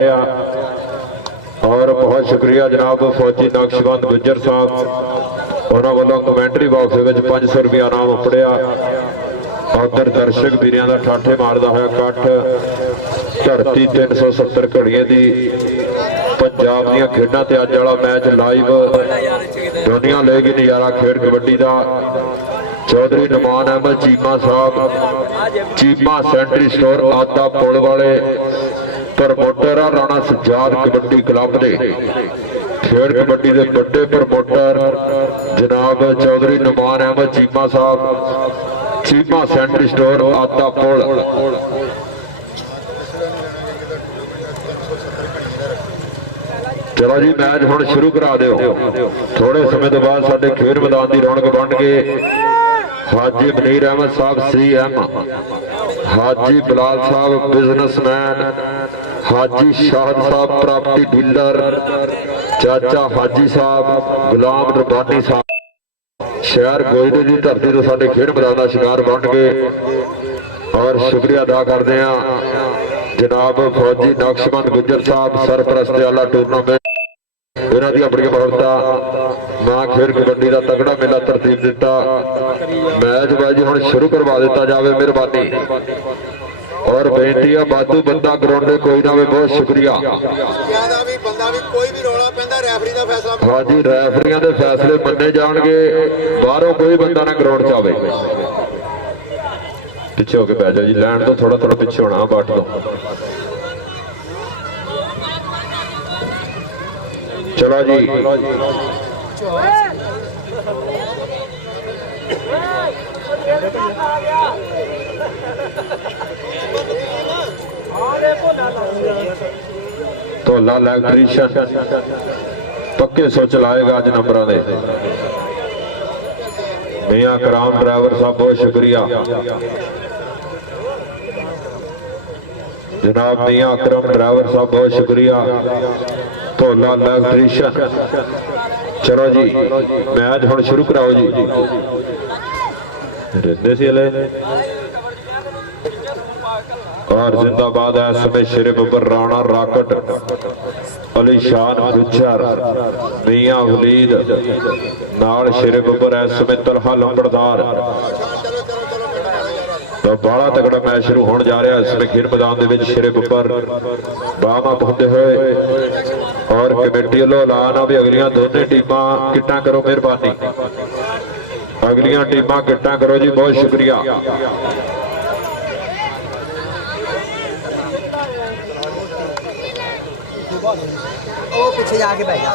और बहुत शुक्रिया जनाब फौजी नक्शबंद गुज्जर साहब उन्होंने वालों कमेंटरी बॉक्स 500 रुपया नाम पढ़िया। उधर दर्शक वीरों का ठाठे मारदा होया कट्ठ धरती 370 घड़िया की पंजाब दी खेडां ते अज वाला मैच लाइव दुनिया लेगी नज़ारा खेड कबड्डी का। चौधरी नुमान अहमद चीमा साहब चीमा सेंट्री स्टोर आदा पुल वाले प्रमोटर आ राणा सज्जाद कबड्डी क्लब के खेड कबड्डी के बड़े प्रमोटर जनाब चौधरी नुमान अहमद चीमा साहब चीमा सेंट्री स्टोर आदा पुल। चलो जी मैच हुण शुरू करा दो। थोड़े समय तो बाद साडे खेड मैदान की रौनक बन के हाजी मनीर अहमद साहब CM हाजी बिलाल साहब बिजनेसमैन हाजी शाहद साहब प्रॉपर्टी डीलर चाचा हाजी साहब गुलाम रब्बानी साहब शहर गोयडे की धरती तो साडे खेड मैदान का शिकार बन गए। और शुक्रिया अदा करते हैं जनाब फौजी नक्शबंद गुज्जर साहब सरपरस्त आला टूरनामेंट इन्हों की अपनी महत्ता मां खेड कबड्डी का तगड़ा मेला तरतीब दिता। मैच बाजी हुण शुरू करवा दिता जाए मेहरबानी और बेनती है वाधू बंदा ग्राउंड में कोई ना हो। बहुत शुक्रिया। हाँ जी रैफरियां के फैसले मन्ने जाएंगे बाहरों कोई बंदा ना ग्राउंड च आवे। पिछे होके पै जाओ जी लैन तो थोड़ा थोड़ा पिछे होना बाट दो। चलो जी धोला इलैक्ट्रीशियन पक्के सोच लाएगा अज नंबर दे। मियां कराम ड्राइवर साहब बहुत शुक्रिया जनाब मियां अकरम ड्राइवर साहब बहुत शुक्रिया धोला इलैक्ट्रीशियन। चलो जी मैच हुण शुरू कराओ जी। और जिंदाबाद है समय शेरे बब्बर राणा राकट अली शान गुज्जर मियां वलीद नाल शेरे बब्बर है समय तलहा लंबड़दार। तो बड़ा तगड़ा मैच शुरू होने जा रहा है इसमें खेल मैदान के शेरे बब्बर बाहमत होते हुए और कमेटी वालों ऐलान आ भी अगलियां दोनों टीमां किट्टां करो मेहरबानी अगलियां टीमां किट्टां करो जी। बहुत शुक्रिया। पीछे जाके बैठ जा।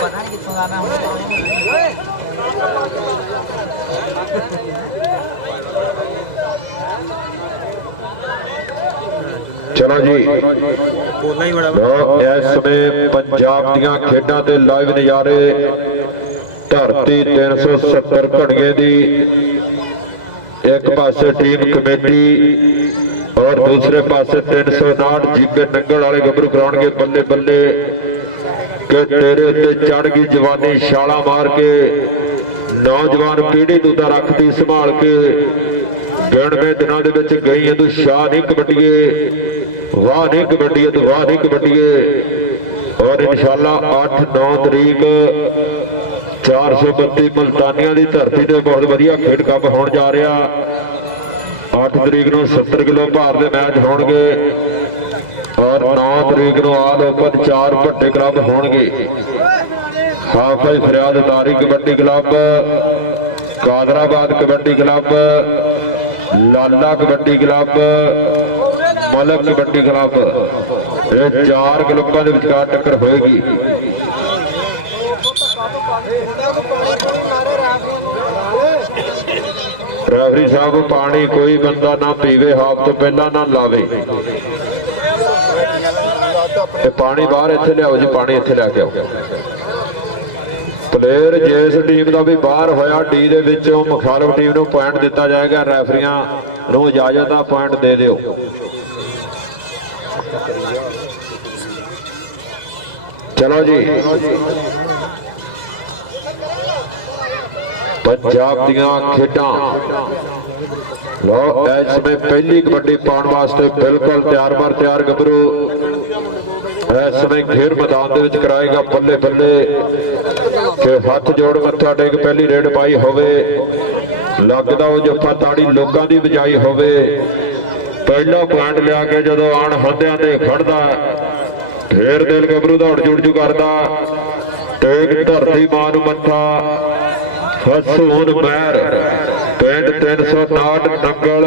पता नहीं कितना गाना चलो जी इस समय पंजाब दियां खेडां ते लाइव नज़ारे धरती 370 घड़िए की एक पासे टीम कमेटी और दूसरे पासे 359 जीपे नंगल वाले गबरू ग्राउंड के बल्ले बल्ले के तेरे उत्ते चढ़ गई जवानी छाला मार के नौजवान पीढ़ी तू रखती संभाल के गिणवे दिनों के गई है तू शाह नहीं कबड्डीए वाह नहीं कबड्डीए तू वाह नहीं कबड्डीए। और इंशाल्लाह 8-9 तरीक 432 मुल्तानिया की धरती से बहुत वधिया खेड कप होने जा रहा। 8 तरीक को 70 किलो भार के मैच होंगे और 9 तरीक को आल ओपन 4 भट्टे क्लब होंगे। हाफिज फरियाद तारी कबड्डी क्लब कादराबाद कबड्डी क्लब लाला कबड्डी क्लब मलक कबड्डी क्लब ये 4 क्लबों के विचकार टक्कर होएगी। रेफरी साहब पानी कोई बंदा ना पीवे हाफ तो पहला ना लावे। पानी बाहर इत्थे लियाओ जी पानी इत्थे लैके आओ। प्लेयर जिस टीम का भी बाहर होया डी दे विचों मुखालफ टीम को पॉइंट दिता जाएगा। रेफरियां नूं इजाजत आ पॉइंट दे दिओ। चलो जी पंजाब दियां खेडां लो इस समय पहली कबड्डी पाने वास्ते बिल्कुल तैयार बार तैयार गबरू इस समय खेल मैदान दे विच कराएगा बल्ले बल्ले के हाथ जोड़ मत्था टेक पहली रेड पाई होवे लगदा वो जफा ताड़ी लोगों की बजाई होवे पहला पॉइंट लिया के जदों आण हंदियां ते खड़दा फिर दिल गबरू दौड़ जुड़ जू करदा टेक धरती मां नूं मत्था फसून महर पिंड 359 नंगल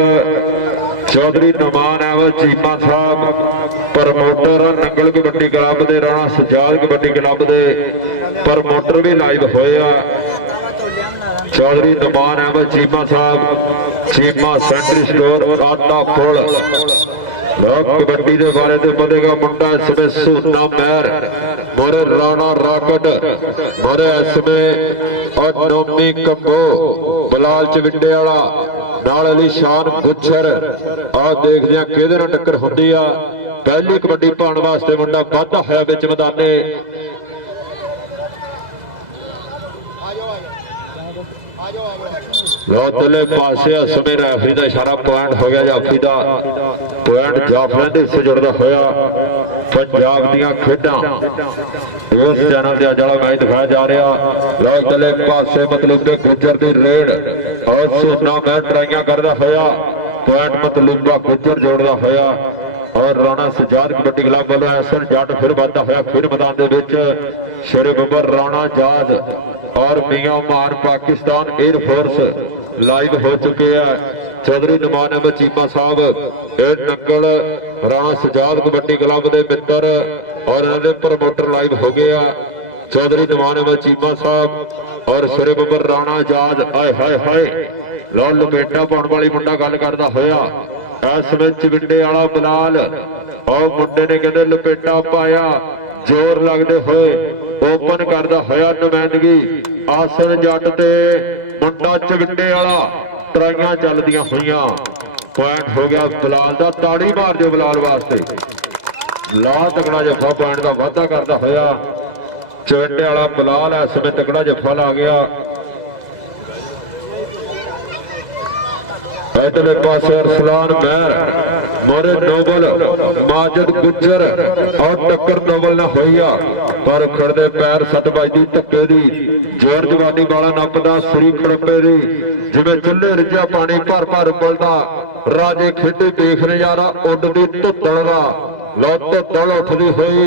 चौधरी नुमान एवं चीमा साहब प्रमोटर नंगल कबड्डी क्लब के राणा सजाद कबड्डी क्लब के प्रमोटर भी लाइव होया चौधरी नुमान एवं चीमा साहब चीमा सेंट्री स्टोर आटा पुल कबड्डी के बारे में बनेगा मुंडा इसमें सोना महर मोरे राणा राकट मोरे इसमें और नोमी कंबो बलाल चविंडे वाला नाल अली शान गुच्छर आ देखदे आ किहदे नाल टक्कर हुंदी आ पहली कबड्डी पाउण वास्ते मुंडा वाधा होया विच मैदाने लोतले पासे समय रेफरी का इशारा पॉइंट हो गया जाफी का पॉइंट जाफियां दे हिस्से जुड़दा होया पंजाब दीयां खेडां उस चैनल ते अज वाला मैच दिखाया जा रहा लोतले पासे मतलब के गुजर दी रेड और सोना मैच ट्राइयां करदा होया पॉइंट मतलूबा गुजर जोड़दा होया और राणा सजाद कबड्डी क्लब वालों एसर जट फिर वाधा होया फिर मैदान दे विच शेरे बबर राणा जाज और मियां मान पाकिस्तान एयरफोर्स लाइव हो चुके हैं चौधरी नुमान अहमद चीमा साहब नंगल राणा सजाद कबड्डी क्लब के मित्र और इन्होंने प्रमोटर लाइव हो गया चौधरी नुमान अहमद चीमा साहब और शेरे बबर राणा जाज आए हाय हाय लो लपेटा पाने वाली मुंडा गल करदा होया इस विच विंडे वाला बलाल और मुंडे ने कहते लपेटा पाया जोर लगते हुए ओपन करदा होया नुमाइंदगी आसन जट ते मुंडा चविंडे वाला ट्राइयां चलदियां होइयां पॉइंट हो गया बलाल दा ताड़ी मार जो बलाल वास्ते ला तगड़ा जफा पॉइंट का वाधा करदा होया चविंडे वाला बलाल इस समय तगड़ा जफा ला गया इधरले पासे अरसलान महर मोरे नोबल माजिद गुजर और टक्कर नोबल ना होइया पर खड़दे पैर सट बजदी धक्के दी जोर जवानी वाला नपदा सरी खड़पे दी जिवें चुल्हे रिझा पानी भर भर उबलदा राजे खेडे देख नजारा उडदी धुੱਤਲ दा लो धुੱਤਲ उठदी हुई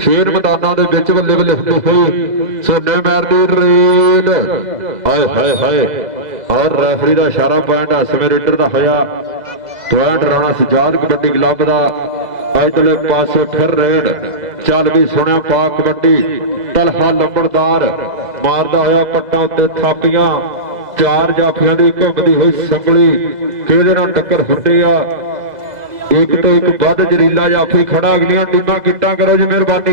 खेल मैदानां दे विच बल्ले बल्ले हुंदी हुई सोने महर दी रेड हाय हाय हाय और रेफरी का इशारा पॉइंट हसमे रेडर का होया पॉइंट राणा सजाद कबड्डी क्लब का इधरले पासे फिर रेड चल भी सुनिया पा कबड्डी तलहा लंबड़दार मारदा होया पट्टा उत्ते थापियां चार जाफियां दी घुमदी हुई संगली किहदे नाल टक्कर हुंदी आ एक तो एक बद जरीला जाफी खड़ा अगलियां टीमां किट्टां करो जी मेहरबानी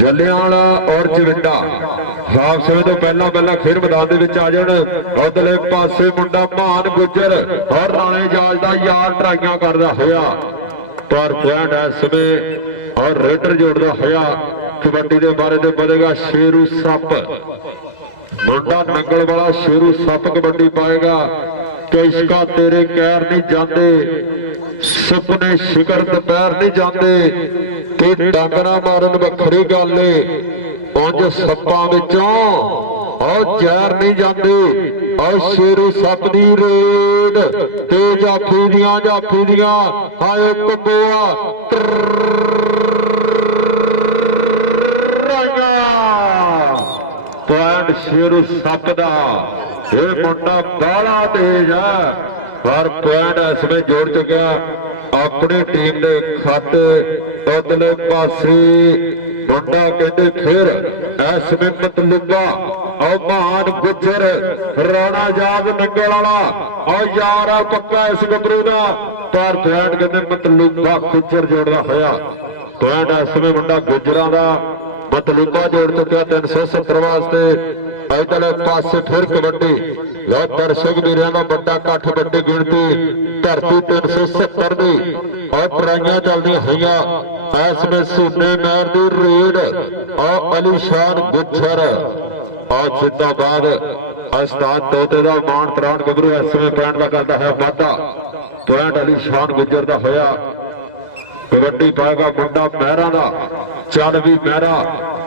जलियांवाला और चविंडा हाफ समय तो पहला पहला खेल मैदान दे विच आ जाण उधरले पासे मुंडा मान गुजर और राणे जाज दा यार ट्राइयां करदा होया पर पॉइंट इस समय और रेडर जोड़दा होया कबड्डी दे बारे ते बधेगा शेरू सप मुंडा नंगल वाला शेरू सप कबड्डी पाएगा कि इश्का तेरे कैर नहीं जाते सुपने शिकर दोपहर नहीं जाते कि डांगरा मारन वखरी गल उंज सप्पां विचों और जहर नहीं जाते और शेरू सप दी रेड ते जाफी दियां हाय कंबोआ पॉइंट शेरू सप दा ये मुंडा बाला तेज है पर पॉइंट इसमें जोड़ चुका अपनी टीम के खाते उधरले पासे मुंडा कहते फिर इसमें मतलूबा और महान गुजर राणा जाग नंगल वाला और यार पक्का इस गबरू का पर पॉइंट कहते मतलूबा गुजर जोड़दा होया पॉइंट इसमें मुंडा गुजरा का मतलूबा जोड़ चुका 370 वास्ते इधरले पासे फिर कबड्डी लो दर्शक वीरों का बड़ा कठ बड़ी गिनती धरती 370 की और ट्राइयां चलदी हुई इसमें सोने महर दी रेड और अली शान गुच्छर और जिंदाबाद ਉਸਤਾਦ ਤੋਤੇ ਦਾ ਮਾਣ ਪ੍ਰਾਣ ਗੱਭਰੂ ਇਸ ਸਮੇਂ ਪੈਣ ਦਾ ਕਰਦਾ ਹੈ ਵਾਧਾ। ਪੁਆਇੰਟ ਅਲੀ ਸ਼ਾਨ ਗੁੱਜਰ ਦਾ ਹੋਇਆ। ਕਬੱਡੀ ਪਾਏਗਾ ਮੁੰਡਾ ਮਹਿਰਾ ਦਾ। ਚੱਲ ਵੀ ਮਹਿਰਾ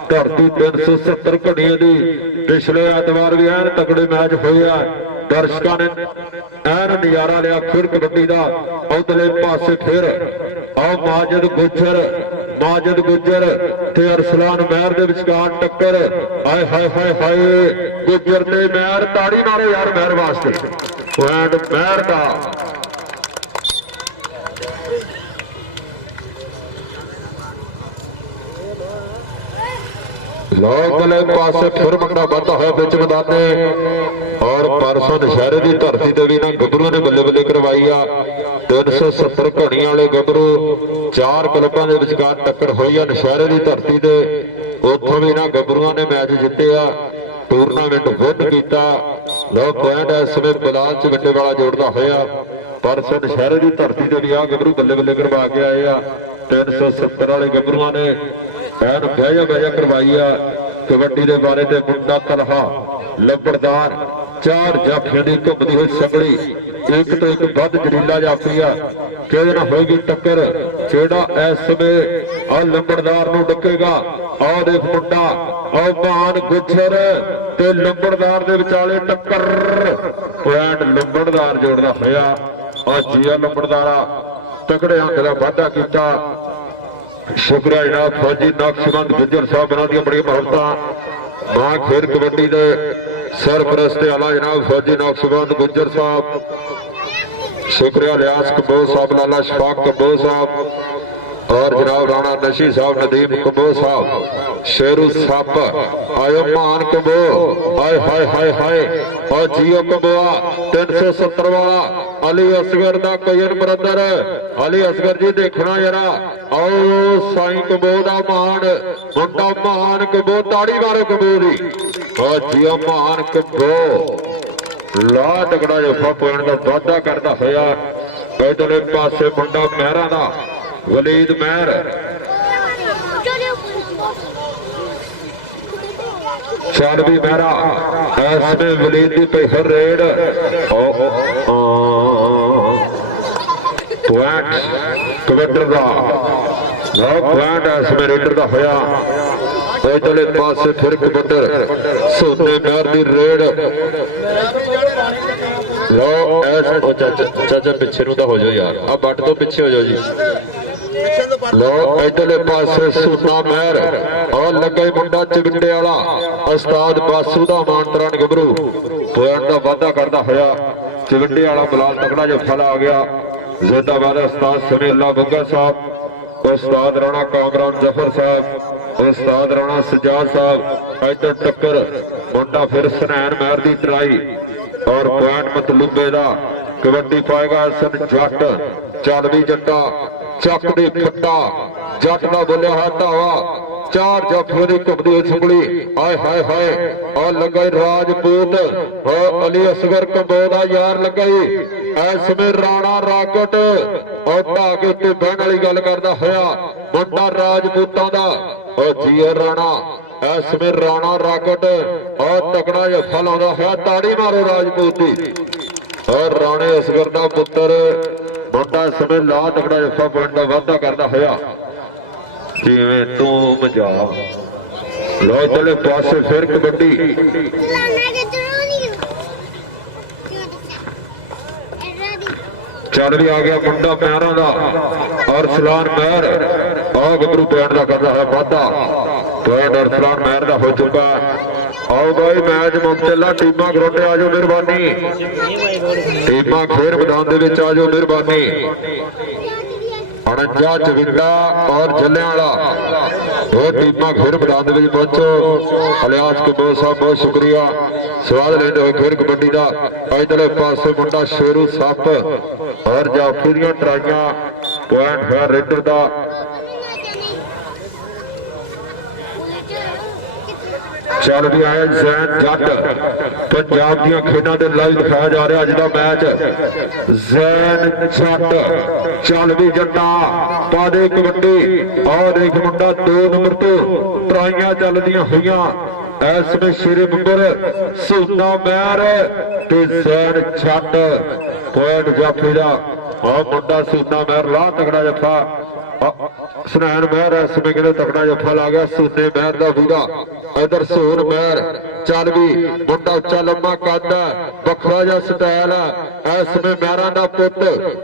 ਧਰਤੀ 370 ਘੜੀਆਂ ਦੀ। ਪਿਛਲੇ ਐਤਵਾਰ ਵੀ ਐਨ ਤਕੜੇ ਮੈਚ ਹੋਏ ਆ। ਦਰਸ਼ਕਾਂ ਨੇ ਐਨ ਨਜ਼ਾਰਾ ਲਿਆ ਫਿਰ ਕਬੱਡੀ ਦਾ। ਉਧਰਲੇ ਪਾਸੇ ਫਿਰ ਆਓ ਮਾਜਿਦ ਗੁੱਜਰ ਤੇ ਅਰਸਲਾਨ ਮਹਿਰ ਦੇ ਵਿਚਕਾਰ ਟੱਕਰ। ਆਏ ਹਾਏ ਹਾਏ ਹਾਏ ਗੁੱਜਰ ਤੇ ਮਹਿਰ। ਤਾੜੀ ਮਾਰੋ ਯਾਰ ਮਹਿਰ ਵਾਸਤੇ। ਪੁਆਇੰਟ ਮਹਿਰ ਦਾ। ਲੋਕਲੇ ਪਾਸੇ ਫਿਰ ਮੁੰਡਾ ਵੱਧਦਾ ਹੋਇਆ ਵਿੱਚ ਮੈਦਾਨੇ। ਔਰ ਪਰਸੋਂ ਦੁਸ਼ਹਿਰੇ ਦੀ ਧਰਤੀ ਤੇ ਵੀ ਨਾ ਗੱਭਰੂ ਨੇ ਬੱਲੇ ਬੱਲੇ ਕਰਵਾਈ ਆ। 370 ਘੜੀਆਂ ਵਾਲੇ ਗੱਭਰੂ। 4 ਕਲੱਬਾਂ ਦੇ ਵਿਚਕਾਰ ਟੱਕਰ ਹੋਈ ਆ ਦੁਸ਼ਹਿਰੇ ਦੀ ਧਰਤੀ ਤੇ। ਉੱਥੋਂ ਵੀ ਨਾ ਗੱਭਰੂਆਂ ਨੇ ਮੈਚ ਜਿੱਤਿਆ। ਟੂਰਨਾਮੈਂਟ ਵਿਨ ਕੀਤਾ। ਲੋ ਪੁਆਇੰਟ ਇਸ ਸਮੇਂ ਬਲਾਲ ਚ ਵੱਡੇ ਵਾਲਾ ਜੋੜਦਾ ਹੋਇਆ। ਪਰਸੋਂ ਦੁਸ਼ਹਿਰੇ ਦੀ ਧਰਤੀ ਤੇ ਵੀ ਆ ਗੱਭਰੂ ਬੱਲੇ ਬੱਲੇ ਕਰਵਾ ਕੇ ਆਏ ਆ। 370 ਵਾਲੇ ਗੱਭਰੂਆਂ ਨੇ ਐਨ ਬਹਿਜਾ ਕਰਵਾਈ ਆ। ਕਬੱਡੀ ਦੇ ਬਾਰੇ ਤੇ ਮੁੰਡਾ ਤਲਹਾ ਲੰਬੜਦਾਰ। 4 ਜਾਫੀਆਂ ਦੀ ਘੁੰਮਦੀ ਹੋਈ ਸੰਗਲੀ। ਇੱਕ ਤੋਂ ਇੱਕ ਵੱਧ ਜੜੀਲਾ ਜਾਫੀ ਆ। ਕਿਹਦੇ ਨਾਲ ਹੋਏਗੀ ਟੱਕਰ? ਜਿਹੜਾ ਇਸ ਸਮੇਂ ਆ ਲੰਬੜਦਾਰ ਨੂੰ ਡੱਕੇਗਾ। ਆਹ ਦੇਖ ਮੁੰਡਾ ਆਹ ਮਾਨ ਗੁੱਜਰ ਤੇ ਲੰਬੜਦਾਰ ਦੇ ਵਿਚਾਲੇ ਟੱਕਰ। ਪੁਆਇੰਟ ਲੰਬੜਦਾਰ ਜੋੜਦਾ ਹੋਇਆ। ਆ ਜੀਆ ਲੰਬੜਦਾਰਾ ਤਕੜੇ ਅੰਕ ਦਾ ਵਾਧਾ ਕੀਤਾ। ਸ਼ੁਕਰੀਆ ਜਨਾਬ ਫੌਜੀ ਨਕਸ਼ਬੰਦ ਗੁੱਜਰ ਸਾਹਿਬ ਇਹਨਾਂ ਦੀਆਂ ਬੜੀਆਂ ਮੁਹੱਬਤਾਂ। ਮਾਂ ਖੇਡ ਕਬੱਡੀ ਦੇ ਸਰਪ੍ਰਸਤ ਆਲਾ ਜਨਾਬ ਫੌਜੀ ਨਕਸ਼ਬੰਦ ਗੁੱਜਰ ਸਾਹਿਬ। ਸ਼ੁਕਰੀਆ ਲਿਆਸ ਕਬੋਜ਼ ਸਾਹਿਬ, ਲਾਲਾ ਸ਼ਫਾਕ ਕਬੋਜ਼ ਸਾਹਿਬ और जनाब राणा नशी साहब, नदीम कबो साहब, शेरू सप आयो मान कबो। हाय हाय हाय हाय और जियो कबोआ 370 वाला अली असगर दा कयन ब्रदर अली असगर जी देखना जरा। आओ साईं कबो दा मान मुंडा मान कबो, ताड़ी मारो कबो दी और जियो मान कबो। ला तगड़ा जफा पॉइंट का वाधा करता होया। इधरले पासे मुंडा महरा दा वलीद महर चारवी महरा इसमें वलीद की पेहर रेड पॉइंट कबड्डर का पॉइंट इसमें रेडर का होया। इधरले पासे फिर कबड्डर सोने महर की रेड। लो चाचा पिछे नु हो जाओ यार, अब बट तो पीछे हो जाओ जी। लो इधरले पासे सोना महर और लगा मुंडा चिमटे वाला उस्ताद बासू दा मानतरान गबरू पॉइंट का वाधा करता होया। चिमटे वाला बलाल तगड़ा जो फल आ गया। जिंदाबाद उस्ताद समीला बुग्गा साहब, उस्ताद राणा कामरान जफर साहब, उस्ताद राणा सजाद साहब। इधर टक्कर मुंडा फिर सनैन महर की ट्राई और पॉइंट मतलूबे का कबड्डी पाएगा सन जट। चल भी जट्टा चक दे खट्टा जट का बोलिया है धावा। चार जाफियों की घुमदी संगली हाय हाय हाय और लगा राजपूत और अली असगर कंबोदा यार लगा इस में राणा राकट और ढाके उत्ते बहन वाली गल करदा होया मुंडा राजपूतां दा और जी राणा इसमें राणा राकट और तकड़ा जफा लाउंदा होया। ताड़ी मारो राजपूत दी और राणे असगर दा पुत्र मुंडा समय ला तकड़ा जफा पॉइंट का वाधा करता होया। जिवें तू मजा लो चले पासे फिर कबड्डी चल भी आ गया मुंडा प्यारा दा और सलान महर और गबरू पॉइंट का करता है वाधा। पॉइंट और सलान महर का हो चुका। आओ भाई मैच मुमतला टीमां ग्राउंडे आ जाओ मेहरबानी। टीमां खेर मैदान दे विच आ जाओ मेहरबानी। 49 चविंडा और जलियांवाला दो टीमां खेर मैदान दे विच पहुंचो। अलियास कबोज साहब बहुत शुक्रिया स्वाद लेंदे होए खेर कबड्डी दा। इधरले पासे मुंडा शेरू सप और जाफी दी ट्राइयां पॉइंट है रेडर दा। चल भी आया जैन जट पंजाब दी खेडा दे लाइव दिखाया जा रहा अज दा मैच। जैन जट चल भी जट्टा पा दे कबड्डी और एक मुंडा 2 नंबर तो ट्राइयां चलदियां हुई ਇਸ ਵਿੱਚ ਸ਼ੇਰੇ ਬੰਬਰ ਸੂਨਾ ਮਹਿਰ ਤੇ ਜ਼ੈਨ ਛੱਟ ਪੁਆਇੰਟ ਜਾਫੀ ਦਾ ਆ ਮੁੰਡਾ ਸੂਨਾ ਮਹਿਰ ਲਾ ਤਕੜਾ ਜੱਫਾ ਸੁਨੈਣ ਮਹਿਰ ਇਸ ਸਮੇਂ ਕਿਹੜੇ ਤਕੜਾ ਜੱਫਾ ਲਾ ਗਿਆ ਸੂਨੇ ਮਹਿਰ ਦਾ ਵੀਰਾ ਇਧਰ ਸੋਨ ਮਹਿਰ ਚੱਲ ਵੀ ਮੁੰਡਾ ਉੱਚਾ ਲੰਮਾ ਕੱਦ ਵੱਖਰਾ ਜਿਹਾ ਸਟਾਈਲ ਇਸ ਸਮੇਂ ਮਹਿਰਾਂ ਦਾ ਪੁੱਤ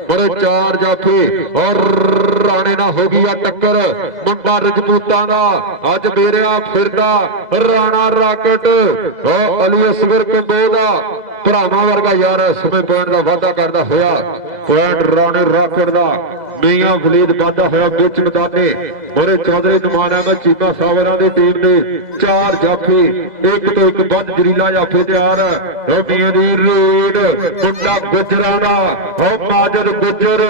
ਬੜੇ ਚਾਰ ਜਾਫੀ ਔਰ ਰਾਣੇ ਨਾਲ ਹੋ ਗਈ ਆ ਟੱਕਰ ਮੁੰਡਾ ਰਜਪੂਤਾਂ ਦਾ ਅੱਜ ਮੇਰਿਆ ਫਿਰਦਾ ਰਾਣਾ ਰਾਕਟ ਉਹ ਅਲੀ ਅਸਗਰ ਕੰਬੋ ਦਾ ਭਰਾਵਾਂ ਵਰਗਾ ਯਾਰ ਇਸ ਸਮੇਂ ਪੁਆਇੰਟ ਦਾ ਵਾਅਦਾ ਕਰਦਾ ਹੋਇਆ ਪੁਆਇੰਟ ਰਾਣੇ ਰਾਕਟ ਦਾ ਮੀਆਂ ਫਲੀਦ ਵਾਧਾ ਹੋਇਆ ਵਿੱਚ ਮੈਦਾਨੇ ਮੋਰੇ ਚੌਧਰੀ ਨਮਾਨ ਅਹਿਮਦ ਚੀਮਾ ਸਾਵਰਾਂ ਦੀ ਟੀਮ ਨੇ ਚਾਰ ਜਾਫੀ ਇੱਕ ਤੋਂ ਇੱਕ ਵੱਧ ਜਰੀਲਾ ਜਾਫੀ ਤਿਆਰ ਉਹ ਮੀਆਂ ਦੀ ਰੀਡ ਮੁੰਡਾ ਗੁਜਰਾਂ ਦਾ ਉਹ ਮਾਜਦ ਗੁਜਰ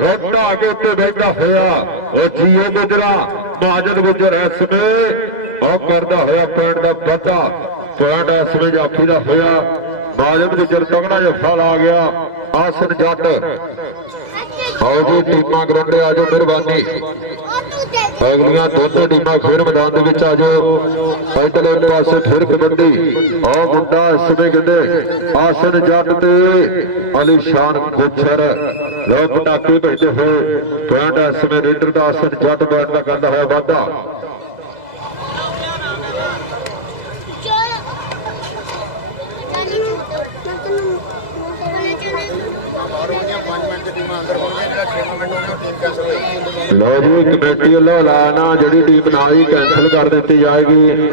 ਉਹ ਢਾਹ ਕੇ ਉੱਤੇ ਬੈਠਾ ਹੋਇਆ ਉਹ ਜੀਓ ਗੁਜਰਾ ਮਾਜਦ ਗੁਜਰ ਇਸ ਸਮੇਂ ਉਹ ਕਰਦਾ ਹੋਇਆ ਪੁਆਇੰਟ ਦਾ ਵਾਧਾ ਪੁਆਇੰਟ ਇਸ ਸਮੇਂ ਜਾਫੀ ਦਾ ਹੋਇਆ ਮਾਜਦ ਗੁਜਰ ਤਗੜਾ ਜੱਫਾ ਲਾ ਗਿਆ ਆਸਨ ਜੱਟ ਆਓ ਜੀ ਟੀਮਾਂ ਗਰਾਉਂਡੇ ਆ ਜਾਓ ਮਿਹਰਬਾਨੀ ਅਗਲੀਆਂ ਦੋਨੋਂ ਟੀਮਾਂ ਫਿਰ ਮੈਦਾਨ ਦੇ ਵਿੱਚ ਆ ਜਾਓ ਇਧਰਲੇ ਪਾਸੇ ਫਿਰ ਕਬੱਡੀ ਆਹ ਮੁੰਡਾ ਇਸ ਸਮੇਂ ਕਹਿੰਦੇ ਆਸਨ ਜੱਟ ਤੇ ਅਲੀਸ਼ਾਨ ਗੁੱਛਰ ਲੋ ਪਟਾਕੇ ਭੇਜਦੇ ਹੋਏ ਪੁਆਇੰਟ ਇਸ ਸਮੇਂ ਰੇਡਰ ਦਾ ਆਸਨ ਜੱਟ ਬੈਟ ਦਾ ਕਰਦਾ ਹੋਇਆ ਵਾਧਾ ਲੋ ਜੀ ਕਮੇਟੀ ਵੱਲੋਂ ਐਲਾਨ ਜਿਹੜੀ ਟੀਮ ਨਾਲ ਹੀ ਕੈਂਸਲ ਕਰ ਦਿੱਤੀ ਜਾਏਗੀ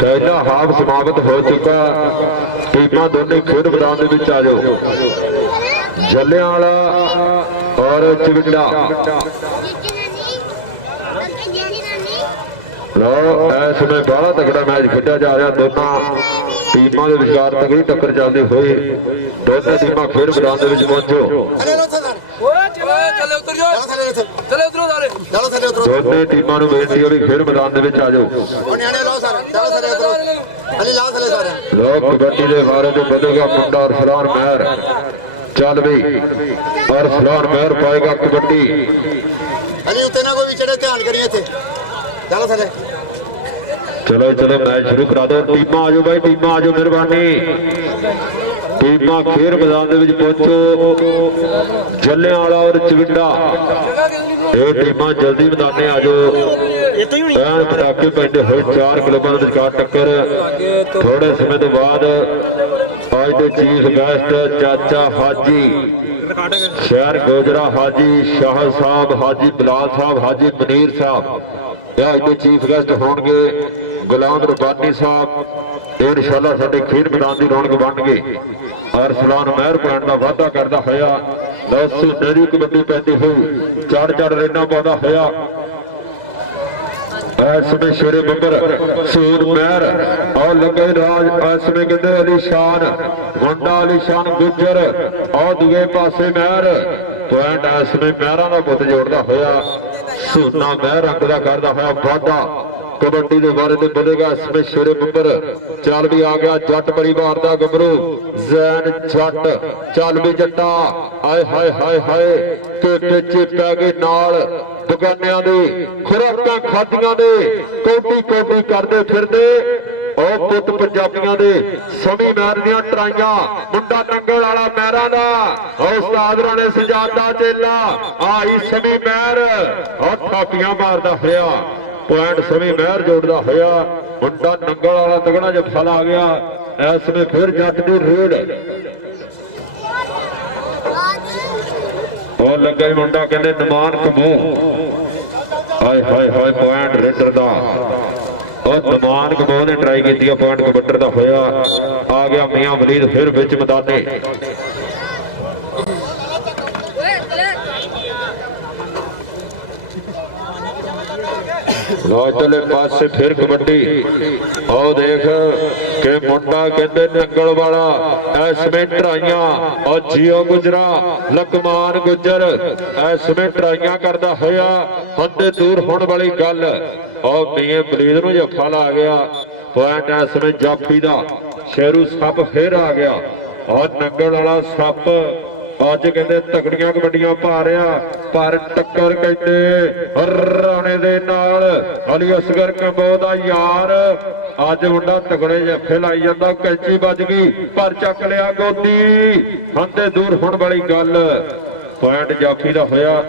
ਪਹਿਲਾ ਹਾਫ ਸਮਾਪਤ ਹੋ ਚੁੱਕਾ ਟੀਮਾਂ ਦੋਨੇ ਖੇਡ ਮੈਦਾਨ ਦੇ ਵਿੱਚ ਆ ਜਾਓ ਜੱਲਿਆਂਵਾਲਾ ਔਰ ਚਿਵਿੰਡਾ ਲੋ ਇਸ ਸਮੇਂ ਬੜਾ ਤਕੜਾ ਮੈਚ ਖੇਡਿਆ ਜਾ ਰਿਹਾ ਦੋਨਾਂ ਟੀਮਾਂ ਦੇ ਵਿਚਕਾਰ ਤਗੜੀ ਟੱਕਰ ਚੱਲਦੀ ਹੋਈ ਦੋਨੇ ਟੀਮਾਂ ਖੇਡ ਮੈਦਾਨ ਦੇ ਵਿੱਚ ਪਹੁੰਚੋ ਦੋਨੇ ਟੀਮਾਂ ਨੂੰ ਬੇਨਤੀ ਹੈ ਵੀ ਖੇਡ ਮੈਦਾਨ ਦੇ ਵਿੱਚ ਆ ਜਾਓ ਲੋਕ ਕਬੱਡੀ ਦੇ ਬਾਰੇ ਤੇ ਵਧੇਗਾ ਮੁੰਡਾ ਅਰਸਲਾਨ ਮਹਿਰ ਚੱਲ ਵੀ ਅਰਸਲਾਨ ਮਹਿਰ ਪਾਏਗਾ ਕਬੱਡੀ ਅਲੀ ਉੱਤੇ ਨਾ ਕੋਈ ਵਿਚੜੇ ਧਿਆਨ ਕਰੀਏ ਇੱਥੇ ਚਲੋ ਥੱਲੇ ਚਲੋ ਮੈਚ ਸ਼ੁਰੂ ਕਰਾ ਦਿਓ ਟੀਮਾਂ ਆ ਜਾਓ ਬਾਈ ਟੀਮਾਂ ਆ ਜਾਓ ਮਿਹਰਬਾਨੀ ਟੀਮਾਂ ਖੇਡ ਮੈਦਾਨ ਦੇ ਵਿੱਚ ਪਹੁੰਚੋ ਜੱਲਿਆਂਵਾਲਾ ਔਰ ਚਿਵਿੰਡਾ ਇਹ ਟੀਮਾਂ ਜਲਦੀ ਮੈਦਾਨੇ ਆ ਜਾਓ ਐਨ ਪਟਾਕੇ ਪੈਂਦੇ ਹੋਏ ਚਾਰ ਕਲੱਬਾਂ ਦੇ ਵਿਚਕਾਰ ਟੱਕਰ ਥੋੜੇ ਸਮੇਂ ਤੋਂ ਬਾਅਦ ਅੱਜ ਦੇ ਚੀਫ ਗੈਸਟ ਚਾਚਾ ਹਾਜੀ ਸ਼ਹਿਰ ਗੋਜਰਾ ਹਾਜੀ ਸ਼ਾਹ ਸਾਹਿਬ ਹਾਜੀ ਬਲਾਲ ਸਾਹਿਬ ਹਾਜੀ ਮਨੀਰ ਸਾਹਿਬ ਇਹ ਅੱਜ ਦੇ ਚੀਫ ਗੈਸਟ ਹੋਣਗੇ ਗੁਲਾਮ ਰਬਾਨੀ ਸਾਹਿਬ ਇਹ ਇਨਸ਼ਾਅੱਲਾ ਸਾਡੇ ਖੇਡ ਮੈਦਾਨ ਦੀ ਰੌਣਕ ਬਣਨਗੇ ਅਰਸਲਾਨ ਮਹਿਰ ਪੁਆਇੰਟ ਦਾ ਵਾਅਦਾ ਕਰਦਾ ਹੋਇਆ ਲੌਸੂ ਨਰੀ ਕਬੱਡੀ ਪੈਂਦੀ ਹੋਈ ਚੜ ਰੇਨਾ ਪਾਉਂਦਾ ਹੋਇਆ ਇਸ ਸਮੇਂ ਸ਼ੇਰੇ ਬੰਬਰ ਸੂਰ ਮਹਿਰ ਔਰ ਲੱਗੇ ਰਾਜ ਇਸ ਸਮੇਂ ਕਹਿੰਦੇ ਅਲੀਸ਼ਾਨ ਮੁੰਡਾ ਅਲੀਸ਼ਾਨ ਗੁੱਜਰ ਔਰ ਦੂਏ ਪਾਸੇ ਮਹਿਰ ਪੁਆਇੰਟ ਇਸ ਸਮੇਂ ਮਹਿਰਾਂ ਦਾ ਪੁੱਤ ਜੋੜਦਾ ਹੋਇਆ ਸੂਨਾ ਮਹਿਰ ਰੰਗ ਦਾ ਕਰਦਾ ਹੋਇਆ ਵਾਧਾ ਕਬੱਡੀ ਦੇ ਬਾਰੇ ਤੇ ਵਧੇਗਾ ਇਸ ਸਮੇਂ ਸ਼ੇਰੇ ਬੰਬਰ ਚੱਲ ਵੀ ਆ ਗਿਆ ਜੱਟ ਪਰਿਵਾਰ ਦਾ ਗੱਭਰੂ ਜ਼ੈਨ ਜੱਟ ਚੱਲ ਵੀ ਜੱਟਾ ਆਏ ਹਾਏ ਤੇ ਪਿੱਛੇ ਪੈ ਗਏ ਨਾਲ ਬਗਾਨਿਆਂ ਦੇ ਖੁਰਾਕਾਂ ਖਾਦੀਆਂ ਦੇ ਕੋਟੀ ਕਰਦੇ ਫਿਰਦੇ ਉਹ ਪੁੱਤ ਪੰਜਾਬੀਆਂ ਦੇ ਸਮੀ ਮਹਿਰ ਦੀਆਂ ਟਰਾਈਆਂ ਮੁੰਡਾ ਨੰਗਲ ਵਾਲਾ ਮਹਿਰਾਂ ਦਾ ਉਹ ਉਸਤਾਦ ਰਾਣੇ ਸਜਾਦਾ ਚੇਲਾ ਆਈ ਸਮੀ ਮਹਿਰ ਉਹ ਥਾਪੀਆਂ ਮਾਰਦਾ ਹੋਇਆ ਪੁਆਇੰਟ ਸਮੀ ਮਹਿਰ ਜੋੜਦਾ ਹੋਇਆ ਮੁੰਡਾ ਨੰਗਲ ਵਾਲਾ ਤਗੜਾ ਜੱਫਾ ਲਾ ਗਿਆ ਇਸ ਵਿੱਚ ਫਿਰ ਜੱਟ ਦੀ ਰੇਡ ਉਹ ਲੱਗਾ ਹੀ ਮੁੰਡਾ ਕਹਿੰਦੇ ਨਮਾਨ ਕਮੂ ਹਾਏ ਪੁਆਇੰਟ ਰੇਡਰ ਦਾ ਉਹ ਨਮਾਨ ਕਮੂ ਨੇ ਟਰਾਈ ਕੀਤੀ ਆ ਪੁਆਇੰਟ ਕਬੱਡਰ ਦਾ ਹੋਇਆ ਆ ਗਿਆ ਮੀਆਂ ਵਲੀਦ ਫਿਰ ਵਿੱਚ ਮੈਦਾਨੇ ਇਧਰਲੇ ਪਾਸੇ ਫਿਰ ਕਬੱਡੀ ਆਓ ਦੇਖ ਕਿ ਮੁੰਡਾ ਕਹਿੰਦੇ ਨੰਗਲ ਵਾਲਾ ਐ ਸਮੇਂ ਟਰਾਈਆਂ ਔਰ ਜੀਓ ਗੁਜਰਾ ਲਕਮਾਨ ਗੁਜਰ ਐ ਸਮੇਂ ਟਰਾਈਆਂ ਕਰਦਾ ਹੋਇਆ ਹੱਦੇ ਦੂਰ ਹੋਣ ਵਾਲੀ ਗੱਲ ਔਰ ਮੀਆਂ ਬਲੀਦ ਨੂੰ ਜੱਫਾ ਲਾ ਗਿਆ ਪੁਆਇੰਟ ਐ ਸਮੇਂ ਜਾਫੀ ਦਾ ਸ਼ੇਰੂ ਸੱਪ ਫੇਰ ਆ ਗਿਆ ਔਰ ਨੰਗਲ ਵਾਲਾ ਸੱਪ ਅੱਜ ਕਹਿੰਦੇ ਤਕੜੀਆਂ ਕਬੱਡੀਆਂ ਪਾ ਰਿਹਾ ਪਰ ਟੱਕਰ ਕਹਿੰਦੇ ਰਾਣੇ ਦੇ ਨਾਲ ਅਲੀ ਅਸਗਰ ਕੰਬੋ ਦਾ ਯਾਰ ਅੱਜ ਮੁੰਡਾ ਤਗੜੇ ਜੱਫੇ ਲਾਈ ਜਾਂਦਾ ਕੈਂਚੀ ਵੱਜ ਗਈ ਪਰ ਚੱਕ ਲਿਆ ਗੋਦੀ ਹੰਦੇ ਦੂਰ ਹੋਣ ਵਾਲੀ ਗੱਲ ਪੁਆਇੰਟ ਜਾਫੀ ਦਾ ਹੋਇਆ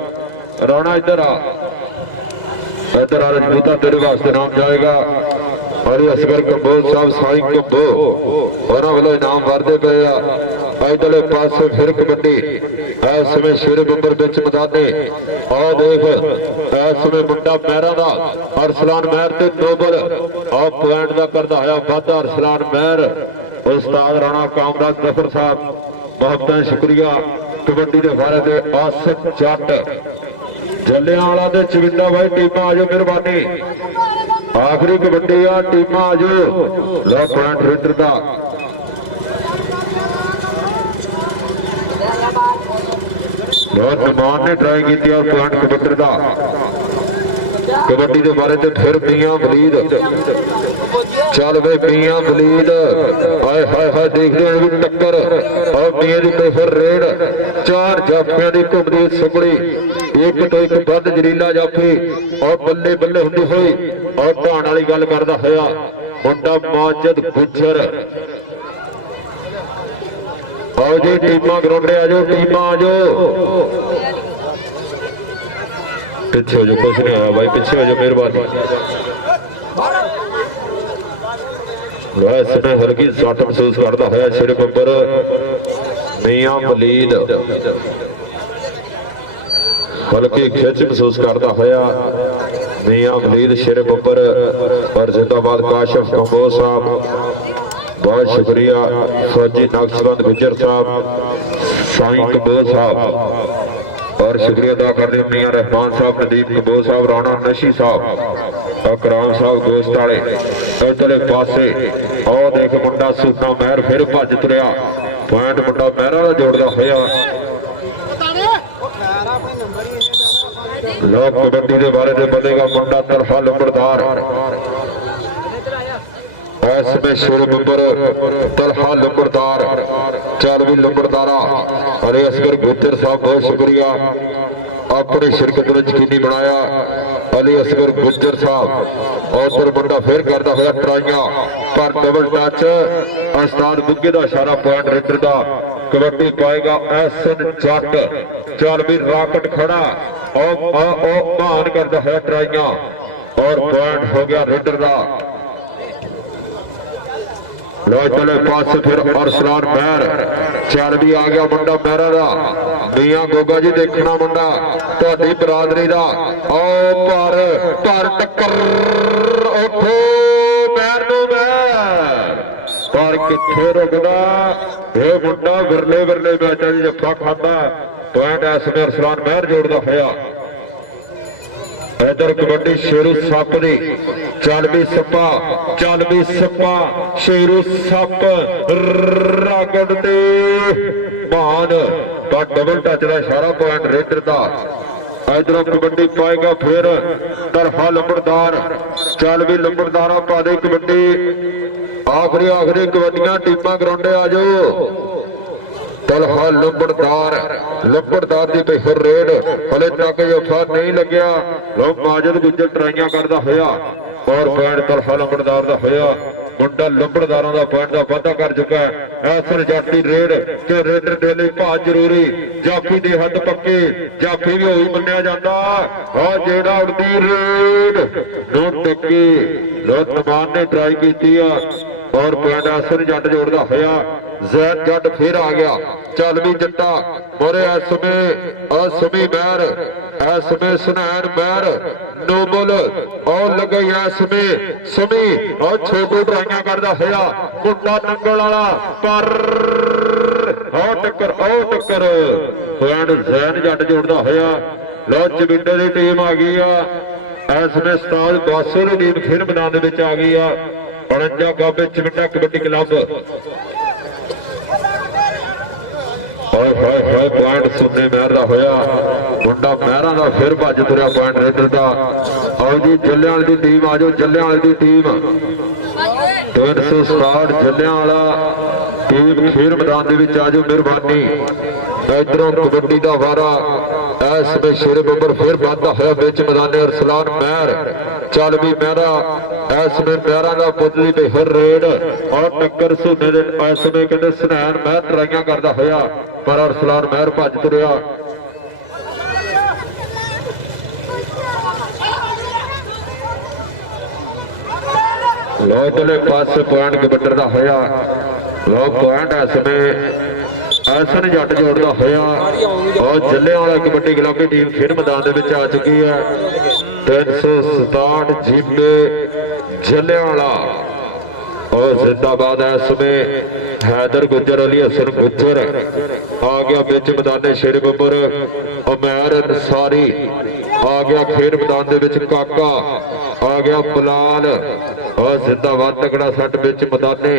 ਰਾਣਾ ਇੱਧਰ ਆ ਰਜਪੂਤਾ ਤੇਰੇ ਵਾਸਤੇ ਨਾਮ ਜਾਏਗਾ ਅਲੀ ਅਸਗਰ ਕੰਬੋ ਸਾਹਿਬ ਸਾਈ ਕੰਬੋ ਉਹਨਾਂ ਵੱਲੋਂ ਇਨਾਮ ਵਰਦੇ ਪਏ ਆ ਇਧਰਲੇ ਪਾਸੇ ਫਿਰ ਕਬੱਡੀ ਇਸ ਸਮੇਂ ਸ਼ੇਰ ਬੰਬਰ ਵਿੱਚ ਮੈਦਾਨੇ ਆ ਦੇਖ ਇਸ ਸਮੇਂ ਮੁੰਡਾ ਮਹਿਰਾ ਦਾ ਅਰਸਲਾਨ ਮਹਿਰ ਤੇ ਨੋਬਲ ਆ ਪੁਆਇੰਟ ਦਾ ਕਰਦਾ ਹੋਇਆ ਵਾਧਾ ਅਰਸਲਾਨ ਮਹਿਰ ਉਸਤਾਦ ਰਾਣਾ ਕਾਮਰਾਜ ਜ਼ਫਰ ਸਾਹਿਬ ਬਹੁਤ ਬਹੁਤ ਸ਼ੁਕਰੀਆ ਕਬੱਡੀ ਦੇ ਬਾਰੇ ਦੇ ਆਸਿਫ ਜੱਟ ਜੱਲਿਆਂਵਾਲਾ ਦੇ ਚਵਿੰਦਾ ਬਾਈ ਟੀਮਾਂ ਆਜੋ ਮਿਹਰਬਾਨੀ ਆਖਰੀ ਕਬੱਡੀ ਆ ਟੀਮਾਂ ਆਜੋ ਲੋ ਪੁਆਇੰਟ ਰੇਡਰ ਦਾ ਬਹੁਤ ਨਿਮਾਨ ਨੇ ਟਰਾਈ ਕੀਤੀ ਔਰ ਪੁਆਇੰਟ ਕਬੱਡੀ ਦਾ ਕਬੱਡੀ ਦੇ ਬਾਰੇ ਤੇ ਫਿਰ ਮੀਆਂ ਵਲੀਦ ਚੱਲ ਵੇ ਮੀਆਂ ਵਲੀਦ ਹਾਏ ਹਾਏ ਹਾਏ ਦੇਖਦੇ ਹੋ ਵੀ ਟੱਕਰ ਔਰ ਮੀਆਂ ਦੀ ਤੇ ਫਿਰ ਰੇਡ ਚਾਰ ਜਾਫੀਆਂ ਦੀ ਘੁੰਮਦੀ ਸੁਗੜੀ ਇੱਕ ਤੋਂ ਇੱਕ ਵੱਧ ਜਰੀਲਾ ਜਾਫੀ ਔਰ ਬੱਲੇ ਬੱਲੇ ਹੁੰਦੀ ਹੋਈ ਔਰ ਢਾਣ ਵਾਲੀ ਗੱਲ ਕਰਦਾ ਹੋਇਆ ਮੁੰਡਾ ਮਾਜਦ ਗੁੱਜਰ ਆਓ ਜੀ ਟੀਮਾਂ ਗਰਾਉਂਡੇ ਆ ਜਾਓ ਟੀਮਾਂ ਆ ਜਾਓ ਪਿੱਛੇ ਹੋ ਜਾਓ ਕੁਛ ਨਹੀਂ ਆਇਆ ਬਾਈ ਪਿੱਛੇ ਹੋ ਜਾਓ ਮਿਹਰਬਾਨੀ ਇਸ ਨੇ ਹਲਕੀ ਸੱਟ ਮਹਿਸੂਸ ਕਰਦਾ ਹੋਇਆ ਸ਼ੇਰ ਬੰਬਰ ਮੀਆਂ ਵਲੀਦ ਹਲਕੀ ਖਿੱਚ ਮਹਿਸੂਸ ਕਰਦਾ ਹੋਇਆ ਮੀਆਂ ਵਲੀਦ ਸ਼ੇਰ ਬੰਬਰ ਔਰ ਜ਼ਿੰਦਾਬਾਦ ਕਾਸ਼ਫ ਕੰਬੋ ਸਾਹਿਬ बहुत शुक्रिया फौजी नक्शबंद गुजर साहब साईं कबूर साहब और शुक्रिया अदा करते मियां रहमान साहब नदीप कबूर साहब राणा नशी साहब अकराम साहब गोश्त वाले इधरले पासे और देख मुंडा सूना महर फिर भज तुरिया पॉइंट मुंडा महरा का जोड़दा होया लोग कबड्डी के बारे में बोलेगा मुंडा तरफा लंबड़दार इसमें शेर बब्बर तलहा लंबड़दार चालवी लंबड़दारा अरे असगर गुज्जर साहब बहुत शुक्रिया अपनी शिरकत को यकीनी बनाया अली असगर गुज्जर साहब और फिर बंदा फिर करता हुआ ट्राइयां पर डबल टच उस्ताद बुग्गे का इशारा पॉइंट रेडर का कबड्डी पाएगा एसन जट चालवी राकट खड़ा और मान करता है ट्राइयां और पॉइंट हो गया रेडर का लो चले पास फिर अरसलान महर चल भी आ गया मुंडा महरा दा मियां गोगा जी देखना मुंडा तुहाडी बरादरी दा ओ पर टक्कर उठो महर नूं महर पर किथे रुकदा ये मुंडा विरले विरले मैचां च जफ्फा खांदा पॉइंट इस में अरसलान महर जोड़दा होया इधर कबड्डी शेरू सप दी चल भी सप्पा शेरू सप रागड़ ते मान पर डबल टच का इशारा पॉइंट रेडर का इधरों कबड्डी पाएगा फिर तरफा लंबड़दार चल भी लंबड़दारा पा दे कबड्डी आखिरी कबड्डियां टीमां ग्राउंडे आ जाओ तलहा लंबड़दार की फिर रेड हले तक जफा नहीं लग्या लोग माजद गुज्जर ट्राइयां करता होया और पॉइंट तलहा लंबड़दार का होया मुंडा लंबड़दारों का पॉइंट का वाधा कर चुका है ऐसर जट की रेड कि रेडर दे लई भाज जरूरी जाफी दे हद पक्के जाफी भी होई मन्निया जाता और जेड़ा उड़दी रेड नो टिक्की लोग नमान ने ट्राई की और पॉइंट ऐसर जट जोड़ता होया जैद जट फिर आ गया चल भी जट्टा मोरे असमी महर इसमें सुनैन महर नोबल और लगे इसमें समी और छोटू ट्राइयां करदा होया मुंडा नंगल वाला पर टक्कर पॉइंट जैन जट जोड़दा होया लो चविंडे की टीम आ गई है इसमें उस्ताद बासू की टीम फिर मैदान आ गई है 49 गाबे चविंडा कबड्डी क्लब पॉइंट सुनने महर का होया मुंडा महरा का फिर भज तुरिया पॉइंट रेडर का आओ जी जल्लियां की टीम आ जाओ जल्लियां की टीम 360 जल्लियां ਟੀਮ ਖੇਡ ਮੈਦਾਨ ਦੇ ਵਿੱਚ ਆਜੋ ਮਿਹਰਬਾਨੀ। ਇਧਰੋਂ ਕਬੱਡੀ ਦਾ ਵਾਰਾ ਇਸ ਸਮੇਂ ਸ਼ੇਰ ਬੱਬਰ ਫਿਰ ਵੱਧਦਾ ਹੋਇਆ ਵਿੱਚ ਮੈਦਾਨੇ ਅਰਸਲਾਨ ਮਹਿਰ ਚੱਲ ਵੀ ਮਹਿਰਾ ਇਸ ਸਮੇਂ ਮਹਿਰਾਂ ਦਾ ਪੁੱਤਲੀ ਤੇ ਹਰ ਰੇਡ ਔਰ ਟੱਕਰ ਸੁਨੇ ਦੇ ਇਸ ਸਮੇਂ ਕਹਿੰਦੇ ਸੁਨੈਣ ਮਹਿਰ ਟਰਾਈਆਂ ਕਰਦਾ ਹੋਇਆ ਪਰ ਅਰਸਲਾਨ ਮਹਿਰ ਭੱਜ ਤੁਰਿਆ। ਲੋ ਇਧਰਲੇ ਪਾਸੇ ਪੁਆਇੰਟ ਕਬੱਡਰ ਦਾ ਹੋਇਆ ਲੋ ਪੁਆਇੰਟ ਇਸ ਸਮੇਂ ਐਸਨ ਜੱਟ ਜੋੜਦਾ ਹੋਇਆ ਔਰ ਜੱਲਿਆਂ ਵਾਲਾ ਕਬੱਡੀ ਕਲੱਬ ਦੀ ਟੀਮ ਖੇਡ ਮੈਦਾਨ ਦੇ ਵਿੱਚ ਆ ਚੁੱਕੀ ਹੈ। 367 ਜੀਬੇ ਜੱਲਿਆਂ ਵਾਲਾ ਔਰ ਜ਼ਿੰਦਾਬਾਦ ਇਸ ਸਮੇਂ ਹੈਦਰ ਗੁੱਜਰ ਅਲੀ ਹਸਨ ਗੁੱਜਰ ਆ ਗਿਆ ਵਿੱਚ ਮੈਦਾਨੇ ਸ਼ੇਰ ਬੱਬਰ ਉਮੈਰ ਅਨਸਾਰੀ ਆ ਗਿਆ ਖੇਡ ਮੈਦਾਨ ਦੇ ਵਿੱਚ ਕਾਕਾ ਆ ਗਿਆ ਬਲਾਲ ਔਰ ਜ਼ਿੰਦਾਬਾਦ ਤਕੜਾ ਸੱਟ ਵਿੱਚ ਮੈਦਾਨੇ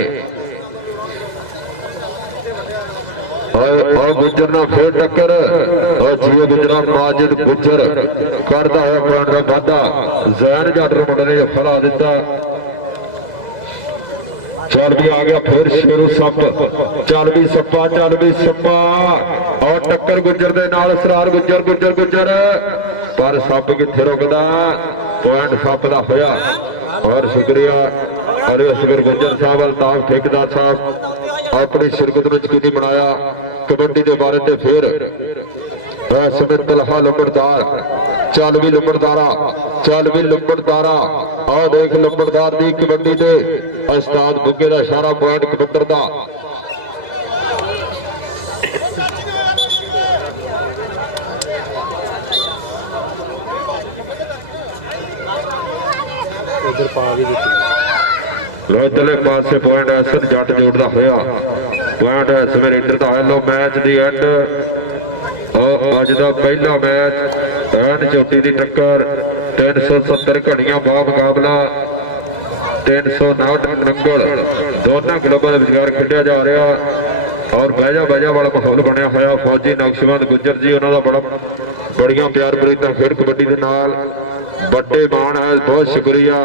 ਔਰ ਗੁੱਜਰ ਨਾਲ ਫੇਰ ਟੱਕਰ ਔਰ ਜੀਓ ਗੁੱਜਰਾਂ ਮਾਜਿਦ ਗੁੱਜਰ ਕਰਦਾ ਹੋਇਆ ਪੁਆਇੰਟ ਦਾ ਵਾਧਾ ਜ਼ੈਨ ਜੱਟ ਦੇ ਮੁੰਡੇ ਨੇ ਫਲਾ ਦਿੱਤਾ। ਚੱਲ ਵੀ ਆ ਗਿਆ ਫਿਰ ਸ਼ੇਰੂ ਸੱਪ ਚੱਲ ਵੀ ਸੱਪਾ ਚੱਲ ਵੀ ਸੱਪਾ ਔਰ ਟੱਕਰ ਗੁੱਜਰ ਦੇ ਨਾਲ ਸਰਾਰ ਗੁੱਜਰ ਗੁੱਜਰ ਗੁੱਜਰ ਪਰ ਸੱਪ ਕਿੱਥੇ ਰੁਕਦਾ ਪੁਆਇੰਟ ਸੱਪ ਦਾ ਹੋਇਆ ਔਰ ਸ਼ੁਕਰੀਆ ਅਰੇ ਅਸਗਰ ਗੁੱਜਰ ਸਾਹਿਬ ਅਲਤਾਫ ਠੇਕੇਦਾਰ ਸਾਹਿਬ ਆਪਣੀ ਸ਼ਿਰਕਤ ਵਿੱਚ ਕਿੰਨੀ ਬਣਾਇਆ ਕਬੱਡੀ ਦੇ ਬਾਰੇ ਤੇ ਫਿਰ ਇਸ ਸਮੇਂ ਤਲਹਾ ਲੰਬੜਦਾਰ ਚੱਲ ਵੀ ਲੰਬੜਦਾਰਾ ਚੱਲ ਵੀ ਲੰਬੜਦਾਰਾ ਆਹ ਦੇਖ ਲੰਬੜਦਾਰ ਦੀ ਕਬੱਡੀ ਦੇ ਉਸਤਾਦ ਬੁੱਗੇ ਦਾ ਇਸ਼ਾਰਾ ਪੁਆਇੰਟ ਕਬੱਡਰ ਦਾ ਉਧਰ ਪਾ ਕੇ ਦਿੱਤੀ ਲੋ ਇਧਰਲੇ ਪਾਸੇ ਪੁਆਇੰਟ ਐਸਨ ਜੱਟ ਜੋੜਦਾ ਹੋਇਆ ਪੁਆਇੰਟ ਇਸ ਵੇਲੇ raider the low match the and ਅੱਜ ਦਾ ਪਹਿਲਾ ਮੈਚ ਐਨ ਚੋਟੀ ਦੀ ਟੱਕਰ 370 ਘੜੀਆਂ ਬਾ ਮੁਕਾਬਲਾ 359 ਨੰਗਲ ਦੋਨਾਂ ਕਲੱਬਾਂ ਦੇ ਵਿਚਕਾਰ ਖੇਡਿਆ ਜਾ ਰਿਹਾ ਔਰ ਬਹਿਜਾ ਵਾਲਾ ਮਾਹੌਲ ਬਣਿਆ ਹੋਇਆ। ਫੌਜੀ ਨਕਸ਼ਬੰਦ ਗੁੱਜਰ ਜੀ ਉਹਨਾਂ ਦਾ ਬੜੀਆਂ ਪਿਆਰ ਪ੍ਰੀਤਾਂ ਖੇਡ ਕਬੱਡੀ ਦੇ ਨਾਲ ਵੱਡੇ ਮਾਣ ਹੈ ਬਹੁਤ ਸ਼ੁਕਰੀਆ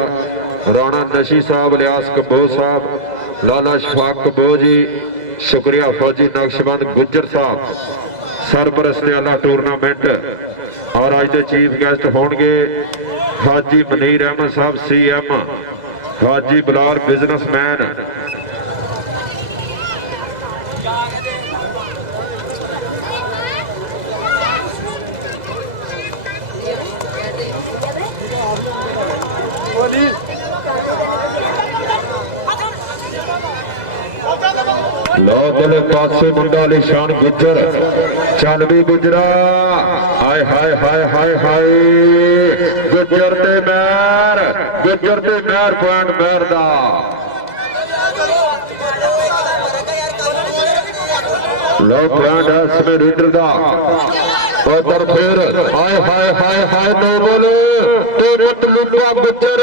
ਰਾਣਾ ਨਸ਼ੀ ਸਾਹਿਬ ਲਿਆਸ ਕੰਬੋਜ ਸਾਹਿਬ ਲਾਲਾ ਸ਼ਫਾਕ ਕੰਬੋਜ ਜੀ ਸ਼ੁਕਰੀਆ ਫੌਜੀ ਨਕਸ਼ਬੰਦ ਗੁੱਜਰ ਸਾਹਿਬ ਸਰਪ੍ਰਸਤ ਵਾਲਾ ਟੂਰਨਾਮੈਂਟ ਔਰ ਅੱਜ ਦੇ ਚੀਫ ਗੈਸਟ ਹੋਣਗੇ ਹਾਜੀ ਮਨੀਰ ਅਹਿਮਦ ਸਾਹਿਬ CM ਹਾਜੀ ਬਲਾਲ ਬਿਜ਼ਨਸਮੈਨ ਲੋ ਬਲੇ ਪਾਸੇ ਮੁੰਡਾ ਨਿਸ਼ਾਨ ਗੁੱਜਰ ਚੱਲ ਵੀ ਗੁੱਜਰਾ ਹਾਏ ਹਾਏ ਹਾਏ ਹਾਏ ਹਾਏ ਗੁੱਜਰ ਤੇ ਮਹਿਰ ਪੁਆਇੰਟ ਮਹਿਰ ਦਾ ਲੋ ਪੁਆਇੰਟ ਇਸ ਵੇ ਰੀਡਰ ਦਾ ਉਧਰ ਫੇਰ ਹਾਏ ਹਾਏ ਹਾਏ ਹਾਏ ਨੋ ਬੋਲ ਤੇ ਮਤ ਲੁੱਟਾ ਗੁੱਜਰ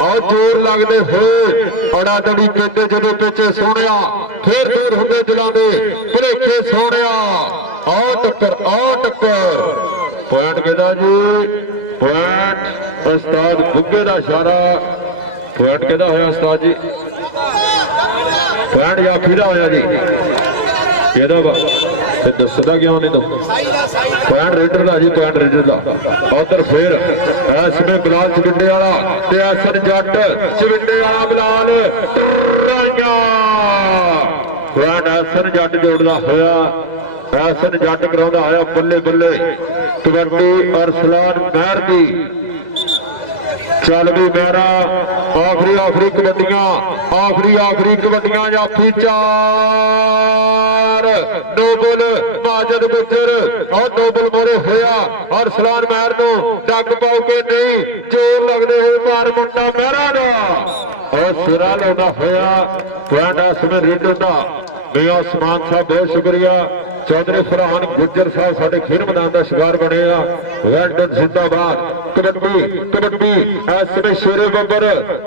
ਆ ਜ਼ੋਰ ਲੱਗਦੇ ਹੋਏ ਅੜਾ ਦੜੀ ਕਹਿੰਦੇ ਜਦੋਂ ਪਿੱਛੇ ਸੋਹਣਿਆ ਫੇਰ ਦੂਰ ਹੁੰਦੇ ਦਿਲਾਂ ਦੇ ਭੁਲੇਖੇ ਸੋਹਣਿਆ ਆ ਟੱਕਰ ਪੁਆਇੰਟ ਕਿਹਦਾ ਜੀ ਪੁਆਇੰਟ ਉਸਤਾਦ ਬੁੱਗੇ ਦਾ ਇਸ਼ਾਰਾ ਪੁਆਇੰਟ ਕਿਹਦਾ ਹੋਇਆ ਉਸਤਾਦ ਜੀ ਪੁਆਇੰਟ ਜਾਫੀ ਦਾ ਹੋਇਆ ਜੀ ਇਹਦਾ ਵਾ ਤੇ ਦੱਸਦਾ ਕਿਉਂ ਨਹੀਂ ਤੂੰ ਪੁਆਇੰਟ ਰੇਡਰ ਦਾ ਜੀ ਪੁਆਇੰਟ ਰੇਡਰ ਦਾ ਉਧਰ ਫੇਰ ਇਸ ਵੇ ਬਲਾਲ ਚਵਿੰਡੇ ਵਾਲਾ ਤੇ ਐਸਨ ਜੱਟ ਚਵਿੰਡੇ ਵਾਲਾ ਬਲਾਲ ਰਾਈਆਂ ਪੁਆਇੰਟ ਐਸਨ ਜੱਟ ਜੋੜਦਾ ਹੋਇਆ ਐਸਨ ਜੱਟ ਕਰਾਉਂਦਾ ਹੋਇਆ ਬੱਲੇ ਬੱਲੇ ਕਬੱਡੀ ਅਰਸਲਾਨ ਮਹਿਰ ਦੀ ਚੱਲ ਵੀ ਮੇਰਾ ਆਖਰੀ ਕਬੱਡੀਆਂ ਜਾਫੀ 4 ਨੋਬਲ ਮਾਜਦ ਗੁੱਜਰ ਔਰ ਨੋਬਲ ਮੋਰੇ ਹੋਇਆ ਔਰ ਸਲਾਨ ਮਹਿਰ ਨੂੰ ਡੱਗ ਪਾਉ ਕੇ ਨਹੀਂ ਜ਼ੋਰ ਲੱਗਦੇ ਹੋਏ ਭਾਰ ਮੁੰਡਾ ਮਹਿਰਾ ਦਾ ਔਰ ਸਿਰਾ ਲਾਉਂਦਾ ਹੋਇਆ ਪੁਆਇੰਟ ਸਮੇਂ ਰੀਡਰ ਦਾ ਮਿਆਂ ਉਸਮਾਨ ਸਾਹਿਬ ਬਹੁਤ ਸ਼ੁਕਰੀਆ ਚੌਧਰੀ ਫਰਹਾਨ ਗੁੱਜਰ ਸਾਹਿਬ ਸਾਡੇ ਖੇਡ ਮੈਦਾਨ ਦਾ ਸ਼ਿਕਾਰ ਬਣੇ ਆ ਵੈਲਡਨ ਜ਼ਿੰਦਾਬਾਦ ਕਬੱਡੀ ਇਸ ਵੇ ਸ਼ੇਰੇ ਬੱਬਰ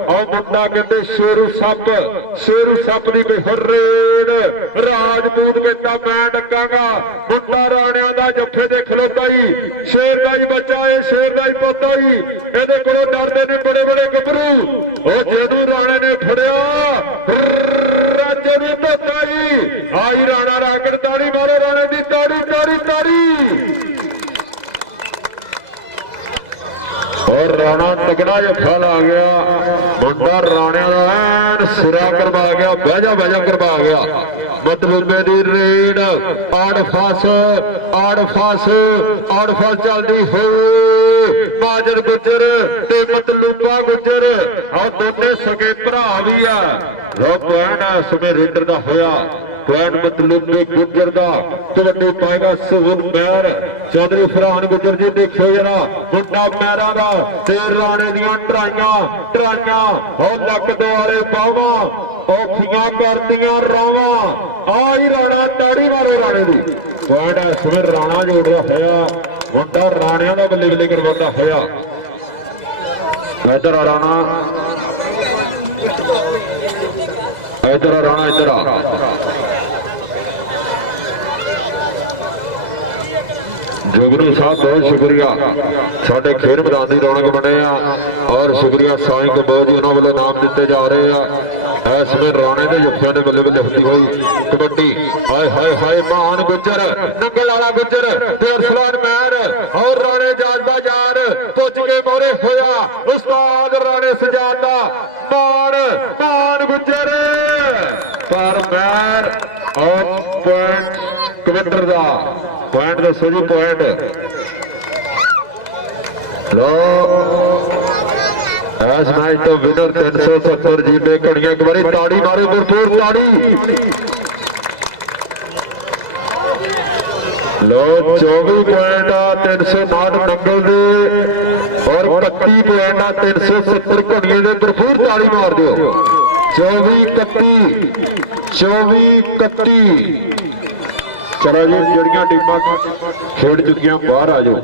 ਔਰ ਮੁੰਡਾ ਕਹਿੰਦੇ ਸ਼ੇਰੂ ਸੱਪ ਦੀ ਬਹਿਰੇਡ ਰਾਜਪੂਤ ਕਹਿੰਦਾ ਮੈਂ ਡੱਕਾਂਗਾ ਮੁੰਡਾ ਰਾਣਿਆਂ ਦਾ ਜੱਫੇ ਦੇ ਖਲੋਤਾ ਹੀ ਸ਼ੇਰ ਦਾ ਹੀ ਬੱਚਾ ਏ ਸ਼ੇਰ ਦਾ ਹੀ ਪੋਤਾ ਹੀ ਇਹਦੇ ਕੋਲੋਂ ਡਰਦੇ ਨੇ ਬੜੇ ਗੱਭਰੂ ਉਹ ਜਦੋਂ ਰਾਣੇ ਨੇ ਫੜਿਆ ਰਾਜੇ ਦੀ ਧੋਤਾ ਜੀ ਆਈ ਰਾਣਾ ਰਾਕੜ ਤਾੜੀ ਮਾਰੋ ਰਾਣੇ ਦੀ ਤਾੜੀ ਤਾੜੀ ਤਾੜੀ और राणा तगड़ा जफा ला गया मुंडा राणिया का ऐन सिरा करवा गया बहजा बहजा करवा गया मतलूबे की रेड आड़ फस चलती हो माजर गुजर ते मतलूबा गुजर और दोने सगे भरा भी आ लो पॉइंट इस समय रेडर का होया पॉइंट मतलूबे गुजर का कबड्डी पाएगा सुहूर मैर चौधरी फरहान गुजर जी देखियो जरा मुंडा मैरा का ते राणे दियां टराइयां और लक दुआरे पावा औखियां करदियां रावा आई राणा ताड़ी मारो राणे दी पॉइंट इस समय राणा जोड़दा होया मुंडा राणियां दा बल्ले बल्ले करवांदा होया इधर राणा इधर राणा इधर जुगनू साहब बहुत शुक्रिया साडे खेल मैदान की रौनक बने और शुक्रिया साईं कबोज जी उन्होंने वालों नाम दिते जा रहे हैं इसमें राणे के जफिया ने बल्ले बल्ले होती हुई कबड्डी हाय हाय हाय मान गुजर नंगल वाला गुजर अरसलान मैर और राणे जाजबा जार पुज के मोरे होया उस्ताद राणे सजादा मान गुजर पर मैर और पॉइंट कविंटर का पॉइंट दसो जी पॉइंट लो इस मैच तो विनर 370 जीते घड़ियां एक बारी ताड़ी मारो भरपूर ताड़ी लो 24 पॉइंट 359 नंगल दे और 31 पॉइंट 370 घड़ियां दे भरपूर ताड़ी मार दो 24-31 चलो जी जड़ियां टीमां खेड चुकियां बाहर आ जाओ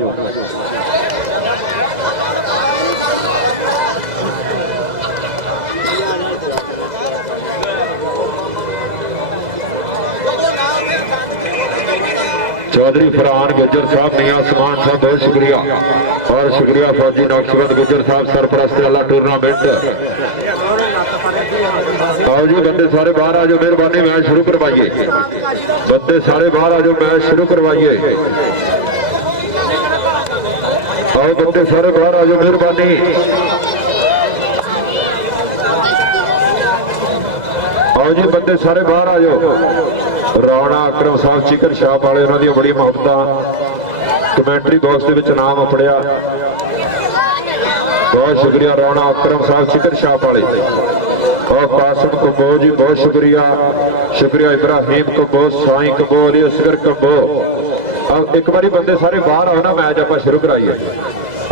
चौधरी फरहान गुजर साहब मियां समान साहब बहुत शुक्रिया और शुक्रिया फौजी नक्शबंद गुजर साहब सरपरस्त वाला टूर्नामेंट आओ जी बंदे सारे बाहर आ जाओ मेहरबानी मैच शुरू करवाइए बंदे सारे बाहर आ जाओ मैच शुरू करवाइए आओ बंदे सारे बाहर आ जाओ मेहरबानी आओ जी बंदे सारे बाहर आ जाओ राणा अकरम साहब चिकन शाप वाले उन्होंने बड़ी मुहब्बत कमेंटरी बॉक्स के नाम अपड़िया बहुत शुक्रिया राणा अकरम साहब चिकन शाप वाले और कासिम कंबो जी बहुत शुक्रिया इब्राहिम कंबो साई कंबो अली असगर कंबो अब एक बारी बंदे सारे बाहर आओ ना मैच आप शुरू कराइए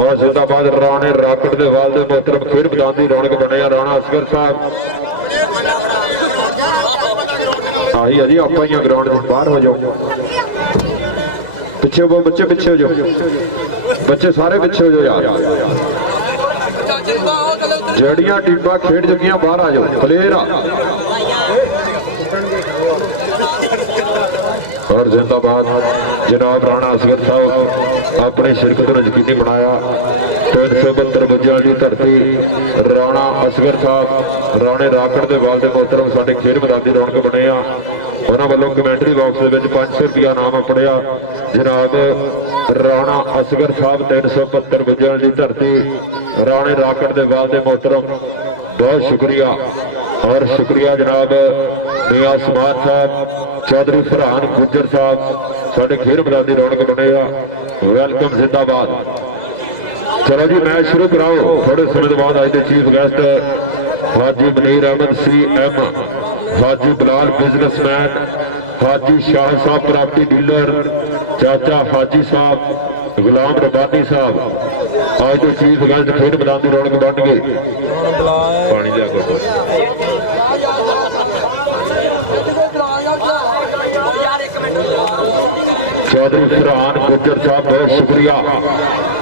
और जिंदाबाद राणे राकट के वाल दे मोहतरम खेल मैदान की रौनक बने राणा असगर साहब आही है जी आप ग्राउंड से बाहर हो जाओ पिछे वो बच्चे पिछे हो जाओ बच्चे सारे पिछे हो जाओ यार जड़ियां टीमां खेड चुकियां बाहर आ जाओ प्लेयर और जिंदाबाद जनाब राणा असगर साहब अपनी शिरकत को यकीनी बनाया 372 बुझिया की धरती राणा असगर साहब राणे राकड़ के वाल के मोहतरम साडे खेल मैदान की रौनक बने उन्होंने वालों कमेंटरी बॉक्स के 500 रुपया नाम अपड़िया जनाब राणा असगर साहब 372 बुझिया की धरती राणे राकड़ के वाल के मोहतरम बहुत शुक्रिया और शुक्रिया जनाब मियां समार साहब चौधरी फरहान गुजर साहब साडे खेल मैदान की रौनक बने वेलकम जिंदाबाद चलो जी मैच शुरू कराओ थोड़े समय बाद आज के चीफ गेस्ट हाजी मनीर अहमद CM हाजी बिलाल बिजनेसमैन हाजी शाह साहब प्रॉपर्टी डीलर चाचा हाजी साहब गुलाम रबानी साहब आज के चीफ गेस्ट खेल मैदान की रौनक बन गए पानी लिया चौधरी फरहान गुजर साहब बहुत शुक्रिया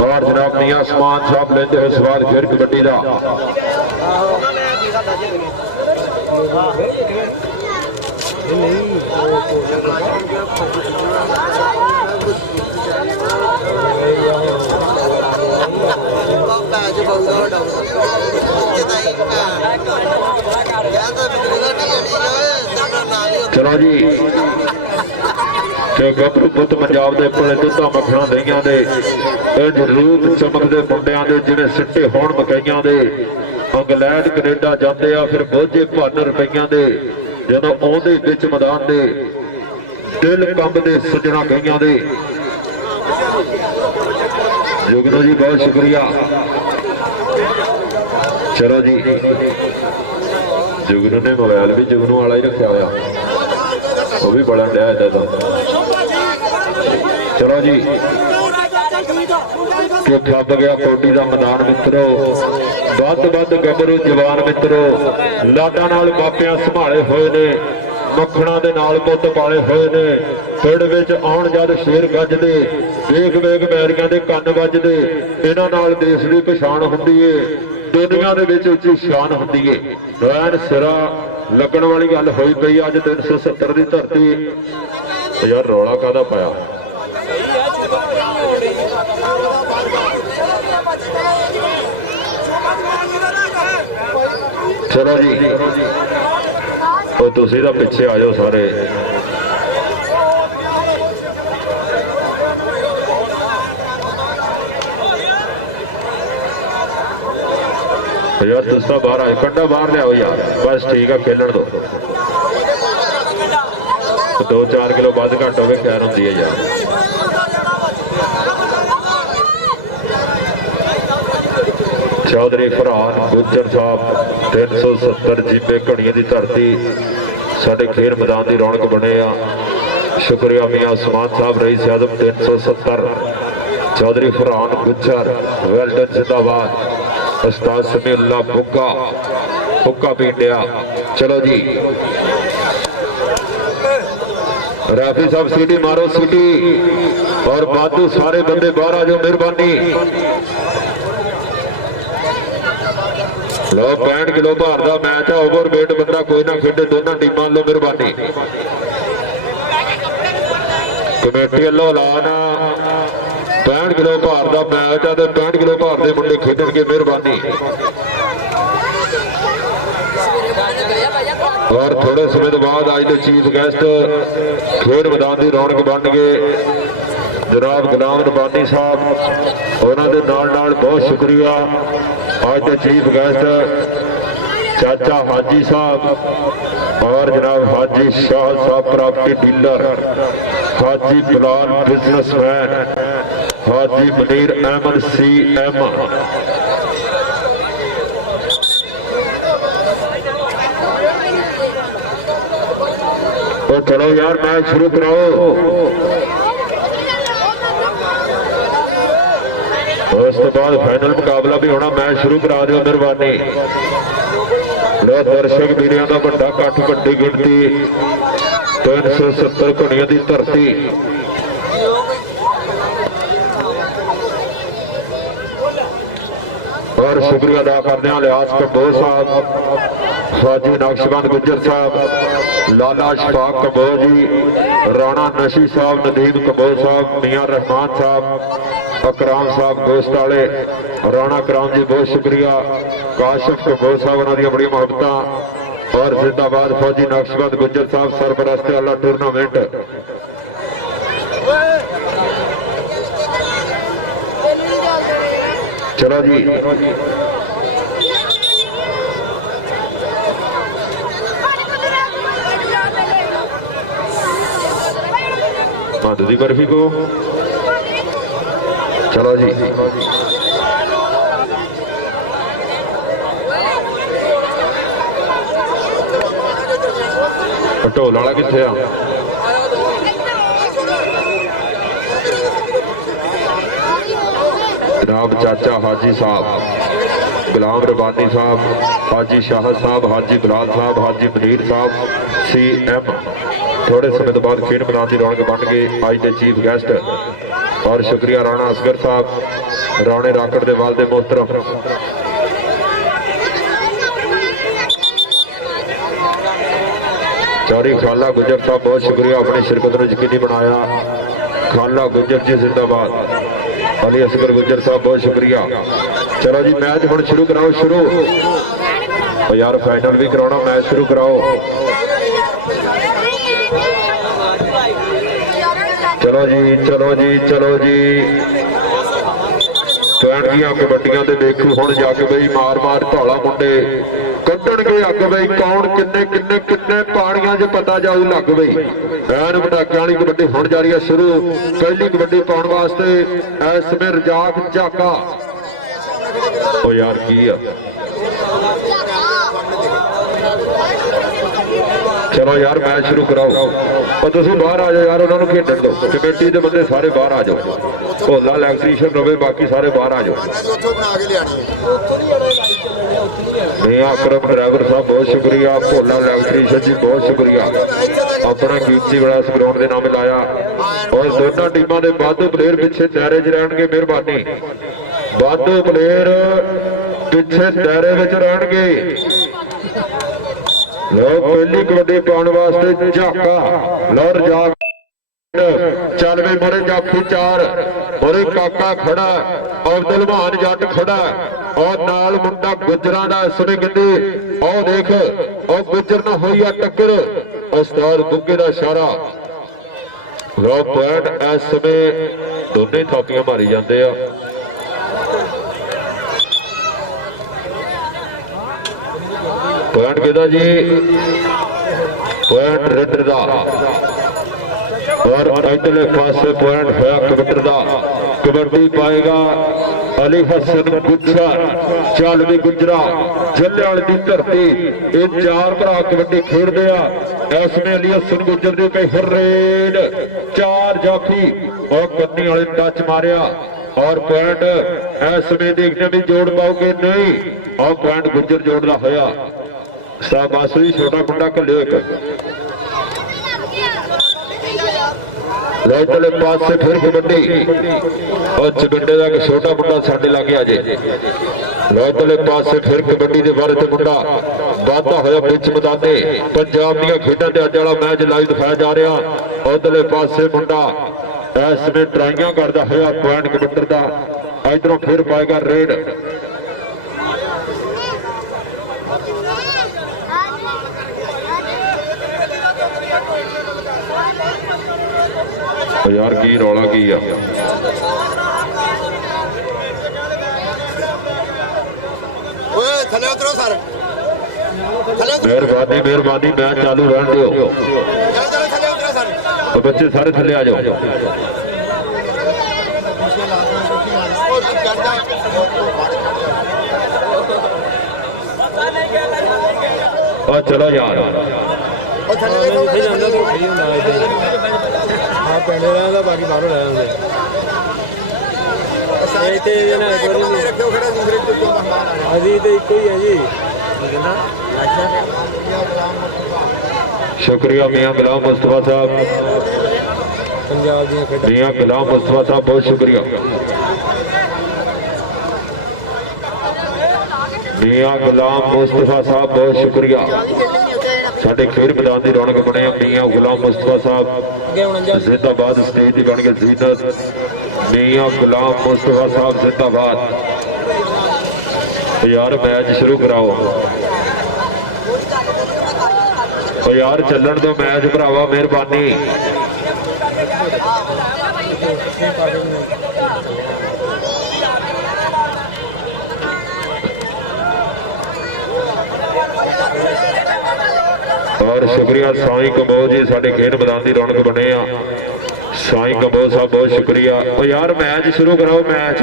और जनाब मियां समान साहब लेते हुए सवाल फिर कबड्डी का जी ਕਿ ਗੱਭਰੂ ਪੁੱਤ ਪੰਜਾਬ ਦੇ ਭਲੇ ਦੁੱਧਾਂ ਮੱਖਣਾਂ ਦਹੀਆਂ ਦੇ ਇੰਜ ਰੂਪ ਚਮਕਦੇ ਮੁੰਡਿਆਂ ਦੇ ਜਿਵੇਂ ਸਿੱਟੇ ਹੋਣ ਮਕਈਆਂ ਦੇ ਇੰਗਲੈਂਡ ਕੈਨੇਡਾ ਜਾਂਦੇ ਆ ਫਿਰ ਬੋਝੇ ਭੰਨ ਰੁਪਈਆਂ ਦੇ ਜਦੋਂ ਆਉਂਦੇ ਵਿੱਚ ਮੈਦਾਨ ਦੇ ਦਿਲ ਕੰਬਦੇ ਸੱਜਣਾ ਕਈਆਂ ਦੇ ਜੁਗਨੂ ਜੀ ਬਹੁਤ ਸ਼ੁਕਰੀਆ ਚਲੋ ਜੀ ਜੁਗਨੂ ਨੇ ਮੋਬਾਈਲ ਵੀ ਜੁਗਨੂ ਵਾਲਾ ਹੀ ਰੱਖਿਆ ਹੋਇਆ ਉਹ ਵੀ ਬੜਾ ਡਿਆ ਇਹਦਾ ਤਾਂ ਚਲੋ ਜੀ ਕਿ ਫੱਬ ਗਿਆ ਕੋਟੀ ਦਾ ਮੈਦਾਨ ਮਿੱਤਰੋ ਵੱਧ ਗੱਭਰੂ ਜਵਾਨ ਮਿੱਤਰੋ ਲਾਡਾਂ ਨਾਲ ਮਾਪਿਆਂ ਸੰਭਾਲੇ ਹੋਏ ਨੇ ਮੱਖਣਾਂ ਦੇ ਨਾਲ ਪੁੱਤ ਪਾਲੇ ਹੋਏ ਨੇ ਪਿੰਡ ਵਿੱਚ ਆਉਣ ਜਦ ਸ਼ੇਰ ਗੱਜਦੇ ਵੇਖ ਮੈਰੀਆਂ ਦੇ ਕੰਨ ਵੱਜਦੇ ਇਹਨਾਂ ਨਾਲ ਦੇਸ਼ ਦੀ ਪਛਾਣ ਹੁੰਦੀ ਏ ਦੁਨੀਆ ਦੇ ਵਿੱਚ ਉੱਚੀ ਸ਼ਾਨ ਹੁੰਦੀ ਏ ਰੈਣ ਸਿਰਾ ਲੱਗਣ ਵਾਲੀ ਗੱਲ ਹੋਈ ਪਈ ਅੱਜ 370 ਦੀ ਧਰਤੀ ਯਾਰ ਰੌਲਾ ਕਾਹਦਾ ਪਾਇਆ ਚਲੋ ਜੀ ਉਹ ਤੁਸੀਂ ਤਾਂ ਪਿੱਛੇ ਆ ਜਾਓ ਸਾਰੇ ਯਾਰ ਤੁਸੀਂ ਤਾਂ ਬਾਹਰ ਆਏ ਕੰਡਾ ਬਾਹਰ ਲਿਆਓ ਯਾਰ ਬਸ ਠੀਕ ਆ ਖੇਲਣ ਦੋ 2-4 ਕਿਲੋ ਵੱਧ ਘੱਟ ਹੋਵੇ ਖੈਰ ਹੁੰਦੀ ਹੈ ਯਾਰ ਚੌਧਰੀ ਫਰਹਾਨ ਗੁੱਜਰ ਸਾਹਿਬ 370 ਜੀਪੇ ਘੜੀਆਂ ਦੀ ਧਰਤੀ ਸਾਡੇ ਖੇਡ ਮੈਦਾਨ ਦੀ ਰੌਣਕ ਬਣੇ ਆ ਸ਼ੁਕਰੀਆ ਮੀਆਂ ਉਸਮਾਨ ਸਾਹਿਬ ਰਈਸ ਆਜ਼ਮ 370 ਚੌਧਰੀ ਫਰਹਾਨ ਗੁੱਜਰ ਵੈਲਡਨ ਜ਼ਿੰਦਾਬਾਦ ਉਸਤਾਦ ਸਮੀਉल्लाह ਹੁੱਕਾ ਪੀਂਡਿਆ ਚਲੋ ਜੀ ਰਾਫੀ ਸਾਹਿਬ ਸੀਟੀ ਮਾਰੋ ਸੀਟੀ ਔਰ ਬਾਦੂ ਸਾਰੇ ਬੰਦੇ ਬਾਹਰ ਆ ਜਾਓ ਮਿਹਰਬਾਨੀ ਲੋ 65 ਕਿਲੋ ਭਾਰ ਦਾ ਮੈਚ ਆ ਓਵਰਵੇਟ ਬੰਦਾ ਕੋਈ ਨਾ ਖੇਡੇ ਦੋਨਾਂ ਟੀਮਾਂ ਲੋ ਮਿਹਰਬਾਨੀ ਕਮੇਟੀ ਵੱਲੋਂ ਐਲਾਨ 65 ਕਿਲੋ ਭਾਰ ਦਾ ਮੈਚ ਆ ਤੇ 65 ਕਿਲੋ ਭਾਰ ਦੇ ਮੁੰਡੇ ਖੇਡਣਗੇ ਮਿਹਰਬਾਨੀ ਔਰ ਥੋੜੇ ਸਮੇਂ ਤੋਂ ਬਾਅਦ ਅੱਜ ਦੇ ਚੀਫ ਗੈਸਟ ਖੇਡ ਮੈਦਾਨ ਦੀ ਰੌਣਕ ਬਣ ਗਏ ਜਨਾਬ ਗੁਲਾਮ ਰਬਾਨੀ ਸਾਹਿਬ ਉਹਨਾਂ ਦੇ ਨਾਲ ਬਹੁਤ ਸ਼ੁਕਰੀਆ ਅੱਜ ਦੇ ਚੀਫ ਗੈਸਟ ਚਾਚਾ ਹਾਜੀ ਸਾਹਿਬ और जनाब हाजी शाह साहब प्रॉपर्टी डीलर हाजी बिलाल बिजनेसमैन हाजी मुनीर अहमद CM चलो यार मैच शुरू कराओ उस तो बाद फाइनल मुकाबला भी होना मैच शुरू करा दो मेहरबानी लो दर्शक वीरों का बड़ा कट वड्डी गिनती 370 घड़ियों की धरती और शुक्रिया अदा करते हैं लिहाज कंबोज साहब हाजी नक्शबंद गुज्जर साहब लाला शफाक कंबोज जी राणा नशी साहब नदीम कंबोज साहब मियां रहमान साहब अकराम साहब दोस्त वाले राणा कराम जी बहुत शुक्रिया काशिफ कंबोज साहब उन्होंने बड़ी मोहब्बत और जिंदाबाद फौजी नक्शबंद गुज्जर साहब सरबरास्ते वाला टूर्नामेंट चलो जी मद दी बर्फी को चलो जी ढोल वाला किथे आ जनाब चाचा हाजी साहब गुलाम रबानी साहब हाजी शाह साहब हाजी बिलाल साहब हाजी मुनीर साहब CM थोड़े समय तो बाद खेड मैदान की रौनक बन गए अज के चीफ गेस्ट और शुक्रिया राणा असगर साहब राणे राकड़ दे वाल दे मोहतरम चौधरी खाला गुजर साहब बहुत शुक्रिया अपनी शिरकत को यकीनी बनाया खाला गुजर जी जिंदाबाद अली असगर गुजर साहब बहुत शुक्रिया चलो जी मैच हम शुरू कराओ शुरू यार फाइनल भी कराना मैच शुरू कराओ ਚਲੋ ਜੀ ਚਲੋ ਜੀ ਚਲੋ ਜੀ ਪੈਣਗੀਆਂ ਕਬੱਡੀਆਂ ਦੇ ਦੇਖੂ ਹੁਣ ਜੱਗ ਬਈ ਮਾਰ ਮਾਰ ਧੌਲਾ ਮੁੰਡੇ ਕੱਢਣਗੇ ਅੱਗ ਬਈ ਕੌਣ ਕਿੰਨੇ ਕਿੰਨੇ ਕਿੰਨੇ ਪਾਣੀਆਂ 'ਚ ਪਤਾ ਜਾਊ ਲੱਗ ਬਈ ਐਨ ਪਟਾਕਿਆਂ ਵਾਲੀ ਕਬੱਡੀ ਹੁਣ ਜਾਰੀ ਹੈ ਸ਼ੁਰੂ ਪਹਿਲੀ ਕਬੱਡੀ ਪਾਉਣ ਵਾਸਤੇ ਇਸ ਸਮੇਂ ਰਜਾਕ ਝਾਕਾ ਉਹ ਯਾਰ ਕੀ ਆ ਚਲੋ ਯਾਰ ਮੈਚ ਸ਼ੁਰੂ ਕਰਾਓ ਉਹ ਤੁਸੀਂ ਬਾਹਰ ਆ ਜਾਓ ਯਾਰ ਉਹਨਾਂ ਨੂੰ ਖੇਡਣ ਦਿਓ ਕਮੇਟੀ ਦੇ ਬੰਦੇ ਸਾਰੇ ਬਾਹਰ ਆ ਜਾਓ ਭੋਲਾ ਇਲੈਕਟ੍ਰੀਸ਼ੀਅਨ ਰਵੇ ਬਾਕੀ ਸਾਰੇ ਬਾਹਰ ਆ ਜਾਓ ਉੱਥੋਂ ਬਣਾ ਕੇ ਲਿਆਣੀ ਨਹੀਂ ਅਕਰਮ ਡਰਾਈਵਰ ਸਾਹਿਬ ਬਹੁਤ ਸ਼ੁਕਰੀਆ ਭੋਲਾ ਇਲੈਕਟ੍ਰੀਸ਼ੀਅਨ ਜੀ ਬਹੁਤ ਸ਼ੁਕਰੀਆ ਆਪਣਾ ਕੀਮਤੀ ਬੜਾ ਇਸ ਗਰਾਊਂਡ ਦੇ ਨਾਮ ਲਾਇਆ ਔਰ ਦੋਨਾਂ ਟੀਮਾਂ ਦੇ ਵਾਧੂ ਪਲੇਅਰ ਪਿੱਛੇ ਦਾਇਰੇ 'ਚ ਰਹਿਣਗੇ ਮਿਹਰਬਾਨੀ ਵਾਧੂ ਪਲੇਅਰ ਪਿੱਛੇ ਦਾਇਰੇ ਵਿੱਚ ਰਹਿਣਗੇ ਲੋ ਪਹਿਲੀ ਕਬੱਡੀ ਪਾਉਣ ਵਾਸਤੇ ਝਾਕਾ ਲੋ ਰਜਾਕ ਚੱਲ ਵੇ ਮਰੇ ਜਾਫੀ 4 ਮਰੇ ਕਾਕਾ ਖੜਾ ਅਬਦੁਲਮਾਨ ਜੱਟ ਖੜਾ ਔਰ ਨਾਲ ਮੁੰਡਾ ਗੁੱਜਰਾਂ ਦਾ ਇਸ ਵੇਲੇ ਕਹਿੰਦੇ ਉਹ ਦੇਖ ਉਹ ਗੁੱਜਰ ਨਾਲ ਹੋਈ ਆ ਟੱਕਰ ਉਸਤਾਦ ਬੁੱਗੇ ਦਾ ਇਸ਼ਾਰਾ ਲੋ ਪੁਆਇੰਟ ਇਸ ਸਮੇਂ ਦੋਨੇ ਥਾਪੀਆਂ ਮਾਰੀ ਜਾਂਦੇ ਆ ਪੁਆਇੰਟ ਕਿਹਦਾ ਜੀ ਪੁਆਇੰਟ ਰੈਡਰ ਦਾ और इधरले पासे पॉइंट है कबड्डी दा कबड्डी पाएगा अली हसन गुज्जर चल भी गुजरा जल्लेवाल दी धरती ये चार भरा कबड्डी खेडदे आ इसमें अली हसन गुज्जर दे कई हरेड चार जाफी और कन्नी वाले टच मारिया और पॉइंट इसमें देखते भी जोड़ पाओगे नहीं और पॉइंट गुज्जर जोड़दा होया शाबाशी छोटा मुंडा घल्लियो एक इधरले पासे फिर कबड्डी और चबिंडे का एक छोटा मुंडा साडे लागे आ जाए इधरले पासे फिर कबड्डी के बारे मुंडा वाधा होया बिच मैदाने पंजाब दी खेडां ते अज वाला मैच लाइव दिखाया जा रहा उधरले पासे मुंडा इसमें ट्राइयां करदा होया पॉइंट कबड्डी दा इधरों फिर पाएगा रेड यार की रौला की आ मेहरबानी मेहरबानी मैच चालू रहने दो तो बच्चे सारे थले आ जाओ और चलो यार ਪਿੰਡ ਰਹਿੰਦਾ ਬਾਕੀ ਬਾਹਰੋਂ ਲੈ ਆਉਂਦੇ ਇੱਥੇ ਨਾ ਰੱਖਿਓ ਖੜਾ ਦੂਸਰੇ ਤੋਂ ਮਹਿਮਾਨ ਆ ਅਸੀਂ ਤੇ ਇੱਕੋ ਹੀ ਹੈ ਜੀ ਕਹਿੰਦਾ शुक्रिया मियां गुलाम मुस्तफा साहब ਪੰਜਾਬ ਦੀਆਂ ਖੇਡਾਂ मियां गुलाम मुस्तफा साहब बहुत शुक्रिया मियां गुलाम मुस्तफा साहब बहुत शुक्रिया साडे खेल मैदान की रौनक बने मियां गुलाम मुस्तफा साहब जिंदाबाद स्टेज की बन के जीनत मियां गुलाम मुस्तफा साहब जिंदाबाद यार मैच शुरू कराओ यार चलन दो मैच भरावा मेहरबानी और शुक्रिया साई कंबोज जी साडे खेल मैदान की रौनक बने आ साई कंबोज साहब बहुत शुक्रिया यार मैच शुरू कराओ मैच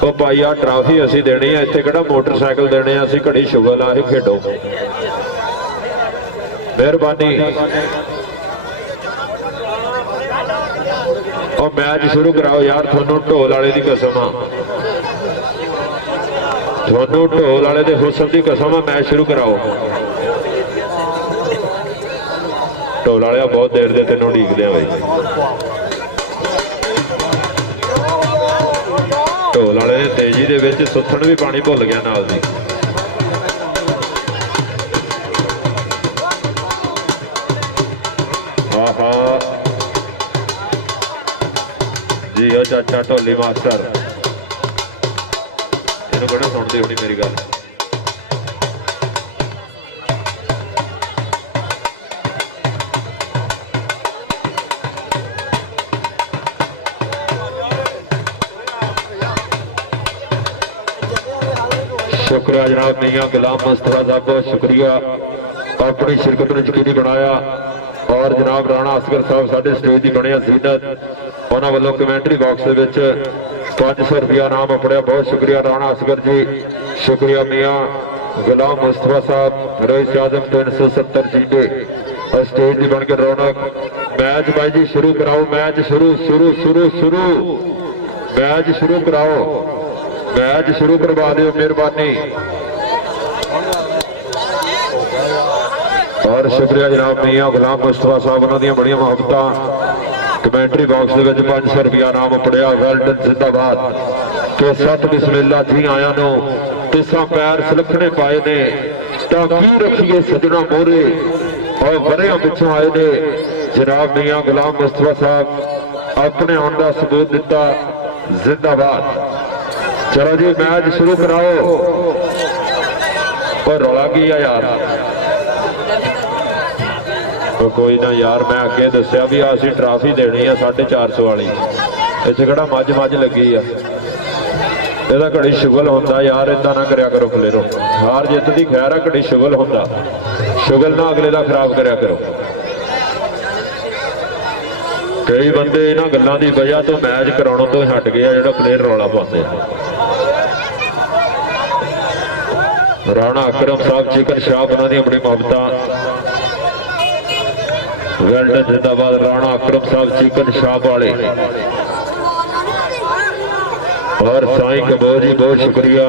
ओ भाई आ ट्राफी असी देनी है इत्थे किहड़ा मोटरसाइकिल देने असी घड़ी शुगर ला के खेडो मेहरबानी और मैच शुरू कराओ यार थानू ढोल वाले की कसम आ थानू ढोल वाले के हुस्न की कसम आ मैच शुरू कराओ ढोल वाले बहुत देर दे तेनों उड़ीकदे भाई ढोल वाले ने तेजी दे विच सुथन भी पानी भुल गया नाल दी आहा जी ओ चाचा ढोली मास्टर इन्हू बड़ा सुनती होनी मेरी गल शुक्रिया जनाब मियां गुलाम मुस्तफा साहब बहुत शुक्रिया अपनी शिरकत में यकीनी बनाया। और जनाब राणा असगर साहब साढ़े स्टेज की बने जीनत उन्होंने वालों कमेंटरी बॉक्स के 500 रुपया नाम अपड़िया बहुत शुक्रिया राणा असगर जी शुक्रिया मियां गुलाम मुस्तफा साहब रोहित आजम 370 जीते स्टेज की बन के रौनक। मैच भाई जी शुरू कराओ मैच शुरू शुरू शुरू शुरू मैच शुरू कराओ मैच शुरू करवा दो मेहरबानी। और शुक्रिया जनाब मियां गुलाम मुस्तफा साहब उन्होंने बड़िया मुहब्बत कमेंटरी बॉक्स के 500 रुपया नाम पड़िया वेल्डन जिंदाबाद तो 7 बिस्मिल्ला जी आया नो तिसा पैर सलखने पाए ने तो की रखिए सजना मोरे और वरिया पिछों आए ने जनाब मियां गुलाम मुस्तफा साहब अपने आने का सबूत दिता जिंदाबाद। चलो जी मैच शुरू कराओ और रौला की है यार तो कोई ना यार मैं अगे दसिया भी असी ट्राफी देनी है 450 वाली इतने कड़ा मझ लगी है ਇਹਦਾ घड़ी शुगल होंदा यार इदा ना करया करो खलेरो हार जित की खैर है घड़ी शुगल होंदा शुगल ना अगले का खराब करया करो। कई बंदे इन्हां गल्लां दी वजह तो मैच कराने तो हट गया जो प्लेयर रौला पाते राणा अकरम साहब चिकन शाह उन्होंने अपनी मुहब्बत वेल्डन जिंदाबाद राणा अकरम साहब चिकन शाह वाले और साई कबोज जी बहुत शुक्रिया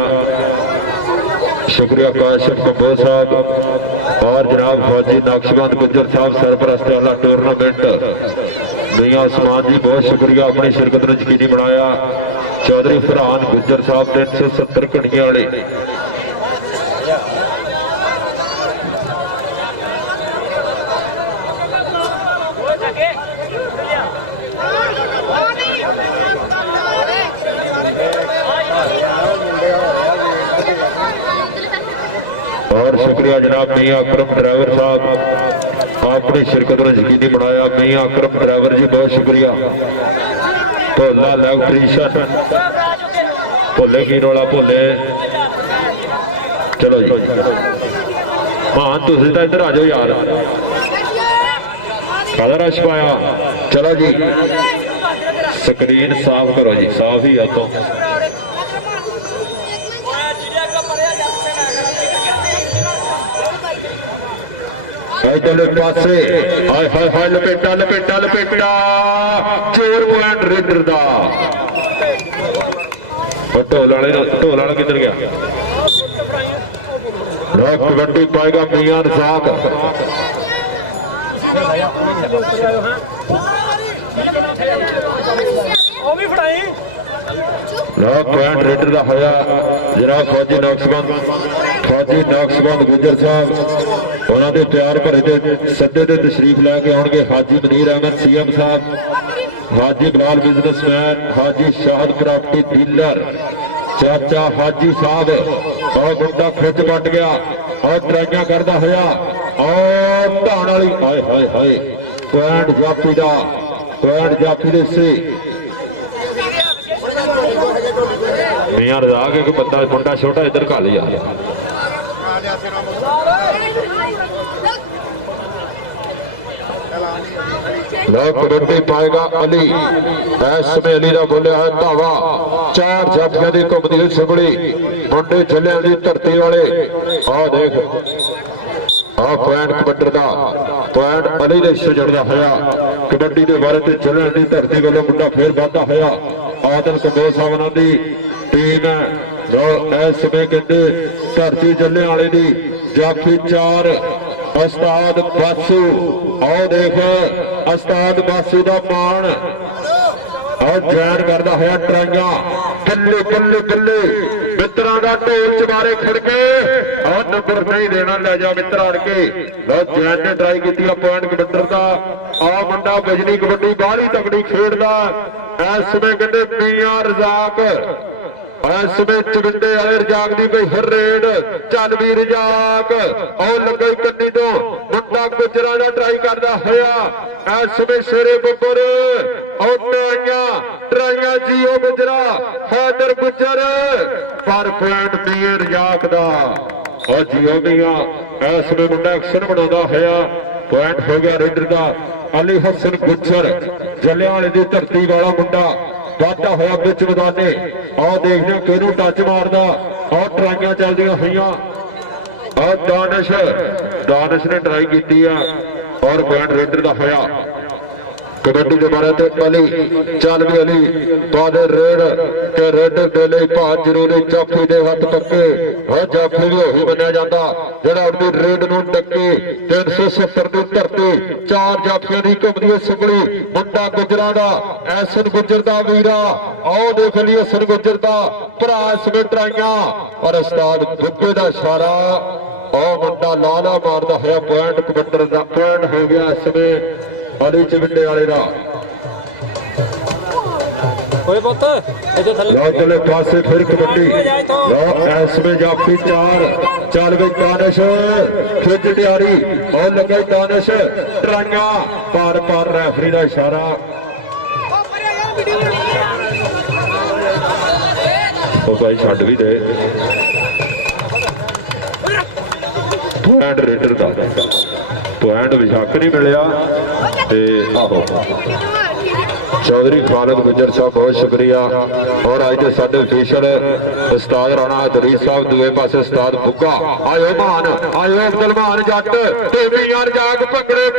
शुक्रिया काशिफ कबोज साहब और जनाब फौजी नक्शबंद गुज्जर साहब सरपरस्त वाला टूर्नामेंट मियां उस्मान जी बहुत शुक्रिया अपनी शिरकत ने यकीनी बनाया। चौधरी फरहान गुज्जर साहब 370 घड़ियां वाले और शुक्रिया जनाब मियां अकरम ड्राइवर साहब अपनी शिरकत ने यकीनी बनाया। मियां अकरम ड्राइवर जी बहुत शुक्रिया। भोला इलेक्ट्रीशियन भोले की रौला भोले चलो जी हाँ तुम तो इधर आ जाओ यार काला रश पाया। चलो जी स्क्रीन साफ करो जी साफ ही है तो इधरले पासे हाय हाय हाय लपेटा लपेटा लपेटा चोर पॉइंट रेडर दा ढोल वाला किधर गया रॉक कबड्डी पाएगा मियां रज़ाक रॉक पॉइंट रेडर दा होया जनाब फौजी नक्शबंद गुज्जर साहब उन्होंने प्यार भरे सदे के तशरीफ लैके आउणगे हाजी मनीर अहमद सीएम साहब हाजी बिलाल बिजनेसमैन हाजी शाहद प्रॉपर्टी डीलर चाचा हाजी साहब और मुंडा खिच बट गया और ट्राइयां करता होया और धान वाली हाय हाय हाय पॉइंट जाफी दे से मियां रज़ाक एक बंदा मुंडा छोटा इधर खा लिया कबड्डी पाएगा अली इस समय अली का बोलिया है धावा 4 जाफिया की घुमती हुई सुगड़ी मुंडे झल्लियां की धरती वाले आ देख पॉइंट कबड्डर का पॉइंट अली ने हिस्से जड़ता होया कबड्डी के बारे में झल्लियां की धरती वालों मुंडा फिर बढ़ता होया आदल कबोज साहब की टीम है जो इस समय कहते धरती झल्लियां वाले की जाफी 4 उस्ताद बासू आओ देख उस्ताद बासू का मान और जैन करता है ट्राइयां कल्ले कल्ले कल्ले मित्रा का ढोल चबारे खड़के और नंबर नहीं देना ले जा मित्र अड़के जैन ने ट्राई की पॉइंट कबड्डर का आ मुंडा बिजली कबड्डी बाहरी तगड़ी खेडदा इस समय कहते मियां रज़ाक इस समय चविंडे वाले रजाक की कोई हर रेड चल भी रजाक और लगे कन्नी तो मुंडा गुजरा का ट्राई करता होया इस समय शेरे बब्बर और ट्राइयां ਜੀਓ ਗੁਜਰਾ ਹੈਦਰ ਗੁਜਰ ਪਰ ਪੁਆਇੰਟ ਦੀ ਰਜਾਕ ਦਾ ਉਹ ਜੀਓ ਮੀਆਂ ਇਸ ਵੇ ਮੁੰਡਾ ਐਕਸ਼ਨ ਬਣਾਉਂਦਾ ਹੋਇਆ ਪੁਆਇੰਟ ਹੋ ਗਿਆ ਰੇਡਰ ਦਾ ਅਲੀ ਹਸਨ ਗੁਜਰ ਜਲਿਆਂਵਾਲੇ ਦੀ ਧਰਤੀ ਵਾਲਾ ਮੁੰਡਾ ਵਾਧਾ ਹੋਇਆ ਵਿੱਚ ਮੈਦਾਨੇ ਆਹ ਦੇਖਦੇ ਹਾਂ ਕਿਹਨੂੰ ਟੱਚ ਮਾਰਦਾ ਆਹ ਟਰਾਈਆਂ ਚੱਲਦੀਆਂ ਹੋਈਆਂ ਆਹ ਦਾਨਿਸ਼ ਨੇ ਟਰਾਈ ਕੀਤੀ ਆ ਔਰ ਪੁਆਇੰਟ ਰੇਡਰ ਦਾ ਹੋਇਆ ਕਬੱਡੀ ਦੇ ਬਾਰੇ ਤੇ ਅਲੀ ਚੱਲ ਵੀ ਅਲੀ ਬਾਦੇ ਰੇਡ ਤੇ ਰੇਡਰ ਦੇ ਲਈ ਭਾਅ ਜ਼ਰੂਰੀ ਜਾਫੀ ਦੇ ਹੱਥ ਪੱਕੇ ਹੋ ਜਾਫੀ ਵੀ ਉਹੀ ਮੰਨਿਆ ਜਾਂਦਾ ਜਿਹੜਾ ਆਪਣੀ ਰੇਡ ਨੂੰ ਟੱਕੇ 370 ਦੀ ਧਰਤੀ ਚਾਰ ਜਾਫੀਆਂ ਦੀ ਘੁੰਮਦੀ ਹੈ ਸੁਗੜੀ ਮੁੰਡਾ ਗੁਜਰਾਂ ਦਾ ਐਸਨ ਗੁਜਰ ਦਾ ਵੀਰਾ ਆਓ ਦੇਖ ਲਈ ਐਸਨ ਗੁਜਰ ਦਾ ਭਰਾ ਇਸ ਵਿੱਚ ਟਰਾਈਆਂ ਔਰ ਉਸਤਾਦ ਬੁੱਗੇ ਦਾ ਇਸ਼ਾਰਾ ਉਹ ਮੁੰਡਾ ਲਾਲਾ ਮਾਰਦਾ ਹੋਇਆ ਪੁਆਇੰਟ ਕਬੱਡਰ ਦਾ ਪੁਆਇੰਟ ਹੋ ਗਿਆ ਇਸ ਵਿੱਚ ਅਲੀ ਚਵਿੰਡੇ ਵਾਲੇ ਦਾ ਓਏ ਪੁੱਤ ਇੱਥੇ ਥੱਲੇ ਲਓ ਚਲੇ ਪਾਸੇ ਫਿਰ ਕਬੱਡੀ ਲਓ ਐਸਵੇਂ ਜਾਫੀ ਚਾਰ ਚੱਲ ਗਈ ਦਾਨਿਸ਼ ਖਿੱਚ ਤਿਆਰੀ ਉਹ ਲੱਗਾ ਦਾਨਿਸ਼ ਟਰਾਈਆਂ ਪਾਰ ਰੈਫਰੀ ਦਾ ਇਸ਼ਾਰਾ ਉਹ ਭਾਈ ਛੱਡ ਵੀ ਦੇ ਪੁਆਇੰਟ ਰੇਡਰ ਦਾ ਪੁਆਇੰਟ ਵਿਸ਼ਾਕ ਨਹੀਂ ਮਿਲਿਆ ਤੇ ਆਹੋ ਚੌਧਰੀ ਖਾਲਦ ਗੁਜਰ ਸਾਹਿਬ ਬਹੁਤ ਸ਼ੁਕਰੀਆ ਔਰ ਅੱਜ ਦੇ ਸਾਡੇ ਅਫੀਸ਼ਲ ਉਸਤਾਦ ਰਾਣਾ ਦਰੀਸ ਸਾਹਿਬ ਦੂਏ ਪਾਸੇ ਉਸਤਾਦ ਬੁੱਗਾ ਆਇਓ ਅਬਦੁਲ ਮਾਨ ਜੱਟ ਟੀਵੀਆਂ ਜਾਗ ਭੰਗੜੇ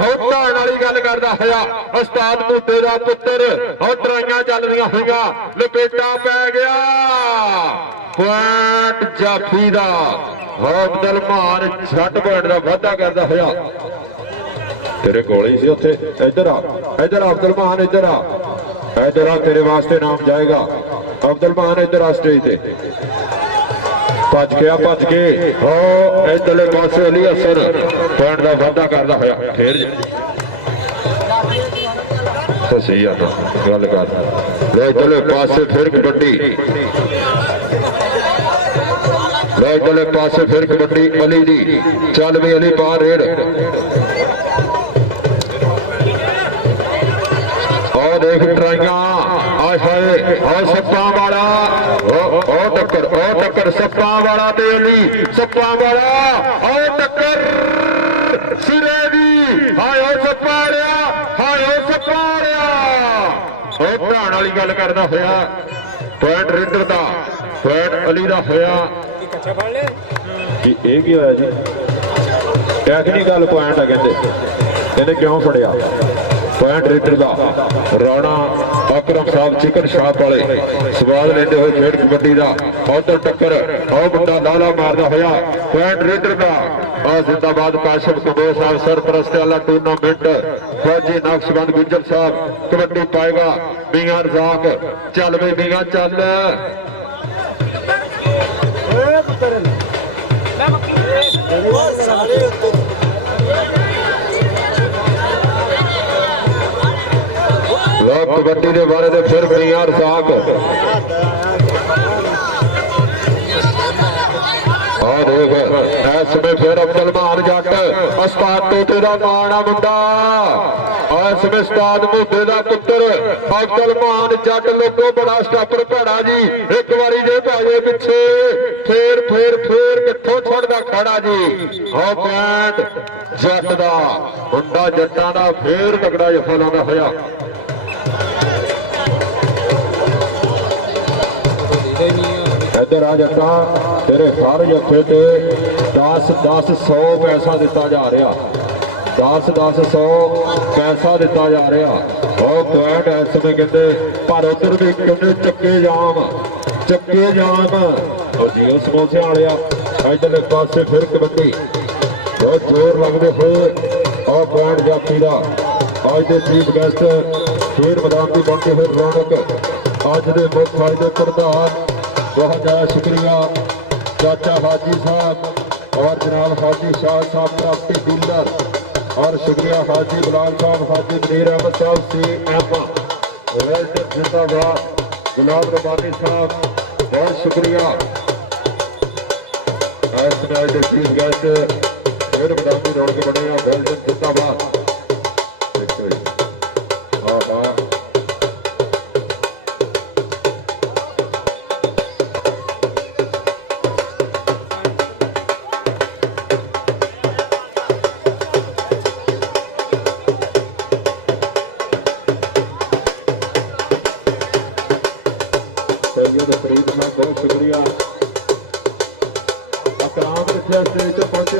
ਹੌਤਾਣ ਵਾਲੀ ਗੱਲ ਕਰਦਾ ਹੋਇਆ ਉਸਤਾਦ ਮੁੱਦੇ ਦਾ ਪੁੱਤਰ ਉਹ ਟਰਾਈਆਂ ਚੱਲਦੀਆਂ ਹੋਈਆਂ ਲਪੇਟਾ ਪੈ ਗਿਆ ਪੁਆਇੰਟ ਜਾਫੀ ਦਾ ਅਬਦੁਲ ਮਾਨ ਛੱਡ ਪੁਆਇੰਟ ਦਾ ਵਾਧਾ ਕਰਦਾ ਹੋਇਆ ਤੇਰੇ ਕੋਲ ਹੀ ਸੀ ਉੱਥੇ ਇੱਧਰ ਆ ਅਬਦੁਲ ਮਾਨ ਇੱਧਰ ਆ ਤੇਰੇ ਵਾਸਤੇ ਨਾਮ ਜਾਏਗਾ ਅਬਦੁਲ ਮਾਨ ਇੱਧਰ ਆ ਸਟੇਜ ਤੇ ਭੱਜ ਕੇ ਹੋ ਇੱਧਰਲੇ ਪਾਸੇ ਅਲੀ ਹਸਨ ਪੁਆਇੰਟ ਦਾ ਵਾਧਾ ਕਰਦਾ ਹੋਇਆ ਫੇਰ ਸਹੀ ਆ ਗੱਲ ਕਰ ਲੈ ਇੱਧਰਲੇ ਪਾਸੇ ਫਿਰ ਕਬੱਡੀ ਲੈ ਇੱਧਰਲੇ ਪਾਸੇ ਫਿਰ ਕਬੱਡੀ ਅਲੀ ਦੀ ਚੱਲ ਵੀ ਅਲੀ ਬਾਹਰ ਰੇਡ ਉਹ ਦੇਖ ਟਰਾਈਆਂ ਆਏ ਸੱਪਾਂ ਵਾਲਾ ਉਹ ਟੱਕਰ ਸੱਪਾਂ ਵਾਲਾ ਤੇ ਅਲੀ ਸੱਪਾਂ ਵਾਲਾ ਉਹ ਟੱਕਰ ਸਿਰੇ ਦੀ ਹਾਏ ਸੱਪਾਂ ਵਾਲਿਆ ਉਹ ਧਾਣ ਵਾਲੀ ਗੱਲ ਕਰਦਾ ਹੋਇਆ ਪੁਆਇੰਟ ਰੇਡਰ ਦਾ ਪੁਆਇੰਟ ਅਲੀ ਦਾ ਹੋਇਆ ਕੱਚਾ ਫੜ ਲਿਆ ਇਹ ਕੀ ਹੋਇਆ ਜੀ ਟੈਕਨੀਕਲ ਪੁਆਇੰਟ ਆ ਕਹਿੰਦੇ ਇਹਨੇ ਕਿਉਂ ਫੜਿਆ ਪੁਆਇੰਟ ਰੇਡਰ ਦਾ ਰਾਣਾ ਅਕਰਮ ਸਾਹਿਬ ਚਿਕਨ ਸ਼ਾਪ ਵਾਲੇ ਸਵਾਦ ਲੈਂਦੇ ਹੋਏ ਖੇਡ ਕਬੱਡੀ ਦਾ ਉਧਰ ਟੱਕਰ ਉਹ ਮੁੰਡਾ ਲਾਲਾ ਮਾਰਦਾ ਹੋਇਆ ਪੁਆਇੰਟ ਰੇਡਰ ਦਾ ਆ ਜ਼ਿੰਦਾਬਾਦ ਕਾਸ਼ਮ ਕੁਬੇ ਸਾਹਿਬ ਸਰਪ੍ਰਸਤ ਵਾਲਾ ਟੂਰਨਾਮੈਂਟ ਫੌਜੀ ਨਕਸ਼ਬੰਦ ਗੁੱਜਰ ਸਾਹਿਬ ਕਬੱਡੀ ਪਾਏਗਾ ਮੀਆਂ ਰਜ਼ਾਕ ਚੱਲ ਵੇ ਮੀਆਂ ਚੱਲ ਲੋਕ ਕਬੱਡੀ ਦੇ ਬਾਰੇ ਦੇ ਫਿਰ ਮੀਆਂ ਰਜ਼ਾਕ ਆ ਦੇਖ ਇਸ ਵੇ ਫਿਰ ਅਬਦੁਲ ਮਾਨ ਜੱਟ ਉਸਤਾਦ ਤੋਤੇ ਦਾ ਮਾਣਾ ਮੁੰਡਾ ਇਸ ਵੇ ਉਸਤਾਦ ਮੁੱਦੇ ਦਾ ਪੁੱਤਰ ਅਬਦੁਲ ਮਾਨ ਜੱਟ ਲੋਕੋ ਬੜਾ ਸਟਾਪਰ ਭੈੜਾ ਜੀ ਇੱਕ ਵਾਰੀ ਜੇ ਭਾਜੇ ਪਿੱਛੇ ਫੇਰ ਕਿੱਥੋਂ ਛੱਡਦਾ ਖੜਾ ਜੀ ਹੋ ਪੈਂਟ ਜੱਟ ਦਾ ਮੁੰਡਾ ਜੱਟਾਂ ਦਾ ਫੇਰ ਤਕੜਾ ਜਫਾ ਲਾਉਂਦਾ ਹੋਇਆ ਇੱਧਰ ਆ ਜੱਟਾਂ ਤੇਰੇ ਹਰ ਜੱਥੇ ਤੇ 10-100 ਪੈਸਾ ਦਿੱਤਾ ਜਾ ਰਿਹਾ 10-100 ਪੈਸਾ ਦਿੱਤਾ ਜਾ ਰਿਹਾ ਉਹ ਪੁਆਇੰਟ ਇਸ ਸਮੇਂ ਕਹਿੰਦੇ ਪਰ ਉਧਰ ਵੀ ਕਹਿੰਦੇ ਚੱਕੇ ਜਾਮ ਉਹ ਜੀਓ ਸਮੋਸੇ ਵਾਲਿਆ ਇੱਧਰਲੇ ਪਾਸੇ ਫਿਰ ਕਬੱਡੀ ਬਹੁਤ ਜ਼ੋਰ ਲੱਗਦੇ ਹੋਏ ਆਹ ਪੁਆਇੰਟ ਜਾਫੀ ਦਾ ਅੱਜ ਦੇ ਚੀਫ ਗੈਸਟ ਖੇਡ ਮੈਦਾਨ ਦੀ ਬਣਦੇ ਹੋਏ ਰੌਣਕ ਅੱਜ ਦੇ ਮੁੱਖ ਫਾਇਦੇ ਪ੍ਰਧਾਨ बहुत ज़्यादा शुक्रिया चाचा हाजी साहब और जनाब हाजी शाह साहब प्रॉपर्टी डीलर और शुक्रिया हाजी गुलाम साहब हाजी मनीर अहमद साहब CM जिंदाबाद गुलाम रबानी साहब बहुत शुक्रिया चीफ गेस्ट फिर मैदानी रौनक बने वेल्डन जिंदाबाद हाँ सैयद फरीद साहब बहुत शुक्रिया। अकराम किथे स्टेज ते पहुंचे,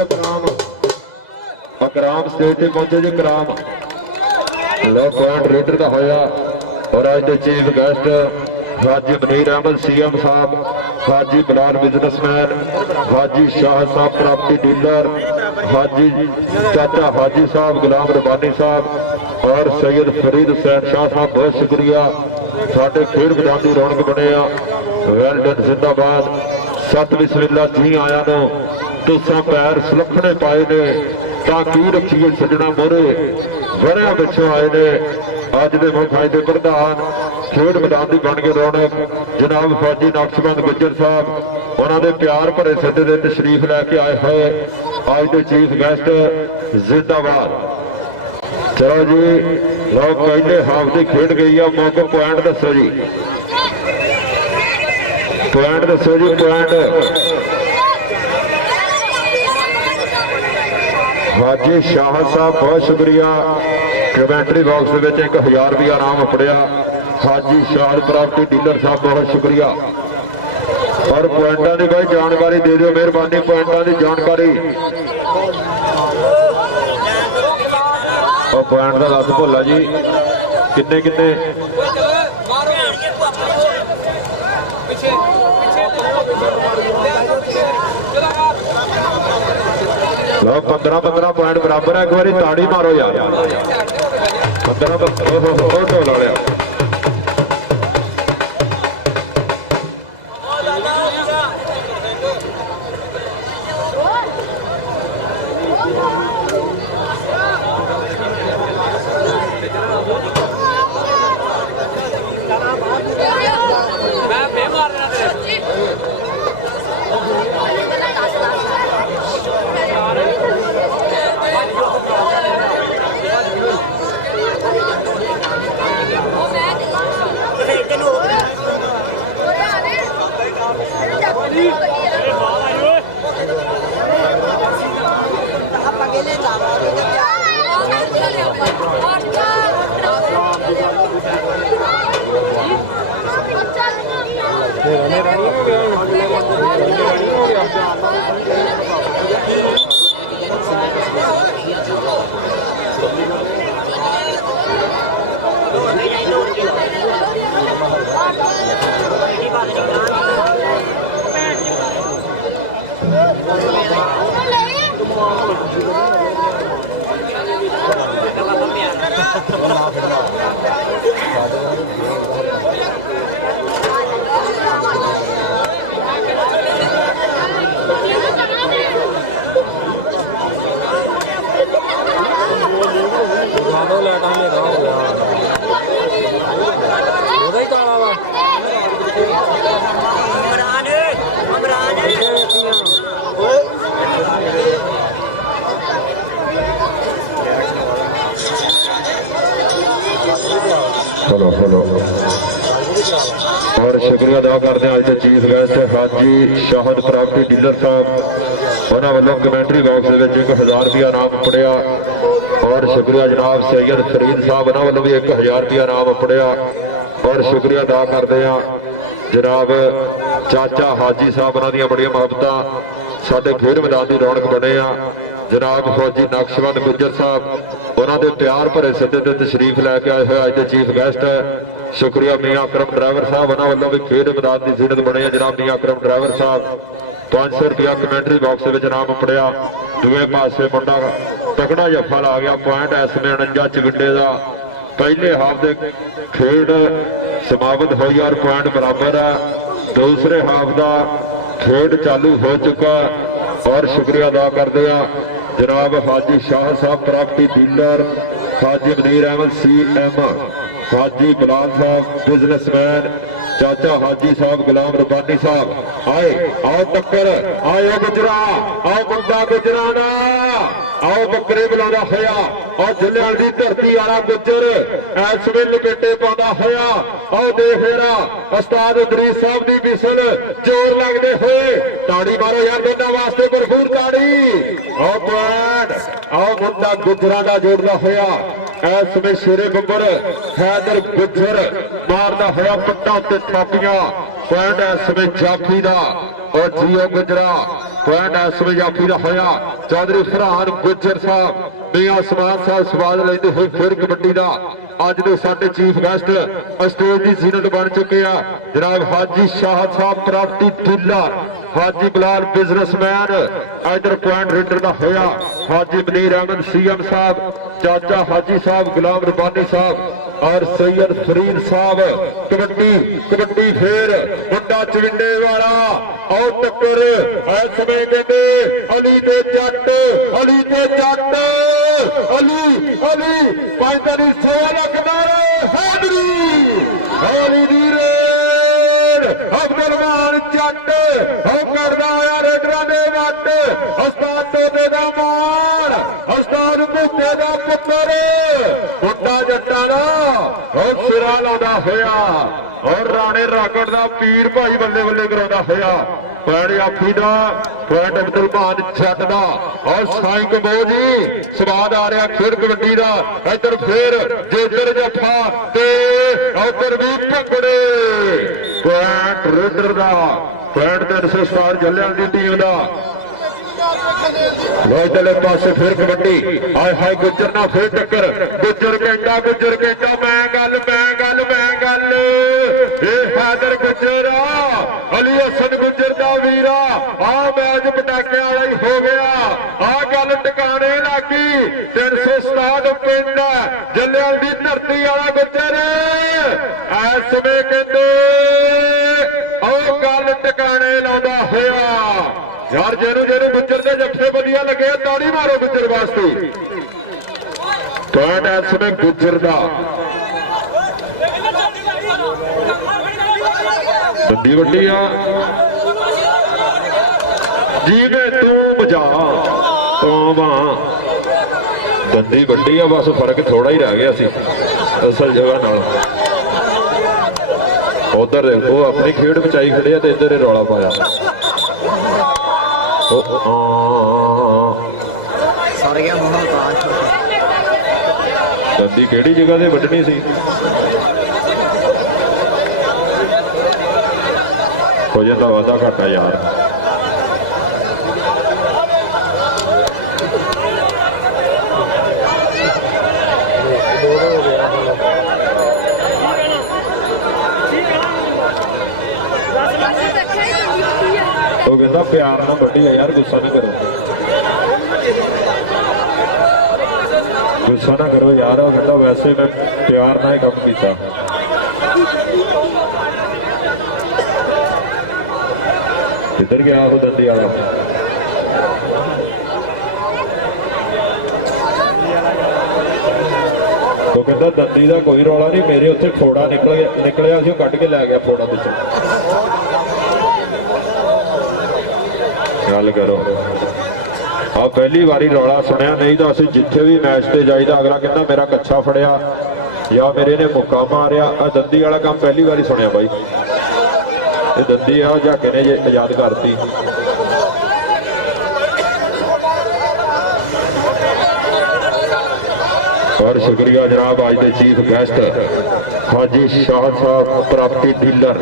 अकराम स्टेज ते पहुंचे जी अकराम। लो पॉइंट लीडर का होया और अज के चीफ गेस्ट हाजी मनीर अहमद सीएम साहब, हाजी बिलाल बिजनेसमैन, हाजी शाह साहब प्रॉपर्टी डीलर, हाजी चाचा हाजी साहब गुलाम रबानी साहब और सैयद फरीद हुसैन शाह साहब बहुत शुक्रिया। साडे खेड मैदान की रौनक बने वेल डन जिंदाबाद। सत बिस्मिल्ला जी आया नो तुसा पैर सुलखने पाए ने तां की रखीए सजना मोरे वरिया पिछों आए ने। अज के मुख अज के प्रधान खेड मैदान की बन के रौनक जनाब फौजी नक्शबंद गुज्जर साहब उन्होंने प्यार भरे सदे दे तशरीफ लैके आए हुए अज के चीफ गेस्ट जिंदाबाद। चलो जी लो पहले हाफ की खेड गई है मौके पॉइंट दसो जी, पॉइंट दसो जी पॉइंट। हाजी शाह साहब बहुत शुक्रिया। कमेंट्री बॉक्स में 1000 रुपया इनाम अपड़िया। हाजी शाह प्रॉपर्टी डीलर साहब बहुत शुक्रिया। और पॉइंटा की भाई जानकारी दे दो मेहरबानी, पॉइंटा की जानकारी और पॉइंट का दस भोला जी किन्ने किन्ने लो 15-15 पॉइंट बराबर है। एक बार ताड़ी मारो यार 15 ढोल वाले हेलो हेलो और शुक्रिया अदा करते हैं अज के चीफ गेस्ट हाजी शाहद प्रॉपर्टी डीलर साहब उन्होंने वालों कमेंट्री बॉक्स में 1000 रुपया इनाम पड़िया। और शुक्रिया जनाब सैयद फरीद साहब उन्होंने वालों भी 1000 रुपया इनाम पड़िया। और शुक्रिया अदा करते हैं जनाब चाचा हाजी साहब उन्होंने बड़िया मुहब्बत साडे खेड मैदान की रौनक बने जनाब फौजी नक्शबंद गुज्जर साहब उन्होंने प्यार भरे सदे ते तशरीफ लैके आए हुए अज के चीफ गेस्ट। शुक्रिया मियाँ अकरम ड्राइवर साहब उन्होंने वालों भी खेड मैदान की जीनत बने जनाब मियाँ अकरम ड्राइवर साहब 500 रुपया कमेंट्री बॉक्स में इनाम पड़िया। दुए पासे मुंडा तगड़ा जफा ला गया पॉइंट इस में 49 चविंडे का। पहले हाफ के खेड समाप्त हुई और पॉइंट बराबर है। दूसरे हाफ का खेड चालू हो चुका और शुक्रिया अदा करते हैं जनाब हाजी शाह साहब प्रॉपर्टी डीलर, हाजी मनीर अहमद CM, हाजी बिलाल साहब बिजनेसमैन, चाचा हाजी साहब गुलाम रबानी साहब आए। आओ टक्कर आओ गुजरा आओ मुंडा गुजराना आओ बकरे बुलाना होया और जलियां दी धरती वाला गुजर इस वे लपेटे पाता होया। आओ देख रहा उस्ताद अदरीस साहब की बिसल जोर लगते हुए ताड़ी मारो यार दोनों वास्ते भरपूर ताड़ी। आओ पॉइंट आओ मुंडा गुजरा का जोड़ता होया इस वे शेरे बब्बर हैदर गुजर मारदा होया पट्टा उत्ते थापियां ਪੁਆਇੰਟ ਇਸ ਵੇ ਜਾਫੀ ਦਾ ਔਰ ਜੀਓ ਗੁਜਰਾ ਪੁਆਇੰਟ ਇਸ ਵੇ ਜਾਫੀ ਦਾ ਹੋਇਆ ਚੌਧਰੀ ਫਰਹਾਨ ਗੁੱਜਰ ਸਾਹਿਬ ਮੀਆਂ ਸਮਾਨ ਸਾਹਿਬ ਸਵਾਦ ਲੈਂਦੇ ਹੋਏ ਫਿਰ ਕਬੱਡੀ ਦਾ ਅੱਜ ਦੇ ਸਾਡੇ ਚੀਫ ਗੈਸਟ ਸਟੇਜ ਦੀ ਜ਼ੀਨਤ ਬਣ ਚੁੱਕੇ ਆ ਜਨਾਬ ਹਾਜੀ ਸ਼ਾਹ ਸਾਹਿਬ ਪ੍ਰਾਪਰਟੀ ਡੀਲਰ ਹਾਜੀ ਬਲਾਲ ਬਿਜ਼ਨਸਮੈਨ ਇਧਰ ਪੁਆਇੰਟ ਰੀਡਰ ਦਾ ਹੋਇਆ ਹਾਜੀ ਮਨੀਰ ਅਹਿਮਦ ਸੀਐਮ ਸਾਹਿਬ ਚਾਚਾ ਹਾਜੀ ਸਾਹਿਬ ਗੁਲਾਮ ਰਬਾਨੀ ਸਾਹਿਬ ਔਰ ਸੈयद ਫਰੀਦ ਸਾਹਿਬ ਕਬੱਡੀ ਫੇਰ ਮੁੰਡਾ ਚਵਿੰਡੇ ਵਾਲਾ ਆਉ ਟੱਕਰ ਇਸ ਸਮੇਂ ਕਹਿੰਦੇ ਅਲੀ ਦੇ ਜੱਟ ਅਲੀ ਪਾਇਦਾਨੀ ਸੋਆ ਲੱਖ ਨਾਰੇ ਹਾਜ਼ਰੀ ਅਲੀ ਦੀ ਅਬਦੁਲਮਾਨ ਜੱਟ ਹੋ ਕਰਦਾ ਆ ਰੇਡਰਾਂ ਦੇ ਵੱਟ ਉਸਤਾਦ ਤੋਦੇ ਦਾ ਮਾਣ ਉਸਤਾਦ ਮੁੱਤੇ ਦਾ ਪੁੱਤਰ ਮੁੰਡਾ ਜੱਟਾਂ ਦਾ ਉਹ ਸਿਰਾ ਲਾਉਂਦਾ ਹੋਇਆ ਔਰ ਰਾਣੇ ਰਾਗੜ ਦਾ ਪੀਰ ਭਾਈ ਬੱਲੇ ਬੱਲੇ ਕਰਾਉਂਦਾ ਹੋਇਆ ਪੁਆਇੰਟ ਆਫੀ ਦਾ ਪੁਆਇੰਟ ਅਬਦੁਲਮਾਨ ਜੱਟ ਦਾ ਔਰ ਸਾਈਂ ਕੰਬੋਜੀ ਸਵਾਦ ਆ ਰਿਹਾ ਖੇਡ ਕਬੱਡੀ ਦਾ ਇੱਧਰ ਫੇਰ ਜੇਜਰ ਜੱਫਾ ਤੇ ਉੱਧਰ ਵੀ ਭੰਗੜੇ ਪੁਆਇੰਟ ਰੇਡਰ ਦਾ ਪੁਆਇੰਟ 307 ਜੱਲਿਆਂ ਦੀ ਟੀਮ ਦਾ ਲੋਇਦਲੇ ਪਾਸੇ ਫਿਰ ਕਬੱਡੀ ਹਾਏ ਹਾਏ ਗੁੱਜਰ ਨਾਲ ਫਿਰ ਟੱਕਰ ਗੁੱਜਰ ਕਹਿੰਦਾ ਮੈਂ ਗੱਲ ਇਹ ਹਾਜ਼ਰ ਗੁੱਜਰ ਅਲੀ ਹਸਨ ਗੁੱਜਰ ਦਾ ਵੀਰਾ ਆ ਮੈਚ ਪਟਾਕਿਆਂ ਵਾਲਾ ਹੀ ਹੋ ਗਿਆ ਆ ਗੱਲ ਟਿਕਾਣੇ ਲੱਗੀ 367 ਪਿੰਡ ਜੱਲਿਆਂ ਦੀ ਧਰਤੀ ਵਾਲਾ ਗੁੱਜਰ ਐਸ ਵੇ ਕਹਿੰਦੇ ਉਹ ਗੱਲ ਟਿਕਾਣੇ ਲਾਉਂਦਾ ਹੋਇਆ ਯਾਰ ਜਿਹਨੂੰ ਗੁੱਜਰ ਦੇ ਜੱਫੇ ਵਧੀਆ ਲੱਗੇ ਤਾੜੀ ਮਾਰੋ ਗੁੱਜਰ ਵਾਸਤੇ ਪੁਆਇੰਟ ਇਸ ਵੇ ਗੁੱਜਰ ਦਾ ਬੰਦੀ ਵੱਡੀ ਆ ਜੀਵੇ ਤੂੰ ਬਜਾ ਤੋਵਾਂ ਬੰਦੀ ਵੱਡੀ ਆ ਬਸ ਫਰਕ ਥੋੜਾ ਹੀ ਰਹਿ ਗਿਆ ਸੀ ਅਸਲ ਜਗ੍ਹਾ ਨਾਲ ਉਧਰ ਉਹ ਆਪਣੀ ਖੇਡ ਬਚਾਈ ਖੜੇ ਆ ਤੇ ਇੱਧਰ ਇਹ ਰੌਲਾ ਪਾਇਆ ਸਰ ਗਿਆ ਮੋਹਨ ਕਾਸ਼ ਬੰਦੀ ਕਿਹੜੀ ਜਗ੍ਹਾ ਤੇ ਵੱਢਣੀ ਸੀ ਹੋ ਜਾਂਦਾ ਵਾਧਾ ਘਾਟਾ ਯਾਰ ਉਹ ਕਹਿੰਦਾ ਪਿਆਰ ਨਾਲ ਵੱਡੀ ਆ ਯਾਰ ਗੁੱਸਾ ਨਾ ਕਰੋ ਯਾਰ ਉਹ ਕਹਿੰਦਾ ਵੈਸੇ ਮੈਂ ਪਿਆਰ ਨਾਲ ਹੀ ਕੰਮ ਕੀਤਾ ਕਿੱਧਰ ਗਿਆ ਉਹ ਦੰਦੀ ਵਾਲਾ ਉਹ ਕਹਿੰਦਾ ਦੰਦੀ ਦਾ ਕੋਈ ਰੌਲਾ ਨਹੀਂ ਮੇਰੇ ਉੱਥੇ ਫੋੜਾ ਨਿਕਲਿਆ ਸੀ ਉਹ ਕੱਢ ਕੇ ਲੈ ਗਿਆ ਫੋੜਾ ਵਿੱਚੋਂ ਗੱਲ ਕਰੋ ਆ ਪਹਿਲੀ ਵਾਰੀ ਰੌਲਾ ਸੁਣਿਆ ਨਹੀਂ ਤਾਂ ਅਸੀਂ ਜਿੱਥੇ ਵੀ ਮੈਚ ਤੇ ਜਾਈਦਾ ਅਗਲਾ ਕਹਿੰਦਾ ਮੇਰਾ ਕੱਛਾ ਫੜਿਆ ਜਾਂ ਮੇਰੇ ਨੇ ਮੁੱਕਾ ਮਾਰਿਆ ਆ ਦੰਦੀ ਵਾਲਾ ਕੰਮ ਪਹਿਲੀ ਵਾਰੀ ਸੁਣਿਆ ਬਾਈ ਇਹ ਦੰਦੀ ਆ ਝਾਕੇ ਨੇ ਜੇ ਆਜ਼ਾਦ ਕਰਤੀ और शुक्रिया जनाब आज के चीफ गेस्ट हाजी शाह साहब प्रॉपर्टी डीलर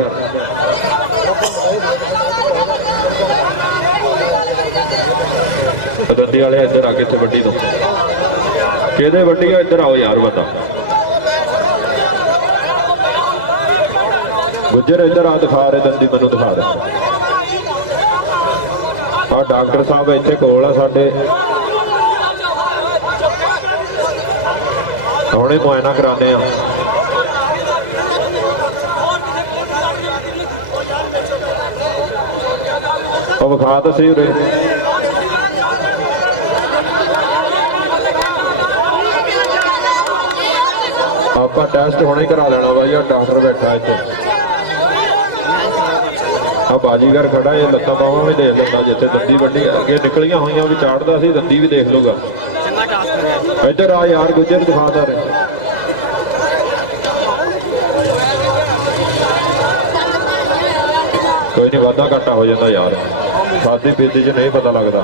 दंदी वाले इधर आके इतने वड्डी तो कि वड्डी है इधर आओ यार बता गुजर इधर आ दिखा रहे दंदी मैनू दिखा रहे आ डॉक्टर साहब इतने कोल आ साडे ਹੁਣੇ ਮੁਆਇਨਾ ਕਰਾਉਂਦੇ ਆ ਉਹ ਵਿਖਾ ਤਾਂ ਸਹੀ ਉਰੇ ਆਪਾਂ ਟੈਸਟ ਹੁਣੇ ਕਰਾ ਲੈਣਾ ਬਾਈ ਆ ਡਾਕਟਰ ਬੈਠਾ ਇੱਥੇ ਆ ਬਾਜੀਗਰ ਖੜਾ ਇਹ ਲੱਤਾਂ ਬਾਹਾਂ ਵੀ ਦੇਖ ਲੈਂਦਾ ਜਿੱਥੇ ਦੰਦੀ ਵੱਡੀ ਅੱਗੇ ਨਿਕਲੀਆਂ ਹੋਈਆਂ ਵੀ ਚਾੜਦਾ ਸੀ ਦੰਦੀ ਵੀ ਦੇਖ ਲੂਗਾ इधर आ यार गुजर दिखाता रहे कोई नहीं वाधा घाटा हो जाता यार खादी पीती च नहीं पता लगता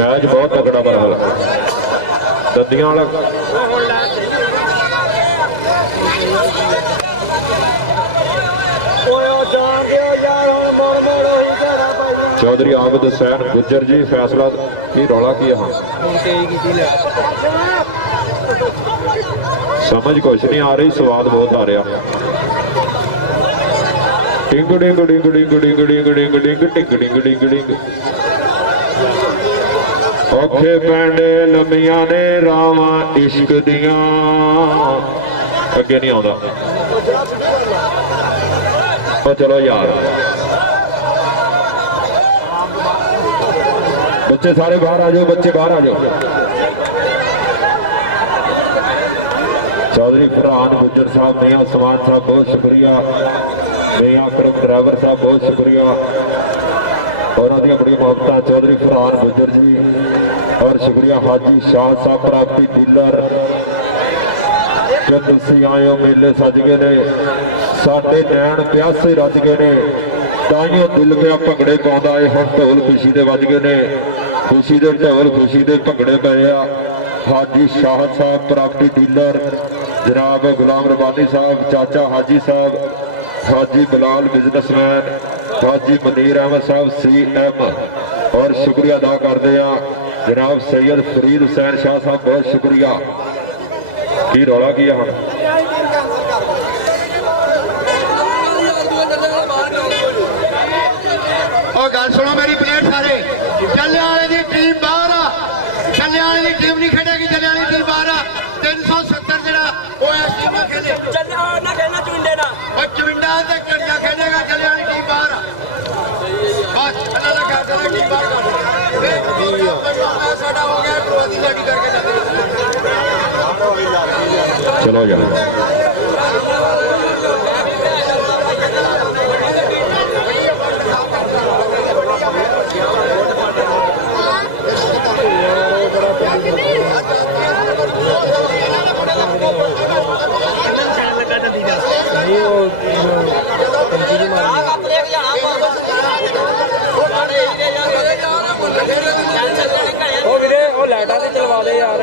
मैच बहुत तगड़ा बरहल दंदियां वाला चौधरी आबिद हुसैन गुज्जर जी फैसला की रौला की हाँ समझ कुछ नहीं आ रही स्वाद बहुत आ रहा डिंग डिंग डिंग डिंग डिंग डिंग डिंग डिंग डिंग डिंग डिंग डिंग औखे पैंडे लम्मिया ने रावां इश्क दियां अगे नहीं आउंदा ओ चलो यार बच्चे सारे बाहर आ जाओ बच्चे बाहर आ जाओ चौधरी फरहान गुज्जर साहब मियां उस्मान साहब बहुत शुक्रिया मियां अकरम ड्राइवर साहब बहुत शुक्रिया और बड़ी मोहब्बत चौधरी फरहान गुज्जर जी और शुक्रिया हाजी शाह साहब प्राप्ति डीलर जब तुम आए हो मेले सज गए ने साडे नैन प्यासे रज गए ने ताइयों दिल गया भंगड़े पाउंदा है हम ढोल खुशी दे वज गए ने खुशी दे ढोल खुशी दे भंगड़े पे आ हाजी शाह साहब प्राप्ति डीलर जनाब गुलाम रबानी साहब चाचा हाजी साहब हाजी बिलाल बिजनेसमैन हाजी मनीर अहमद साहब CM और शुक्रिया अदा करते हैं जनाब सैयद फरीद हुसैन शाह साहब बहुत शुक्रिया की रौला की हम और गल सुनो मेरी प्लेट सारे चलने वाले की टीम बाहर आ चलने वाले की टीम नहीं खेडेगी चलने वाली टीम बाहर आ 370 जरा वो इस टीम में खेले चलिया ना कहना चुविंडे ना और चुविंडा से कड़िया खेलेगा चलने वाली टीम बाहर आ बस अल्लाह का कहता है टीम बाहर कर साडा हो गया ट्रॉफी रेडी करके जाते चलो यार ਉਹ ਵੀਰੇ ਉਹ ਲਾਈਟਾਂ ਤੇ ਚਲਵਾ ਦੇ ਯਾਰ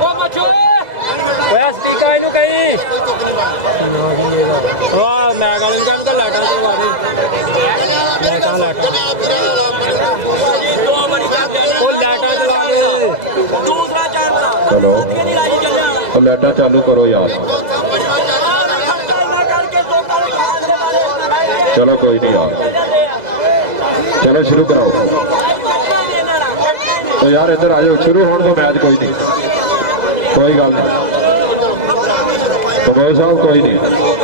ਉਹ ਬੱਚੋ ਓਏ ਸਪੀਕਰ ਇਹਨੂੰ ਕਹੀਂ ਵਾਹ ਮੈਂ ਗੱਲ ਨੂੰ ਕਹਿੰਦਾ ਲਾਈਟਾਂ ਚਲਵਾ ਦੇ ਲਾਈਟਾਂ ਉਹ ਲਾਈਟਾਂ ਚਲਵਾ ਦੇ ਦੂਸਰਾ ਚਾਂਸ चलो ਨਹੀਂ ਲਾਈ ਚੱਲਿਆ और लाइटा चालू करो यार चलो कोई नहीं यार चलो शुरू कराओ तो यार इधर आ जाओ शुरू होने तो मैच कोई नहीं कोई गल नहीं कमोल साहब कोई नहीं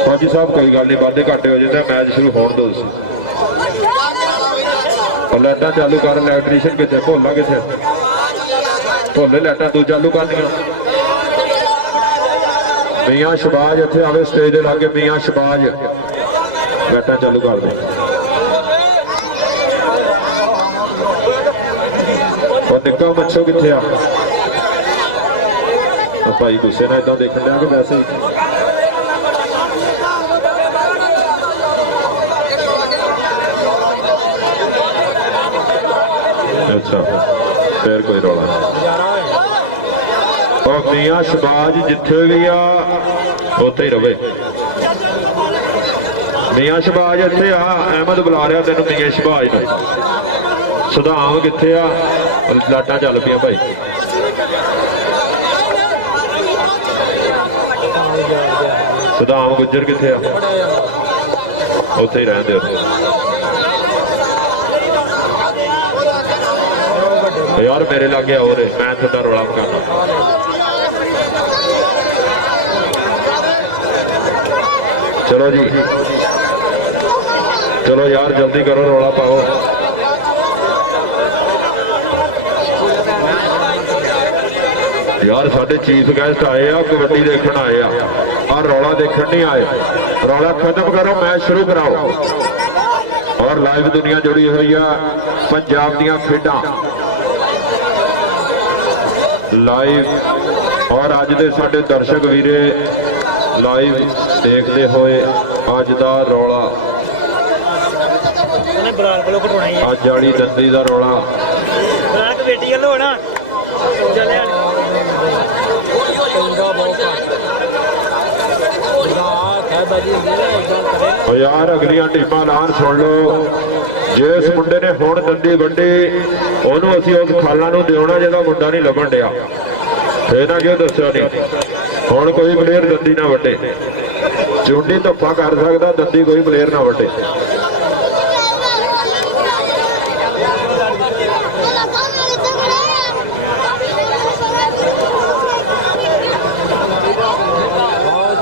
फौजी साहब कोई गल नहीं बाधे घाटे हो जाते मैच शुरू होने दो और लाइटा चालू कर इलैक्ट्रीशियन कितने भोला कितने भोले लाइटा तू चालू कर दिया मियां शबाज इत्थे आवे स्टेज दे लागे मियां शबाज लाइटा चालू कर दे और निक्का मच्छो कितने आ भाई गुस्से ना इदा देखने दिया कि वैसे ही अच्छा फिर कोई रौला और मियां शबाज जिथे भी आ उत्थे ही रवे मियां शबाज इत्थे आ अहमद बुला रहा तेन मियां शबाज ने सुधाम किथे आ लाटा चल पिया भाई सुधाम गुज्जर किथे आ उत्थे ही रहंदे यार मेरे लागे आओ रे मैं थोड़ा रौला करना चलो जी चलो यार जल्दी करो रौला पाओ यार साडे चीफ गेस्ट आए आ कबड्डी देखने आए आ रौला देखने नहीं आए रौला खत्म करो मैच शुरू कराओ और लाइव दुनिया जुड़ी हुई है पंजाब दियां खेडां लाइव और अज दे साडे दर्शक वीरे लाइव देखते हुए अज दा रौला अज वाली दंदी दा रौला बेटी गल होना चले ਬਾਜੀ ਹੁੰਦੀ ਹੈ ਉਦੋਂ ਕਰੇ ਓ ਯਾਰ ਅਗਲੀਆਂ ਟੀਮਾਂ ਐਲਾਨ ਸੁਣ ਲਓ। ਜਿਸ ਮੁੰਡੇ ਨੇ ਹੁਣ ਦੰਦੀ ਵੱਡੀ ਉਹਨੂੰ ਅਸੀਂ ਉਸ ਖਾਲਾਂ ਨੂੰ ਦਿਉਣਾ ਜਿਹਦਾ ਮੁੰਡਾ ਨਹੀਂ ਲੱਭਣ ਡਿਆ। ਫੇਰ ਨਾ ਕਿਉਂ ਦੱਸਿਆ ਨਹੀਂ। ਹੁਣ ਕੋਈ ਪਲੇਅਰ ਦੰਦੀ ਨਾ ਵੱਡੇ, ਚੁੰਡੀ ਧੱਫਾ ਕਰ ਸਕਦਾ, ਦੰਦੀ ਕੋਈ ਪਲੇਅਰ ਨਾ ਵੱਡੇ।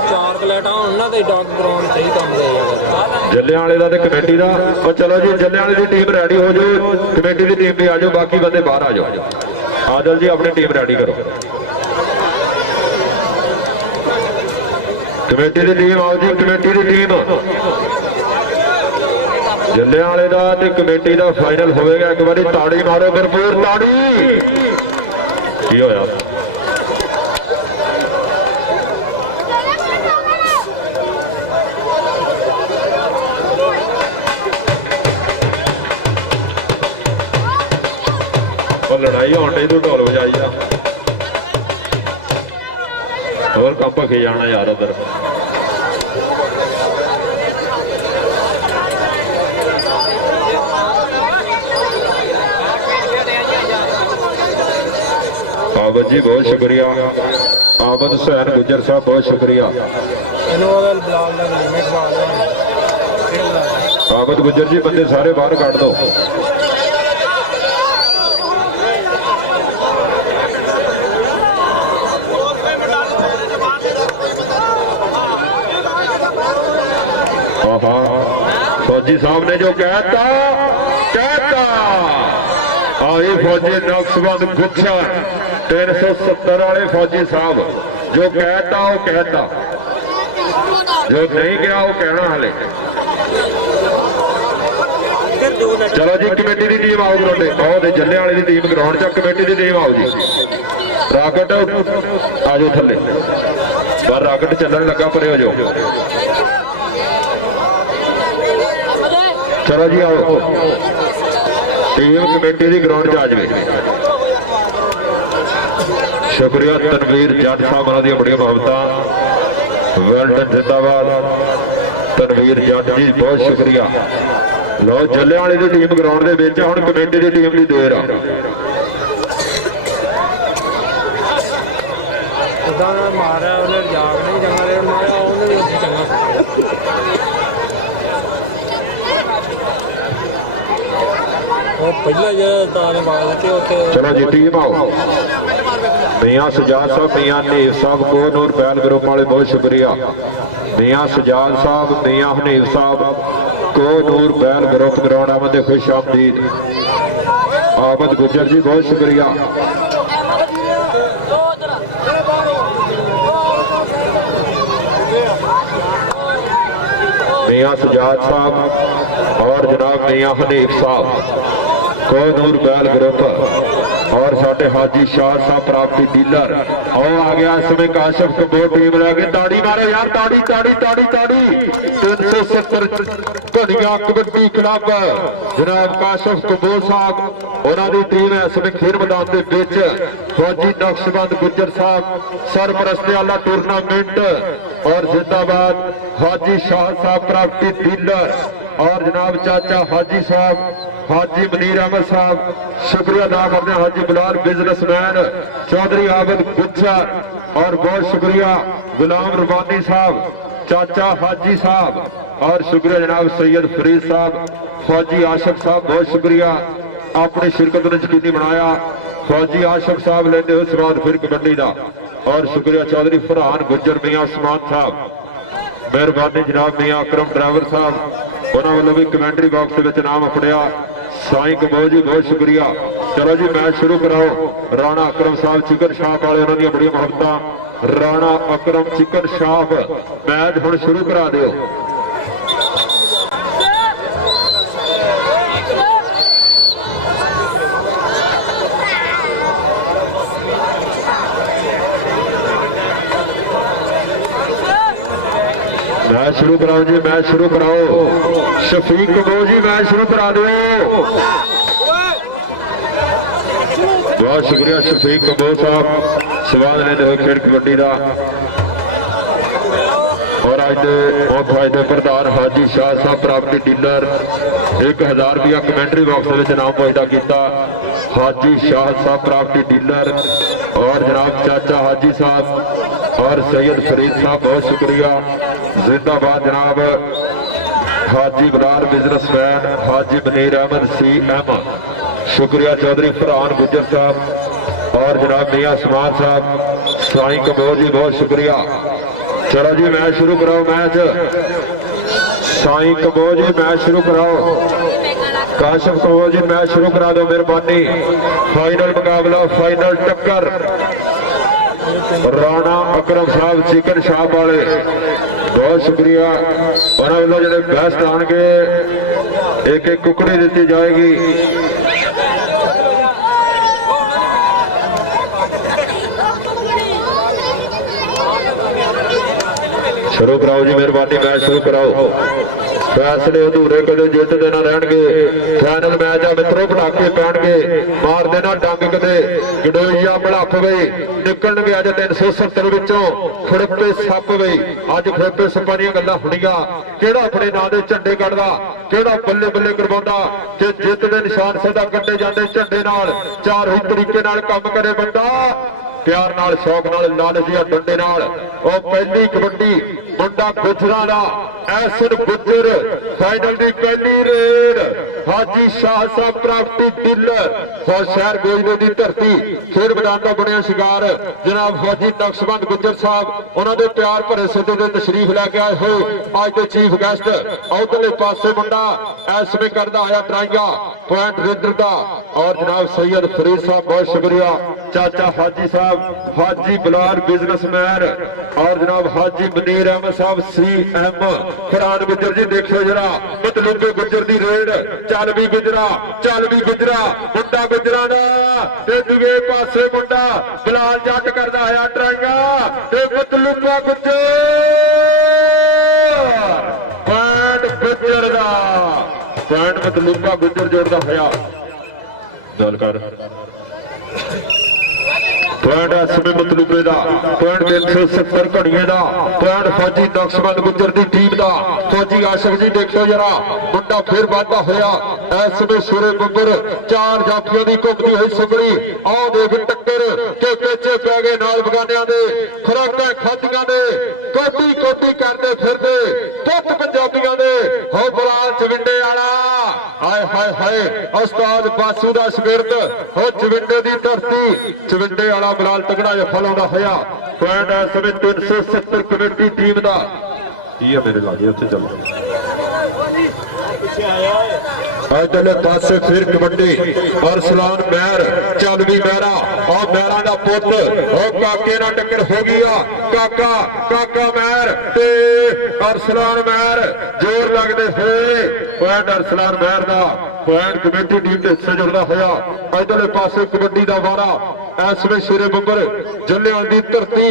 ਚਾਰ ਕਲੇਟਾਂ ਹੁਣ ਨਾ ਤੇ ਡੌਗ ਗਰਾਊਂਡ ਸਹੀ ਕੰਮ ਦੇ ਜੱਲਿਆਂ ਵਾਲੇ ਦਾ ਤੇ ਕਮੇਟੀ ਦਾ। ਉਹ ਚਲੋ ਜੀ ਜੱਲਿਆਂ ਵਾਲੇ ਦੀ ਟੀਮ ਰੈਡੀ ਹੋ ਜਾਓ, ਕਮੇਟੀ ਦੀ ਟੀਮ ਵੀ ਆ ਜਾਓ, ਬਾਕੀ ਬੰਦੇ ਬਾਹਰ ਆ ਜਾਓ। ਆਦਲ ਜੀ ਆਪਣੀ ਟੀਮ ਰੈਡੀ ਕਰੋ। ਕਮੇਟੀ ਦੀ ਟੀਮ ਆਓ ਜੀ, ਕਮੇਟੀ ਦੀ ਟੀਮ ਜੱਲਿਆਂ ਵਾਲੇ ਦਾ ਤੇ ਕਮੇਟੀ ਦਾ ਫਾਈਨਲ ਹੋਵੇਗਾ। ਇੱਕ ਵਾਰੀ ਤਾੜੀ ਮਾਰੋ, ਭਰਪੂਰ ਤਾੜੀ। ਕੀ ਹੋਇਆ? ਉਹ ਲੜਾਈ ਹੋਣ ਡਈ, ਤੂੰ ਢੋਲ ਵਜਾਈ ਆ। ਹੋਰ ਕੰਮ ਭਖੇ ਜਾਣਾ ਯਾਰ ਉਧਰ। ਆਬਦ ਜੀ ਬਹੁਤ ਸ਼ੁਕਰੀਆ। ਆਬਦ ਹੁਸੈਨ ਗੁੱਜਰ ਸਾਹਿਬ ਬਹੁਤ ਸ਼ੁਕਰੀਆ। ਇਹਨੂੰ ਉਹਦਾ ਬਲਾਲ ਦਾ ਲਿਮਿਟ ਬਾਲ ਆਬਦ ਗੁੱਜਰ ਜੀ ਬੰਦੇ ਸਾਰੇ ਬਾਹਰ ਕੱਢ ਦੋ। फौजी साहब ने जो कहता आए फौजी नक्सबंद गुच्छा 370 वाले फौजी साहब जो कहता वो कहता, जो नहीं गया वो कहना हाले। चलो जी कमेटी की टीम आओ ग्राउंड, आओ जल्ले वाले की टीम ग्राउंड च, कमेटी की टीम आओ जी। राकेट आ जाओ थले, पर राकेट चलने लगा, परे हो जाओ। चलो जी आओ, टीम कमेटी की ग्राउंड च आ जाए। शुक्रिया तनवीर जट साहब, उन्होंने बड़िया मुहब्बत। वेलडन जिंदाबाद तनवीर जट जी, बहुत शुक्रिया। लो जल्ले वाली की टीम ग्राउंड के विच, हुण कमेटी की टीम की देर आ। मारा उन्हें जाग नहीं चंगा, मारा उन्हें चंगा। चलो जी टीम आओ। मियां सजाद साहब, मियां हनीफ साहब, कोहनूर बैल ग्रुप वाले बहुत शुक्रिया। मियां सजाद साहब, मियां हनीफ साहब, कोहनूर बैल ग्रुप ग्राउंड आमद खुश आमदीद। आमद गुजर जी बहुत शुक्रिया। मियां सजाद साहब और जनाब मियां हनीफ साहब, कोहनूर बैल ग्रुप और साडे हाजी शाह साहब प्रॉपर्टी डीलर। और आ गया इसमें काशिफ कपूर टीम लगे। ताड़ी मारो यार, ताड़ी ताड़ी ताड़ी ताड़ी। 370 धनिया कबड्डी क्लब जनाब काशिफ कपूर साहब, उन्होंने टीम है इसमें खेल मैदान के विच। फौजी नक्शबंद गुजर साहब सरपरस्ती वाला टूरनामेंट। और जिंदाबाद हाजी शाह साहब प्रॉपर्टी डीलर और जनाब चाचा हाजी साहब, हाजी मनीर अहमद साहब, शुक्रिया अदा करते हैं। हाजी बिलाल बिजनेसमैन, चौधरी आबद गुज्जर, और बहुत शुक्रिया गुलाम रबानी साहब, चाचा हाजी साहब, और शुक्रिया जनाब सैयद फरीद साहब, फौजी आशिक साहब, बहुत शुक्रिया अपनी शिरकत ने यकीनी बनाया। फौजी आशिक साहब लेते हो स्वाद फिर कबड्डी का। और शुक्रिया चौधरी फरहान गुज्जर, मियां उस्मान साहब, मेहरबानी जनाब मियां अकरम ड्राइवर साहब, उन्होंने वालों भी कमेंट्री बॉक्स में नाम अपनिया। साईं कबो जी बहुत शुक्रिया। चलो जी मैच शुरू कराओ। राणा अकरम साहब चिकन शाप वाले, उन्होंने बड़ी मुहब्बत। राणा अकरम चिकन शाप, मैच हुण शुरू करा दिओ। मैच शुरू कराओ जी, मैच शुरू कराओ। शफीक कबो जी मैच शुरू करा दो। बहुत शुक्रिया शफीक कबो साहब, स्वाद लेते हुए खेल कबड्डी का। और ਫੌਜ ਦੇ ਪ੍ਰਧਾਨ ਹਾਜੀ ਸ਼ਾਹ ਸਾਹਿਬ ਪ੍ਰਾਪਰਟੀ ਡੀਲਰ 1000 ਰੁਪਇਆ ਕਮੈਂਟਰੀ ਬਾਕਸ ਦੇ ਵਿੱਚ ਨਾਮ ਪੁੱਜਦਾ ਕੀਤਾ ਹਾਜੀ शाह साहब प्रॉपर्टी डीलर और जनाब चाचा हाजी साहब और सैयद फरीद साहब बहुत शुक्रिया जिंदाबाद जनाब हाजी बलाल बिजनेसमैन हाजी मनीर अहमद CM शुक्रिया चौधरी फरहान गुजर साहब और जनाब मियां समान साहब साईं कबोज जी बहुत शुक्रिया। चलो जी मैच शुरू कराओ मैच साईं कबोज जी मैच शुरू कराओ काशिफ कबोज जी मैच शुरू करा दो मेहरबानी। फाइनल मुकाबला फाइनल टक्कर राणा अकरम साहब चिकन शाप वाले बहुत शुक्रिया उन्होंने वालों जो बेस्ट आन के एक एक कुकड़ी दी जाएगी। शुरू कराओ जी मेहरबानी मैच शुरू कराओ फैसले अधूरे कदे जितते ना रहणगे फाइनल मैच आ मित्रों पटाके पैणगे मार देना डंग कदे गडोईया मड़प गई निकलणगे अज 370 विचों खड़प्पे सप गई अज खड़प्पे सप्पां दीयां गल्लां होणीआं किहड़ा अपने नां दे झंडे कढदा किहड़ा बल्ले बल्ले करवाउंदा जे जित दे निशान सदा कड्डे जांदे झंडे नाल चार ही तरीके नाल काम करे बंदा प्यार नाल शौक नाल लालचिया डंडे नाल और पहली कबड्डी मुंडा गुजरा दा ऐसन गुजर फाइनल दी पहली रेड हाजी शाह साहब प्रॉपर्टी डीलर और शहर गोजरे दी धरती खेर मैदान दा बनया शिकार जनाब फौजी नक्शबंद गुजर साहब उन्होंने प्यार भरे सदे दे तशरीफ लैके आए हुए अज दे चीफ गेस्ट उधरले पासे मुंडा इस समय करदा आया ट्राइंगा पॉइंट रेडर दा और जनाब सैयद फरीद साहब बहुत शुक्रिया चाचा हाजी साहब हाजी बलाल बिजनेसमैन और जनाब हाजी मनीर अहमद साहब CM फरहान गुजर जी देखियो जरा मतलब गुजर दी रेड चल भी गुजरा मुंडा गुजरा दा ते दूजे पासे मुंडा बलाल जट करदा आया ट्रांगा ते मतलब गुजर पॉइंट गुजर दा पॉइंट मतलब गुजर जोड़दा होया गल कर पॉइंट एसमे मतलूबे दा पॉइंट 370 घड़िए दा पॉइंट फौजी नक्शबंद गुजर दी टीम दा फौजी आशिक जी देखो जरा मुंडा फिर वाधा होया एसमे सुरे बंबर चार जाफियों की घुमती हुई सुगड़ी आओ देख टक्कर के पेचे पै गए नाल बगानियां दे खुराकां खादियां दे कोटी कोटी करते फिरदे पुत पंजाबियां दे हो बलाल चविंडे वाला हाय हाय हाय उस्ताद बासू दा शागिर्द हो चविंडे दी धरती चविंडे वाला बलाल तगड़ा जफा लाउंदा होया पॉइंट इस समय 370 कमेटी टीम दा की है मेरे लागे उत्थे चलो इधरले पासे फिर कबड्डी अरसलान मैर चल भी मैरा और मैरा दा पुत और काके ना टक्कर हो गया काका काका मैर ते अरसलान मैर जोर लगदे हुए पॉइंट अरसलान मैर दा पॉइंट कमेटी टीम दे हिस्से जुड़दा होया इधरले पासे कबड्डी दा वारा इस वे शेरे बंबर जलियां दी धरती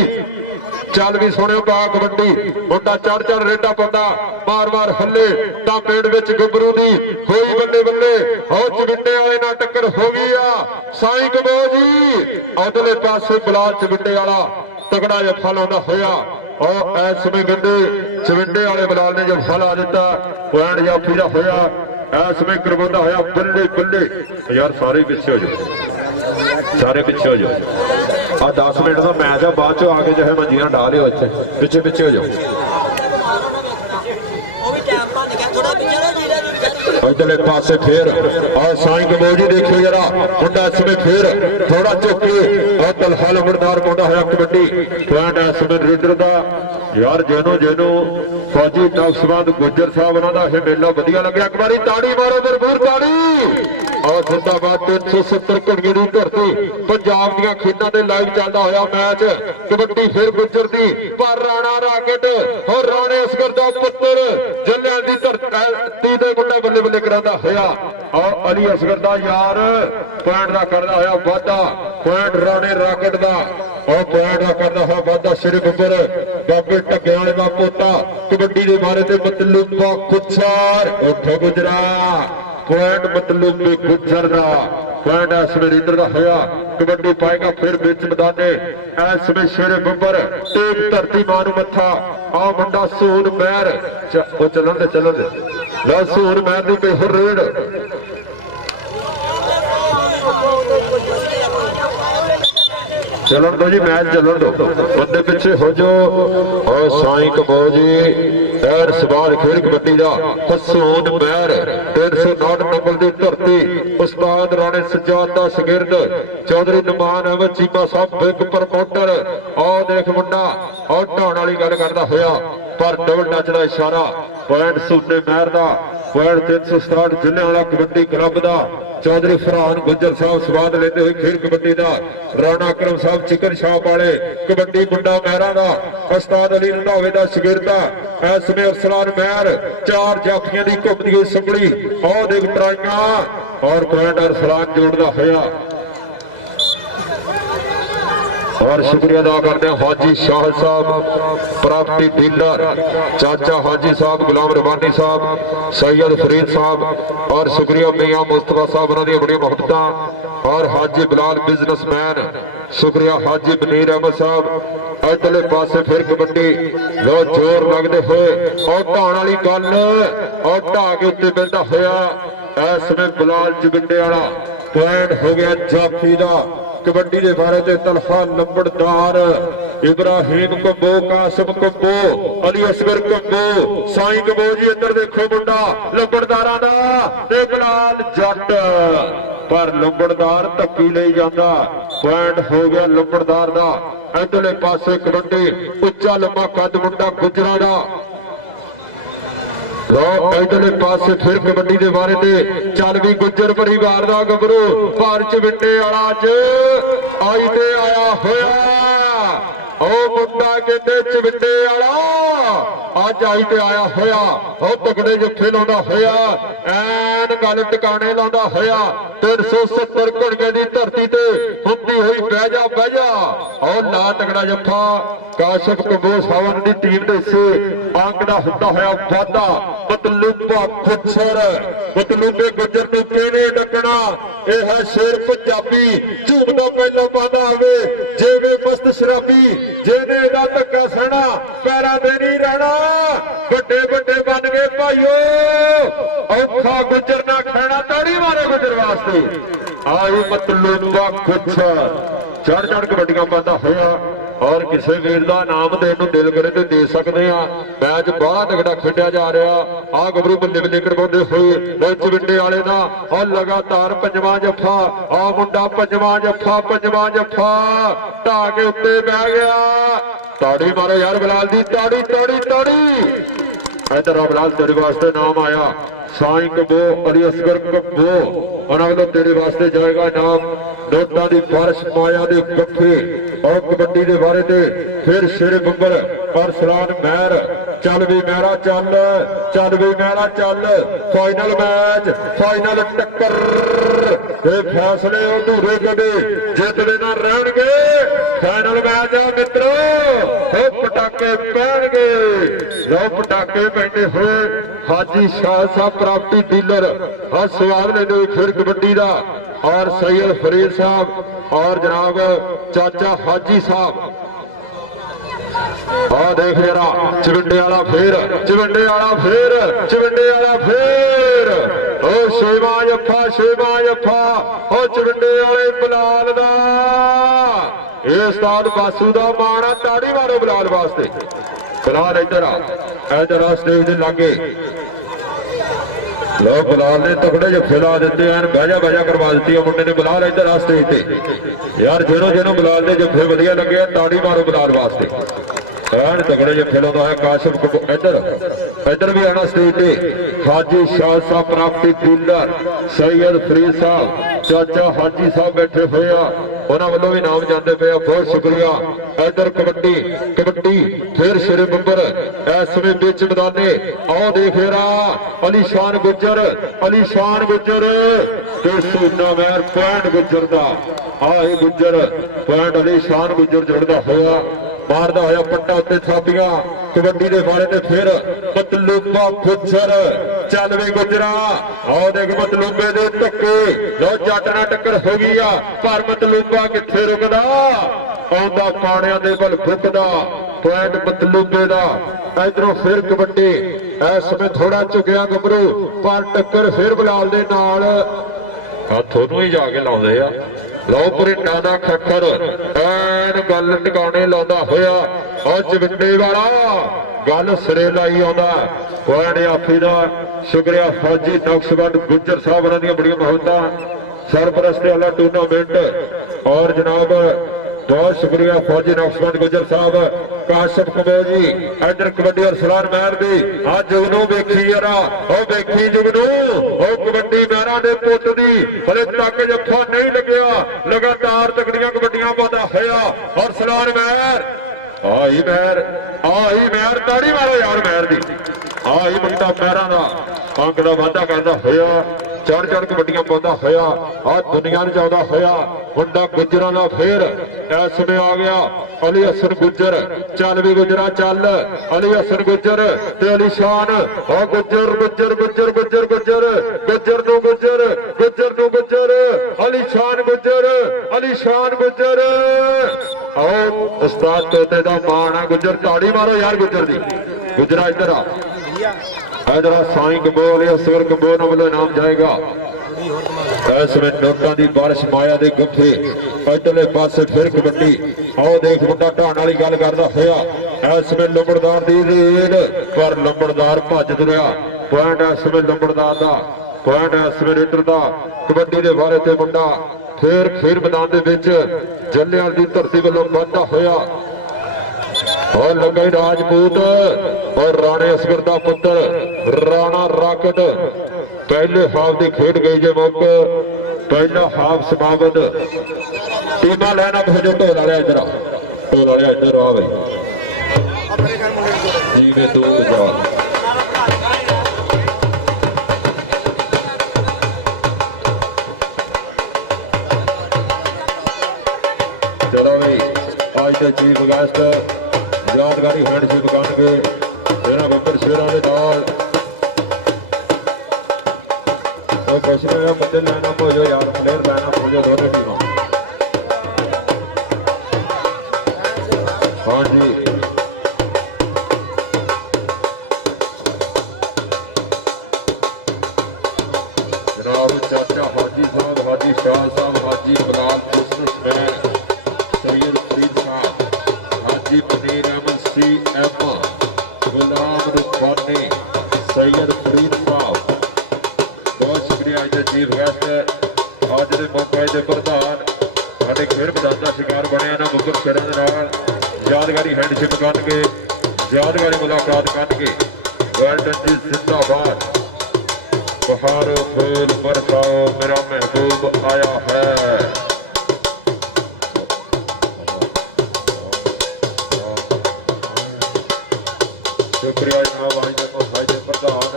चल भी सुनियो पा कबड्डी मुंडा चढ़ चढ़ रेडा पांदा मार मार हल्ले ता पेड़ विच गबरू दी होई बल्ले बल्ले हो चविंडे वाले नाल टक्कर हो गई आ साईं कबोजी उधरले पासे बलाल चविंडे वाला तगड़ा जफा लाउंदा होया और इस समय गंदे चविंडे वाले बलाल ने जफा ला दिता पॉइंट जाफी दा होया इस समय करवाउंदा होया बल्ले बल्ले यार सारे पिछे हो जाओ सारे पिछे हो जाओ 10 मिनट का मैच है बाद चो आके जो है मंजियां डाल लियो इतने पिछे पिछे हो जाओ इधरले पासे फिर और साईं कबोज जी देखियो जरा मुंडा इसमें फिर थोड़ा चुके और तलहाल उमरदार मुंडा होया कबड्डी पॉइंट इसमें रीडर दा यार जेनो जेनो फौजी नक्शबंद गुजर साहब उन्होंने यह मेला वधिया लग्या एक बारी ताड़ी मारो भरपूर ताड़ी और जिंदाबाद 370 घड़िए की धरती पंजाब दी खेलों से लाइव चलता होया मैच कबड्डी फिर गुजर दी पर राणा राकेट और राणे असगर दा पुत्र जलियां दी धरती दे मुंडा बल्ले बल्ले करांदा होया और अली असगर दा यार पॉइंट दा करदा होया वाधा पॉइंट राणे राकेट दा और पॉइंट दा करदा होया वाधा श्री बब्बर बाबे ढग्गे वाले दा पोता कबड्डी दे बारे ते मतलूबा गुजर उठ गुजरा पॉइंट मतलब गुजर दा ਪੁਆਇੰਟ ਇਸ ਵੇਲੇ ਲੀਡਰ ਦਾ ਹੋਇਆ। ਕਬੱਡੀ ਪਾਏਗਾ ਫਿਰ ਵਿੱਚ ਮੈਦਾਨੇ ਇਸ ਵੇਲੇ ਸ਼ੇਰੇ ਬੱਬਰ ਟੇਕ ਧਰਤੀ ਮਾਂ ਨੂੰ ਮੱਥਾ। ਆ ਮੁੰਡਾ ਸੂਨ ਮਹਿਰ ਉਹ ਚੱਲਣ ਦੇ ਲਓ ਸੂਨ ਮਹਿਰ ਦੀ ਬਿਹਰ ਰੇਡ ਚੱਲਣ ਦੋ ਜੀ, ਮੈਚ ਚੱਲਣ ਦੋ, ਬੰਦੇ ਪਿੱਛੇ ਹੋ ਜੋ। ਔਰ ਸਾਈਂ ਕਬੋ ਜੀ ਐਰ ਸਵਾਲ ਖੇਡ ਕਬੱਡੀ ਦਾ ਹਸੂਨ ਮਹਿਰ 309 ਨੰਬਰ ਦੀ ਧਰਤੀ ਉਸਤਾਦ ਰਾਣੇ ਸਜਾਦ ਦਾ ਸ਼ਾਗਿਰਦ ਚੌਧਰੀ ਨਮਾਨ ਅਹਿਮਦ ਚੀਮਾ ਸਾਹਿਬ ਬਿਗ ਪ੍ਰਮੋਟਰ। ਆਹ ਦੇਖ ਮੁੰਡਾ ਔਰ ਢਾਣ ਵਾਲੀ ਗੱਲ ਕਰਦਾ ਹੋਇਆ ਪਰ ਡਬਲ ਟੱਚ ਦਾ ਇਸ਼ਾਰਾ। ਪੁਆਇੰਟ ਸੂਨੇ ਮਹਿਰ ਦਾ, ਪੁਆਇੰਟ 367 ਜ਼ਿਲ੍ਹਿਆਂ ਵਾਲਾ ਕਬੱਡੀ ਕਲੱਬ ਦਾ। ਚੌਧਰੀ ਫਰਹਾਨ ਗੁੱਜਰ ਸਾਹਿਬ ਸਵਾਦ ਲੈਂਦੇ ਹੋਏ ਖੇਡ ਕਬੱਡੀ ਦਾ। ਰਾਣਾ ਕਰਮ ਸਾਹਿਬ ਚਿਕਨ ਸ਼ਾਪ ਵਾਲੇ ਕਬੱਡੀ ਮੁੰਡਾ ਮਹਿਰਾ ਦਾ ਉਸਤਾਦ ਅਲੀ ਰੰਧਾਵੇ ਦਾ ਸ਼ਾਗਿਰਦ ਆ। ਇਸ ਵੇਲੇ ਅਰਸਲਾਨ ਮਹਿਰ 4 ਜਾਫੀਆਂ ਦੀ ਘੁੰਮਦੀ ਹੋਈ ਸੰਭਲੀ। ਆਹ ਦੇਖ ਟਰਾਈਆਂ ਔਰ ਪੁਆਇੰਟ ਅਰਸਲਾਨ ਜੋੜਦਾ ਹੋਇਆ। और शुक्रिया अदा करते हैं हाजी शाह साहब प्रॉपर्टी डीलर, चाचा हाजी साहब गुलाम रबानी साहब, सैयद फरीद साहब और शुक्रिया मियां मुस्तफा साहब उन्होंने बड़ी मोहब्बत। और हाजी बिलाल बिजनेसमैन, शुक्रिया हाजी मनीर अहमद साहब। इधरले पासे फिर कबड्डी लो जोर लगते हुए और ढाण वाली गल और ढा के उत्ते बहता होया। इस समय बिलाल जबिंडे वाला पॉइंट हो गया जाफी का। कबड्डी के बारे में तलहा लंबड़दार इब्राहिम कंबो, कासिम कंबो, अली असगर कंबो, साई कंबो जी। इधर देखो मुंडा लंबड़दारा दा बिलाल जट पर लंबड़दार धक्की ले जाता। पॉइंट हो गया लंबड़दार का। इधरले पासे कबड्डी उच्चा लंबा कद मुंडा गुजरा का। इधरले पासे फिर कबड्डी के बारे में चल भी गुजर परिवार का गबरू पर चविंडे वाला च आई ते आया होया। ओ मुंडा कहते चविंडे वाला अज आई ते आया होया। ओ तगड़े जत्थे लाउंदा होया, ऐन गल टिकाणे लाउंदा होया। 370 घड़ियां की धरती ते हुंदी हुई बह जा और ला तगड़ा जत्था काशिफ कंबो सावन की टीम दे से अंक दा हुंदा होया वाधा। मतलूबा खुचर मतलूबे गुजर नूं किहने डकना, यह है शेर पंजाबी। झूमदा पहला पादा आवे जिवें मस्त शराबी, जिहने इहदा धक्का सहना पैरां ते नहीं रहना। ਵੱਡੇ ਵੱਡੇ बन गए भाईओ, औखा गुजर ना खाना ताड़ी मारे गुजर वास्ते। आई मतलूबा खुचर चढ़ चढ़ कबड्डियां पाता होया। और किसी वीर का नाम देने को दिल करे तो दे सकते हैं। मैच बहुत तगड़ा खेडिया जा रहा। आ गबरू बल्ले बल्ले करवाते हुए चविंडे वाले का और लगातार पंजवां जफा। आ मुंडा पंजवां जफा ढा के उत्ते बह गया। ताड़ी मारो यार बिलाल दी, ताड़ी ताड़ी ताड़ी। इधर बिलाल तेरे वास्ते नाम आया। साई कंबो, अली असगर कंबो उन्होंने तेरे वास्ते जाएगा नाम। नोटा की बारिश माया के कट्ठे और कबड्डी के बारे में फिर शेरे बंबर और सलान महर। चल भी महरा चल भी महरा चल। फाइनल मैच, फाइनल टक्कर, फैसले अधूरे कदे जितने ना रहणगे। फाइनल मैच आ मित्रों, पटाके पैणगे। लो पटाके पैंदे हुए हाजी शाह साहब प्रॉपर्टी डीलर और स्वाद लेते हुए फिर कबड्डी का। और सैयद फरीद साहब और जनाब चाचा हाजी साहब। आ देख जरा चविंडे वाला फिर ओ शेवा जफा ओ चविंडे वाले बिलाल दा ये उस्ताद बासू दा माना। ताड़ी मारो बिलाल वास्ते। बिलाल इधर आ स्टेज दे लागे। लो बिलाल ने तगड़े जफे ला दिते हैं। बहजा करवा दी है मुंडे ने। बिलाल इधर आ स्टेज ते यार जिन्हों बिलाल ने जफे वधिया लगे ताड़ी मारो बिलाल वास्ते। तगड़े जफे लाता है काशिफ कंबो। इधर भी आना स्टेज पे हाजी शाह साहब प्रॉपर्टी डीलर, सैयद फरीद साहब, चाचा हाजी साहब बैठे हुए उन्होंने वालों भी नाम जाते पे। बहुत शुक्रिया। इधर कबड्डी फिर शेरे बंबर इस समय बिच मैदाने। आओ देख रहा अलीशान गुजर ते सूना महर पॉइंट गुजर का। आए गुजर पॉइंट अलीशान गुजर जुड़ता होया मारदा होया पट्टा उत्ते थापियां। कबड्डी के बारे में फिर मतलूबा खुचर ਚੱਲ ਵੇ ਗੁਜਰਾ ਆਓ ਦੇਖ ਮਤਲੂਬੇ ਦੇ ਧੱਕੇ ਲੋ ਜੱਟ ਨਾਲ ਟੱਕਰ ਹੋ ਗਈ ਆ ਪਰ ਮਤਲੂਬਾ ਕਿੱਥੇ ਰੁਕਦਾ ਆਉਂਦਾ ਪਾਣਿਆਂ ਦੇ ਵੱਲ ਫੁੱਕਦਾ ਪੁਆਇੰਟ ਮਤਲੂਬੇ ਦਾ ਇਧਰੋਂ ਫਿਰ ਕਬੱਡੀ ਇਸ ਸਮੇਂ ਥੋੜਾ ਝੁਕਿਆ ਗੱਭਰੂ ਪਰ ਟੱਕਰ ਫਿਰ ਬਲਾਲ ਦੇ ਨਾਲ ਹੱਥੋਂ ਨੂੰ ਹੀ ਜਾ ਕੇ ਲਾਉਂਦੇ ਆ ਲਓ ਪਰਿੰਡਾ ਦਾ ਖੱਖਰ ਐਨ ਗੱਲ ਟਿਕਾਣੇ ਲਾਉਂਦਾ ਹੋਇਆ ਉਹ ਜਵਿੰਡੇ ਵਾਲਾ ਗੱਲ ਸਿਰੇ ਲਾਈ ਆਉਂਦਾ ਪੁਆਇੰਟ ਆਫੀ ਦਾ ਸ਼ੁਕਰੀਆ ਫੌਜੀ ਨਕਸ਼ਬੰਦ ਗੁੱਜਰ ਸਾਹਿਬ ਉਹਨਾਂ ਦੀਆਂ ਬੜੀਆਂ ਮਹੱਤਤਾ ਸਰਪ੍ਰਸਤੀ ਵਾਲਾ ਟੂਰਨਾਮੈਂਟ ਔਰ ਜਨਾਬ बहुत शुक्रिया फौजी नक्शबंद गुजर साहब काशिफ कबोजी इधर कबड्डी और सलार महर दी आज जुगनू वेखी यारा ओ वेखी जुगनू ओ कबड्डी महरा दे पुੱਤ दी हले तक जत्था नहीं लगया लगातार तकड़ियां कबड्डियां पाता होया और सलार महर आई महर ताड़ी मारो यार महर दी आई मुंडा महरा दा अंक दा वाधा करदा होया चढ़ चढ़ कबड्डियां पाता होया आ दुनिया नूं जांदा होया मुंडा गुजरां दा फेर इस समय आ गया अली हसन गुजर चल भी गुजरा चल अली हसन गुजर ते अली शान आ गुजर गुजर गुजर गुजर गुजर गुजर नु गुजर गुजर नु गुजर अली शान गुजर आओ उस्ताद तोते दा मान आ गुजर ताड़ी मारो यार गुजर दी गुजरा इधर आ इधर साईं कबोल असवर कबोल वालों नाम जाएगा इस में नोटा की बारिश माया के गुफे इधरले पासे फिर कबड्डी आओ देख मुंडा ढाण वाली गल करदा होया इस में लंबड़दार की रेड पर लंबड़दार भज तुरिया पॉइंट इस में लंबड़दार का पॉइंट इस में रेडर का कबड्डी के बारे ते मुंडा फिर खेल मैदान के विच जलियां दी धरती वालों वाधा होया और लगा राजपूत और राणे असगर का पुत्र राणा राकट पहले हाफ की खेड गई जे मुक पहला हाफ समाप्त टीम लाइन अप हो जो ढोल वाले इधर आ भाई जी में दो चलो भाई आज का चीफ गेस्ट यादगारी हैंडशिप करके मेरा बब्बर शेरा के नाल तो कुछ नहीं मुद्दे लाइन अप हो जाओ यार प्लेयर लाइन अप हो जाओ दोनों टीम हाँ जी जनाब चाचा हाजी साहब हाजी शाह साहब हाजी बलाल बिजनेसमैन सैयद फरीद साहब हाजी पनीर अहमद CM गुलाम रुबानी सैयद फरीद साहब बहुत शुक्रिया आज चीफ गेस्ट आज के मौके के प्रधान साढ़े खेल मैदान का शिकार बने ना मुकर शेरों के नाल यादगारी हैंडशिप करके यादगारी मुलाकात करके वेल्डन जी जिंदाबाद बहारो फूल बरसाओ मेरा महबूब आया है शुक्रिया जनाब आज के प्रधान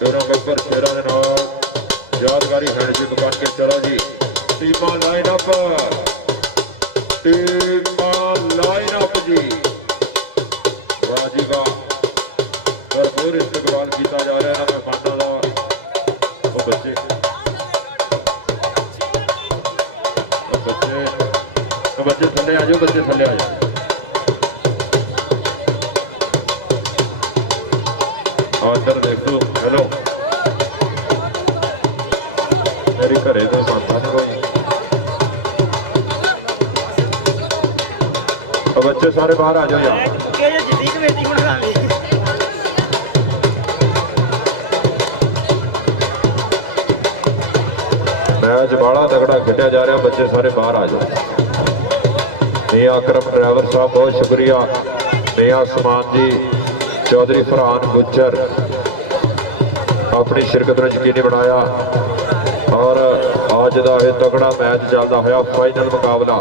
मेरा बब्बर शेरा के नाल यादगारी हैंडशिप करके चलो जी टीम लाइन अप जी वाह जी वाह भरपूर इस्तेमाल किया जा रहा है मेहमानों का वो बच्चे थले आ जाओ बच्चे थले आ जाओ इधर देख लो हेलो मेरी घरे तो मानता नहीं कोई बच्चे सारे बाहर आ जाओ यार मैच बड़ा तगड़ा खेड़ा जा रहा बच्चे सारे बाहर आ जाओ मियां अकरम ड्राइवर साहब बहुत शुक्रिया मियां समान जी चौधरी फरहान गुज्जर अपनी शिरकत ने यकीनी बनाया और आज का यह तगड़ा मैच चलता होया फाइनल मुकाबला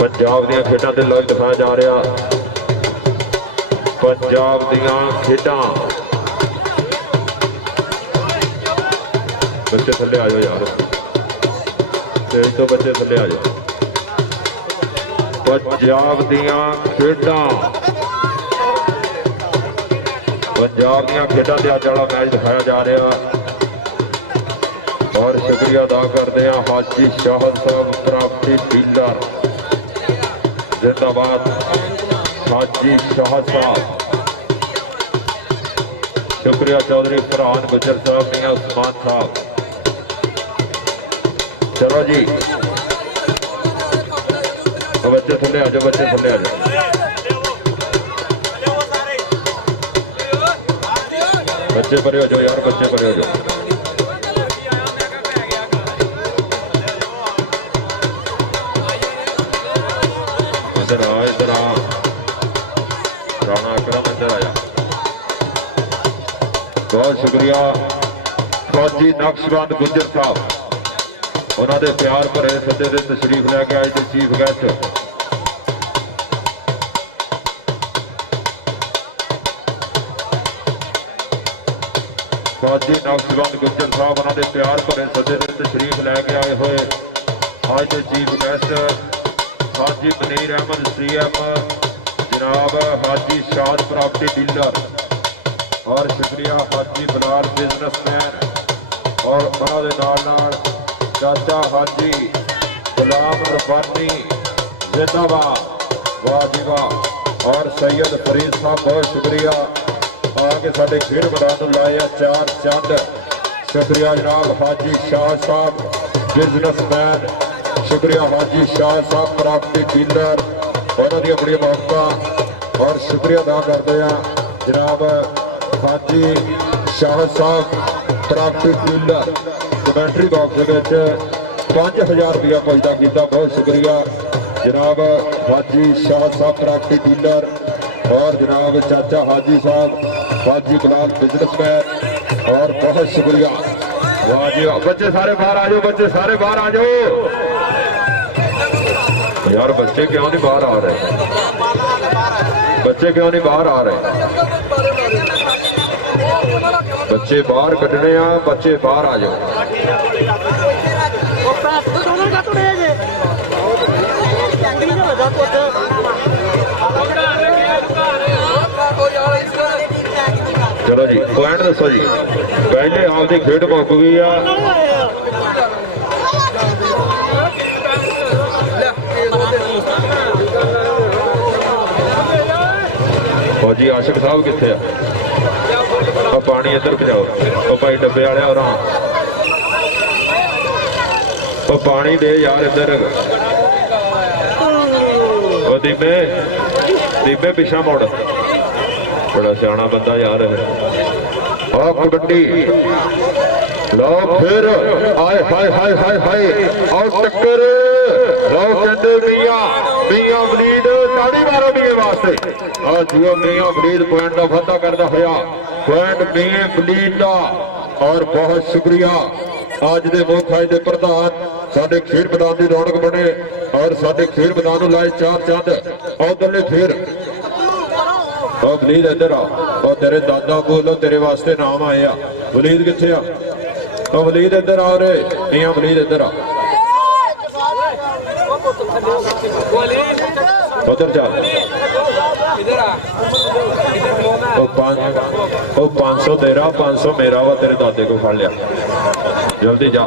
पंजाब दी खेडां ते लाइव दिखाया जा रहा पंजाब दी खेडां बच्चे थले आ जाओ यार स्टेज तो बच्चे थले आ जाओ पंजाब दी खेडां पंजाब ਦੀਆਂ ਖੇਡਾਂ ਦੇ ਅੱਜ ਵਾਲਾ ਮੈਚ ਦਿਖਾਇਆ ਜਾ ਰਿਹਾ ਔਰ ਸ਼ੁਕਰੀਆ ਅਦਾ ਕਰਦੇ ਹਾਂ ਹਾਜੀ ਸ਼ਾਹਦ ਸਾਹਿਬ ਪ੍ਰਾਪਤੀ ਡੀਲਰ ਜ਼ਿੰਦਾਬਾਦ ਹਾਜੀ ਸ਼ਾਹਦ ਸਾਹਿਬ शुक्रिया चौधरी फरहान गुजर साहब मियां उस्मान साहब। चलो जी बच्चे थले आ जाओ, बच्चे थले आ जाओ, बच्चे परे हो जाओ यार, बच्चे परे हो जाओ। इधर आ, इधर आ, राणा अकरम इधर आया। बहुत शुक्रिया फौजी नक्शबंद गुजर साहब उन्होंने प्यार भरे सदे दे तशरीफ लैके आए थे चीफ गेस्ट। फौजी नक्शबंद गुजर साहब उन्होंने प्यार भरे सदे दे तशरीफ लैके आए हुए आज के चीफ गेस्ट हाजी मनीर अहमद CM जनाब हाजी शाद प्रॉपर्टी डीलर और शुक्रिया हाजी बिलाल बिजनेसमैन और उन्होंने नाल चाचा हाजी गुलाम रब्बानी जिंदाबाद वाह जी वाह और सैयद फरीद साहब बहुत शुक्रिया आके साडे खेड मैदान लाए चार चंद। शुक्रिया जनाब हाजी शाह साहब बिजनेसमैन, शुक्रिया हाजी शाह साहब प्रॉपर्टी डीलर उन्होंने अपनी मोहब्बत और शुक्रिया अदा करते हैं जनाब हाजी शाह साहब प्रॉपर्टी डीलर कमेंट्री बॉक्स 5000 रुपया पहुंचता किया। बहुत शुक्रिया जनाब हाजी शाह साहब प्रॉपर्टी डीलर और जनाब चाचा हाजी साहब हाजी बिलाल बिजनेसमैन और बहुत शुक्रिया वाह जी वाह। बच्चे सारे बाहर आ जाओ, बच्चे सारे बाहर आ जाओ यार, बच्चे क्यों नहीं बाहर आ रहे, बच्चे क्यों नहीं बाहर आ रहे, बच्चे बाहर कटने आ, बच्चे बाहर आ जाओ। चलो जी पॉइंट दसो जी, पहले आपकी खेड मुक गई आ, फौजी आशिक साहब कितने आ, पानी इधर पजाओ भाई डब्बे वाले और पानी दे यार इधर, दीबे दीबे पिछा मुड़, बड़ा सियाना बंदा यार। कबड्डी लो फिर आए हाय हाय हाय हाय और टक्कर लो कहते मियां मियां वलीद ताड़ी मारो मियां वास्ते और जियो मियां वलीद पॉइंट का वाधा करता होया पॉइंट मियां वलीद का। और बहुत शुक्रिया आज के मुख आज के प्रधान साडे खेड मैदान की रौनक बने और साडे खेड मैदान लाए चार चंद उधरले फिर वलीद इधर आ और तेरे दादा बोलो तेरे वास्ते नाम आए आ। वलीद किथे आ, वलीद इधर आ रे मियां वलीद इधर आ, उधर जा। 500 तेरा 500 मेरा वा, तेरे दादे को फड़ लिया, जल्दी जा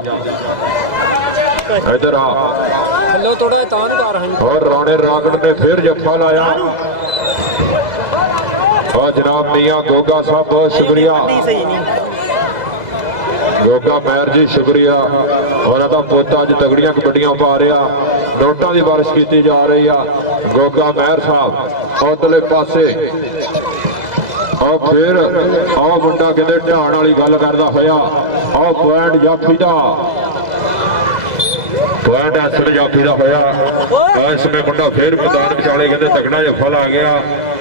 इधर आ। और राणे रागड़ ने फिर जफा लाया और जनाब मियां गोगा साहब बहुत शुक्रिया, गोगा महर जी शुक्रिया। उन्होंने पोता अज तगड़ियां कबड्डियां पा रहा, नोटा की बारिश की जा रही है। गोगा महर साहब उधरले पासे और फिर आओ मुंडा कहते ध्यान वाली गल करता होया आओ पॉइंट जाफी का पॉइंट असर जाफी का होया। इसमें मुंडा फिर मैदान विचाले कहते तगड़ा जफल आ गया।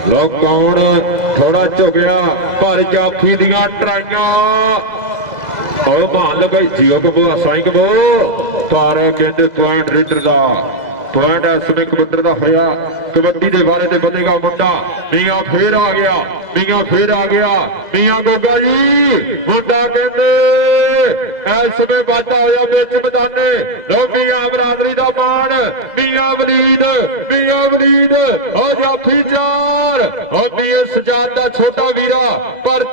लोग कौन थोड़ा झुकया पर जाफी दियां ट्राइयां और मान लो भाई जियो कबो साई कबो पर कहते पॉइंट रीडर का पॉइंट इसमें कबड्डी का होया। कबड्डी के बारे में बनेगा मुंडा मियां फिर आ गया, मियां फिर आ गया, मियां गोगा जी मुंडा कहते इसमें वाधा होया बिच मैदाने लो मियां बरादरी का मान मियां वलीद और जाफी चार और मियां सजाद का छोटा वीरा पर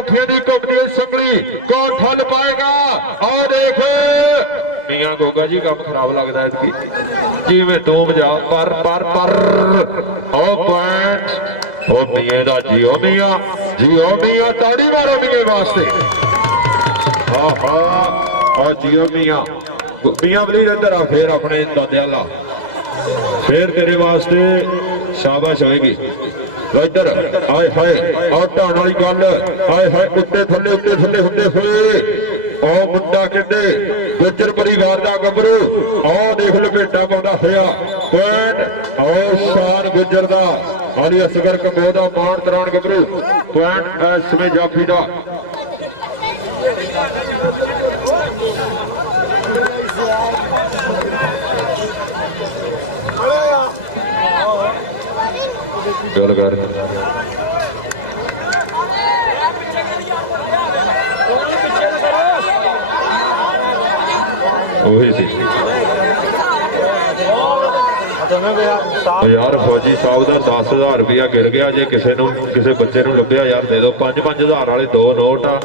ਜਾਫੀਆਂ ਦੀ ਘੁੰਮਦੀ ਸੰਗਲੀ ਕੌਣ ਠੱਲ ਪਾਏਗਾ ਆਹ ਦੇਖ ਮੀਆਂ ਗੋਗਾ ਜੀ ਕੰਮ ਖਰਾਬ ਲੱਗਦਾ ਇਸਕੀ ਜਿਵੇਂ ਤੂੰ ਵਜਾ ਪਰ ਉਹ ਪੁਆਇੰਟ ਉਹ ਮੀਆਂ ਦਾ ਜੀਓ ਮੀਆਂ ਤਾੜੀ ਮਾਰੋ ਮੀਆਂ ਵਾਸਤੇ ਆਹਾ ਆ ਜੀਓ ਮੀਆਂ ਬਲੀ ਇੱਧਰ ਆ ਫੇਰ ਆਪਣੇ ਦਾਦਿਆਂ ਲਾ ਫੇਰ ਤੇਰੇ ਵਾਸਤੇ ਸ਼ਾਬਾਸ਼ ਹੋਏਗੀ ਇੱਧਰ ਆਏ ਹਾਏ ਆ ਢਾਣ ਵਾਲੀ ਗੱਲ ਆਏ ਹਾਏ ਉੱਤੇ ਥੱਲੇ ਹੁੰਦੇ ਹੋਏ ਉਹ ਮੁੰਡਾ ਕਿੱਡੇ ਗੁੱਜਰ ਪਰਿਵਾਰ ਦਾ ਗੱਭਰੂ ਆਹ ਦੇਖ ਲਪੇਟਾ ਪਾਉਂਦਾ ਹੋਇਆ ਪੁਆਇੰਟ ਆਹ ਸ਼ਾਨ ਗੁੱਜਰ ਦਾ ਆਲੀ ਅਸਗਰ ਕੰਬੋ ਦਾ ਮਾਣ ਤਰਾਉਣ ਗੱਭਰੂ ਪੁਆਇੰਟ ਇਸ ਸਮੇਂ ਜਾਫੀ ਦਾ ਗੱਲ ਕਰ ਉਹੀ ਸੀ ਯਾਰ ਫੌਜੀ ਸਾਹਿਬ ਦਾ 10,000 ਰੁਪਇਆ ਗਿਰ ਗਿਆ ਜੇ ਕਿਸੇ ਬੱਚੇ ਨੂੰ ਲੱਭਿਆ ਯਾਰ ਦੇ ਦਿਓ 5-5 ਵਾਲੇ 2 ਨੋਟ ਆ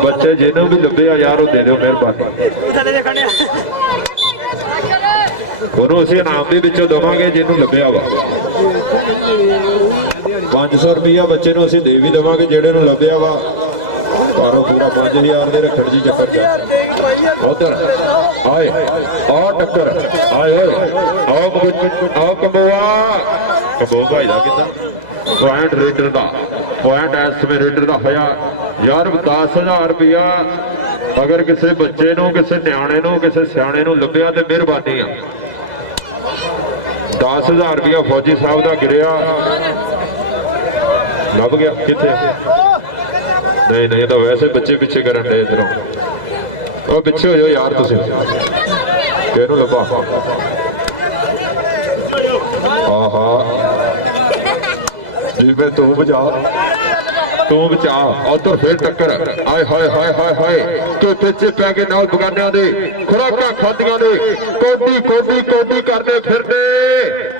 ਬੱਚੇ ਜਿਹਨੂੰ ਵੀ ਲੱਭਿਆ ਯਾਰ ਉਹ ਦੇ ਦਿਓ ਮਿਹਰਬਾਨੀ ਉਹਨੂੰ ਅਸੀਂ ਇਨਾਮ ਦੇ ਵਿੱਚੋਂ ਦੇਵਾਂਗੇ ਜਿਹਨੂੰ ਲੱਭਿਆ ਵਾ 500 ਰੁਪਇਆ ਬੱਚੇ ਨੂੰ ਅਸੀਂ ਦੇ ਵੀ ਦੇਵਾਂਗੇ ਜਿਹੜੇ ਨੂੰ ਲੱਭਿਆ ਵਾ ਪਰ ਉਹ ਪੂਰਾ 5000 ਦੇ ਰੱਖੜ ਜੀ ਚੱਕਰ ਚ ਉਧਰ ਆਏ ਆ ਟੱਕਰ ਆਏ ਓਏ ਆਓ ਕੰਬੋ ਭਾਈ ਦਾ ਕਿੱਦਾਂ ਪੁਆਇੰਟ ਰੇਡਰ ਦਾ ਪੁਆਇੰਟ ਇਸ ਸਮੇਂ ਰੇਡਰ ਦਾ ਹੋਇਆ ਯਾਰ 10,000 ਰੁਪਇਆ ਅਗਰ ਕਿਸੇ ਬੱਚੇ ਨੂੰ ਕਿਸੇ ਨਿਆਣੇ ਨੂੰ ਕਿਸੇ ਸਿਆਣੇ ਨੂੰ ਲੱਭਿਆ ਤੇ ਮਿਹਰਬਾਨੀ ਆ 10,000 ਰੁਪਇਆ ਫੌਜੀ ਸਾਹਿਬ ਦਾ ਗਿਰਿਆ ਲੱਭ ਗਿਆ ਕਿੱਥੇ ਨਹੀਂ ਤਾਂ ਵੈਸੇ ਬੱਚੇ ਪਿੱਛੇ ਕਰਨ ਦੇ ਇਧਰੋਂ ਉਹ ਪਿੱਛੇ ਹੋ ਜਾਓ ਯਾਰ ਤੁਸੀਂ ਕਿਹਨੂੰ ਲੱਭਾ ਆਹਾ ਜਿਵੇਂ ਤੂੰ ਬਚਾ ਉਧਰ ਫੇਰ ਟੱਕਰ ਆਏ ਹਾਏ ਤੇ ਪਿੱਛੇ ਪੈ ਕੇ ਨਾਲ ਬਗਾਨਿਆਂ ਦੇ ਖੁਰਾਕਾਂ ਖਾਦੀਆਂ ਨੇ ਕੋਡੀ ਕਰਦੇ ਫਿਰਦੇ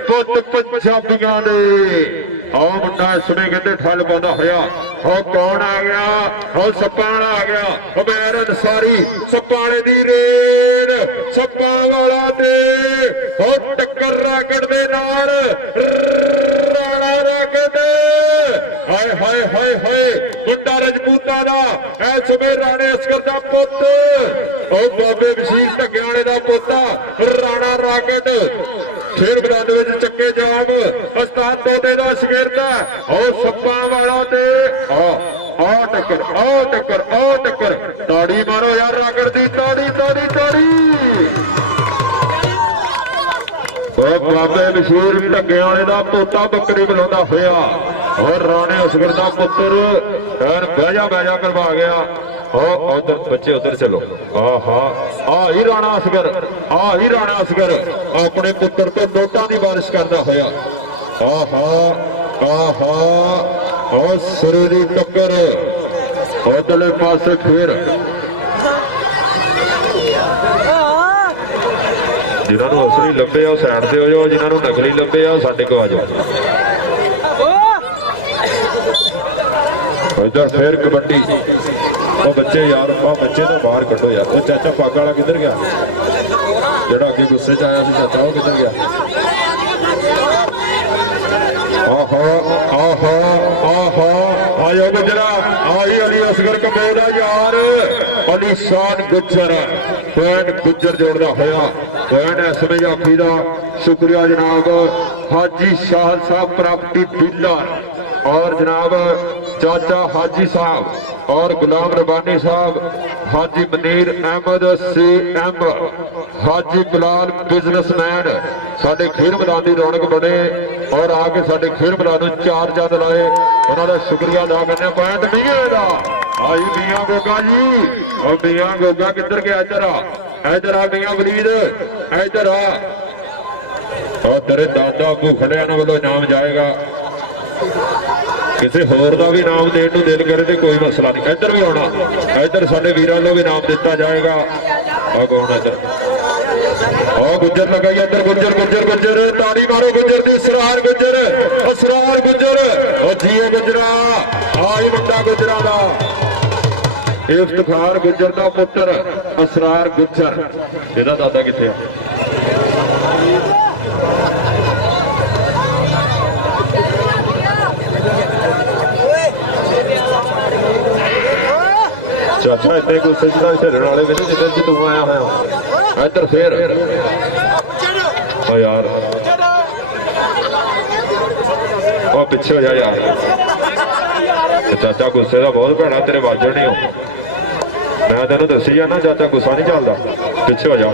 ਪੁੱਤ ਪੰਜਾਬੀਆਂ ਦੇ ਆਹ ਮੁੰਡਾ ਇਸ ਸਮੇਂ ਕਹਿੰਦੇ ਠੱਲ ਪਾਉਂਦਾ ਹੋਇਆ ਉਹ ਕੌਣ ਆ ਗਿਆ ਉਹ ਸੱਪਾਂ ਵਾਲਾ ਆ ਗਿਆ ਉਮਰ ਅਨਸਾਰੀ ਸੱਪਾਂ ਵਾਲੇ ਦੀ ਰੇਡ ਸੱਪਾਂ ਵਾਲਾ ਤੇ ਉਹ ਟੱਕਰ ਰਾਕਟ ਦੇ ਨਾਲ ਰਾਣਾ ਰਾਕਟ ਹਾਏ ਮੁੰਡਾ ਰਜਪੂਤਾਂ ਦਾ ਐ ਸਮੇਂ ਰਾਣੇ ਅਸਕਰ ਦਾ ਪੁੱਤ ਉਹ ਬਾਬੇ ਵਸੀਰ ਢੱਗੇ ਵਾਲੇ ਦਾ ਪੋਤਾ ਰਾਣਾ ਰਾਕਟ ਫੇਰ ਮੈਦਾਨ ਵਿੱਚ ਚੱਕੇ ਜਾਮ ਉਸਤਾਦ ਤੋਤੇ ਦਾ ਸ਼ਗਿਰਦ ਉਹ ਸੱਪਾਂ ਵਾਲਾ ਤੇ ਆ ਟੱਕਰ ਤਾੜੀ ਮਾਰੋ ਯਾਰ ਰਾਕਟ ਦੀ ਤਾੜੀ ਉਹ ਬਾਬੇ ਵਸੀਰ ਢੱਗੇ ਵਾਲੇ ਦਾ ਪੋਤਾ ਬੱਕਰੀ ਬੁਲਾਉਂਦਾ ਹੋਇਆ ਔਰ ਰਾਣੇ ਅਸਗਰ ਦਾ ਪੁੱਤਰ ਐਨ ਬਹਿ ਜਾ ਕਰਵਾ ਗਿਆ ਉਹ ਉਧਰ ਬੱਚੇ ਉਧਰ ਚਲੋ ਆਹ ਹੀ ਰਾਣਾ ਅਸਗਰ ਆਪਣੇ ਪੁੱਤਰ ਤੋਂ ਨੋਟਾਂ ਦੀ ਬਾਰਿਸ਼ ਕਰਦਾ ਹੋਇਆ ਉਹ ਸਿਰੇ ਦੀ ਟੱਕਰ ਉਧਰਲੇ ਪਾਸੇ ਫੇਰ ਜਿਨ੍ਹਾਂ ਨੂੰ ਅਸਲੀ ਲੱਭੇ ਆ ਉਹ ਸਾਈਡ ਤੇ ਹੋ ਜਾਓ ਜਿਨ੍ਹਾਂ ਨੂੰ ਨਕਲੀ ਲੱਭੇ ਆ ਉਹ ਸਾਡੇ ਕੋਲ ਆ ਜਾਓ ਇੱਧਰ ਫੇਰ ਕਬੱਡੀ ਉਹ ਬੱਚੇ ਯਾਰ ਬੱਚੇ ਤਾਂ ਬਾਹਰ ਕੱਢੋ ਯਾਰ ਉਹ ਚਾਚਾ ਪੱਗ ਵਾਲਾ ਕਿੱਧਰ ਗਿਆ ਜਿਹੜਾ ਅੱਗੇ ਗੁੱਸੇ ਚ ਆਇਆ ਸੀ ਚਾਚਾ ਉਹ ਕਿੱਧਰ ਗਿਆ ਆਇਓ ਗੁਜਰਾ ਆਈ ਅਲੀ ਅਸਗਰ ਕੰਬੋ ਦਾ ਯਾਰ ਅਲੀ ਸ਼ਾਨ ਗੁਜਰ ਪੁਆਇੰਟ ਗੁਜਰ ਜੋੜਦਾ ਹੋਇਆ ਪੁਆਇੰਟ ਇਸ ਸਮੇਂ ਜਾਫੀ ਦਾ ਸ਼ੁਕਰੀਆ ਜਨਾਬ ਹਾਜੀ ਸ਼ਾਹ ਸਾਹਿਬ ਪ੍ਰਾਪਰਟੀ ਡੀਲਰ और जनाब चाचा हाजी साहब और गुलाम रबानी साहब हाजी मनीर अहमद CM हाजी बिलाल बिजनेसमैन साडे खेल मैदान की रौनक बने और आके साडे खेल मैदान में 4 चंद लाए उन्होंने शुक्रिया अदा करने पॉइंट मियां दा आई मियां गोगा जी और मियां गोगा किधर गया इधर आ मियां वलीद इधर आ और तेरे दादा को खड़िया वालों इनाम जाएगा किसी होर का भी नाम देने को दिल करे तो कोई मसला नहीं इधर भी आना इधर साडे वीरां नूं भी नाम दिता जाएगा कौन इधर ਉਹ ਗੁੱਜਰ ਲਗਾਈ ਅੰਦਰ ਗੁੱਜਰ ਗੁੱਜਰ ਗੁੱਜਰ ਤਾੜੀ ਮਾਰੋ ਗੁੱਜਰ ਦੀ ਅਸਰਾਰ ਗੁੱਜਰ ਉਹ ਜੀਓ ਗੁੱਜਰਾ ਆਈ ਮੁੰਡਾ ਗੁੱਜਰਾ ਦਾ ਇਫਤਖਾਰ ਗੁੱਜਰ ਦਾ ਪੁੱਤਰ ਅਸਰਾਰ ਗੁੱਜਰ ਇਹਦਾ ਦਾਦਾ ਕਿੱਥੇ ਆ ਚਾਚਾ ਇੱਥੇ ਗੁੱਸੇ ਚ ਤਾਂ ਹਿਰਨ ਵਾਲੇ ਵੇਲੇ ਜਿੱਦਾਂ ਕਿ ਤੂੰ ਆਇਆ ਹੋਇਆ ਇੱਧਰ ਫੇਰ ਓ ਯਾਰ ਉਹ ਪਿੱਛੇ ਹੋ ਜਾ ਯਾਰ ਚਾਚਾ ਗੁੱਸੇ ਦਾ ਬਹੁਤ ਭੈੜਾ ਤੇਰੇ ਵਾਜਣ ਨਹੀਂ ਹੋ ਮੈਂ ਤੈਨੂੰ ਦੱਸੀ ਜਾਣਾ ਚਾਚਾ ਗੁੱਸਾ ਨਹੀਂ ਚੱਲਦਾ ਪਿੱਛੇ ਹੋ ਜਾ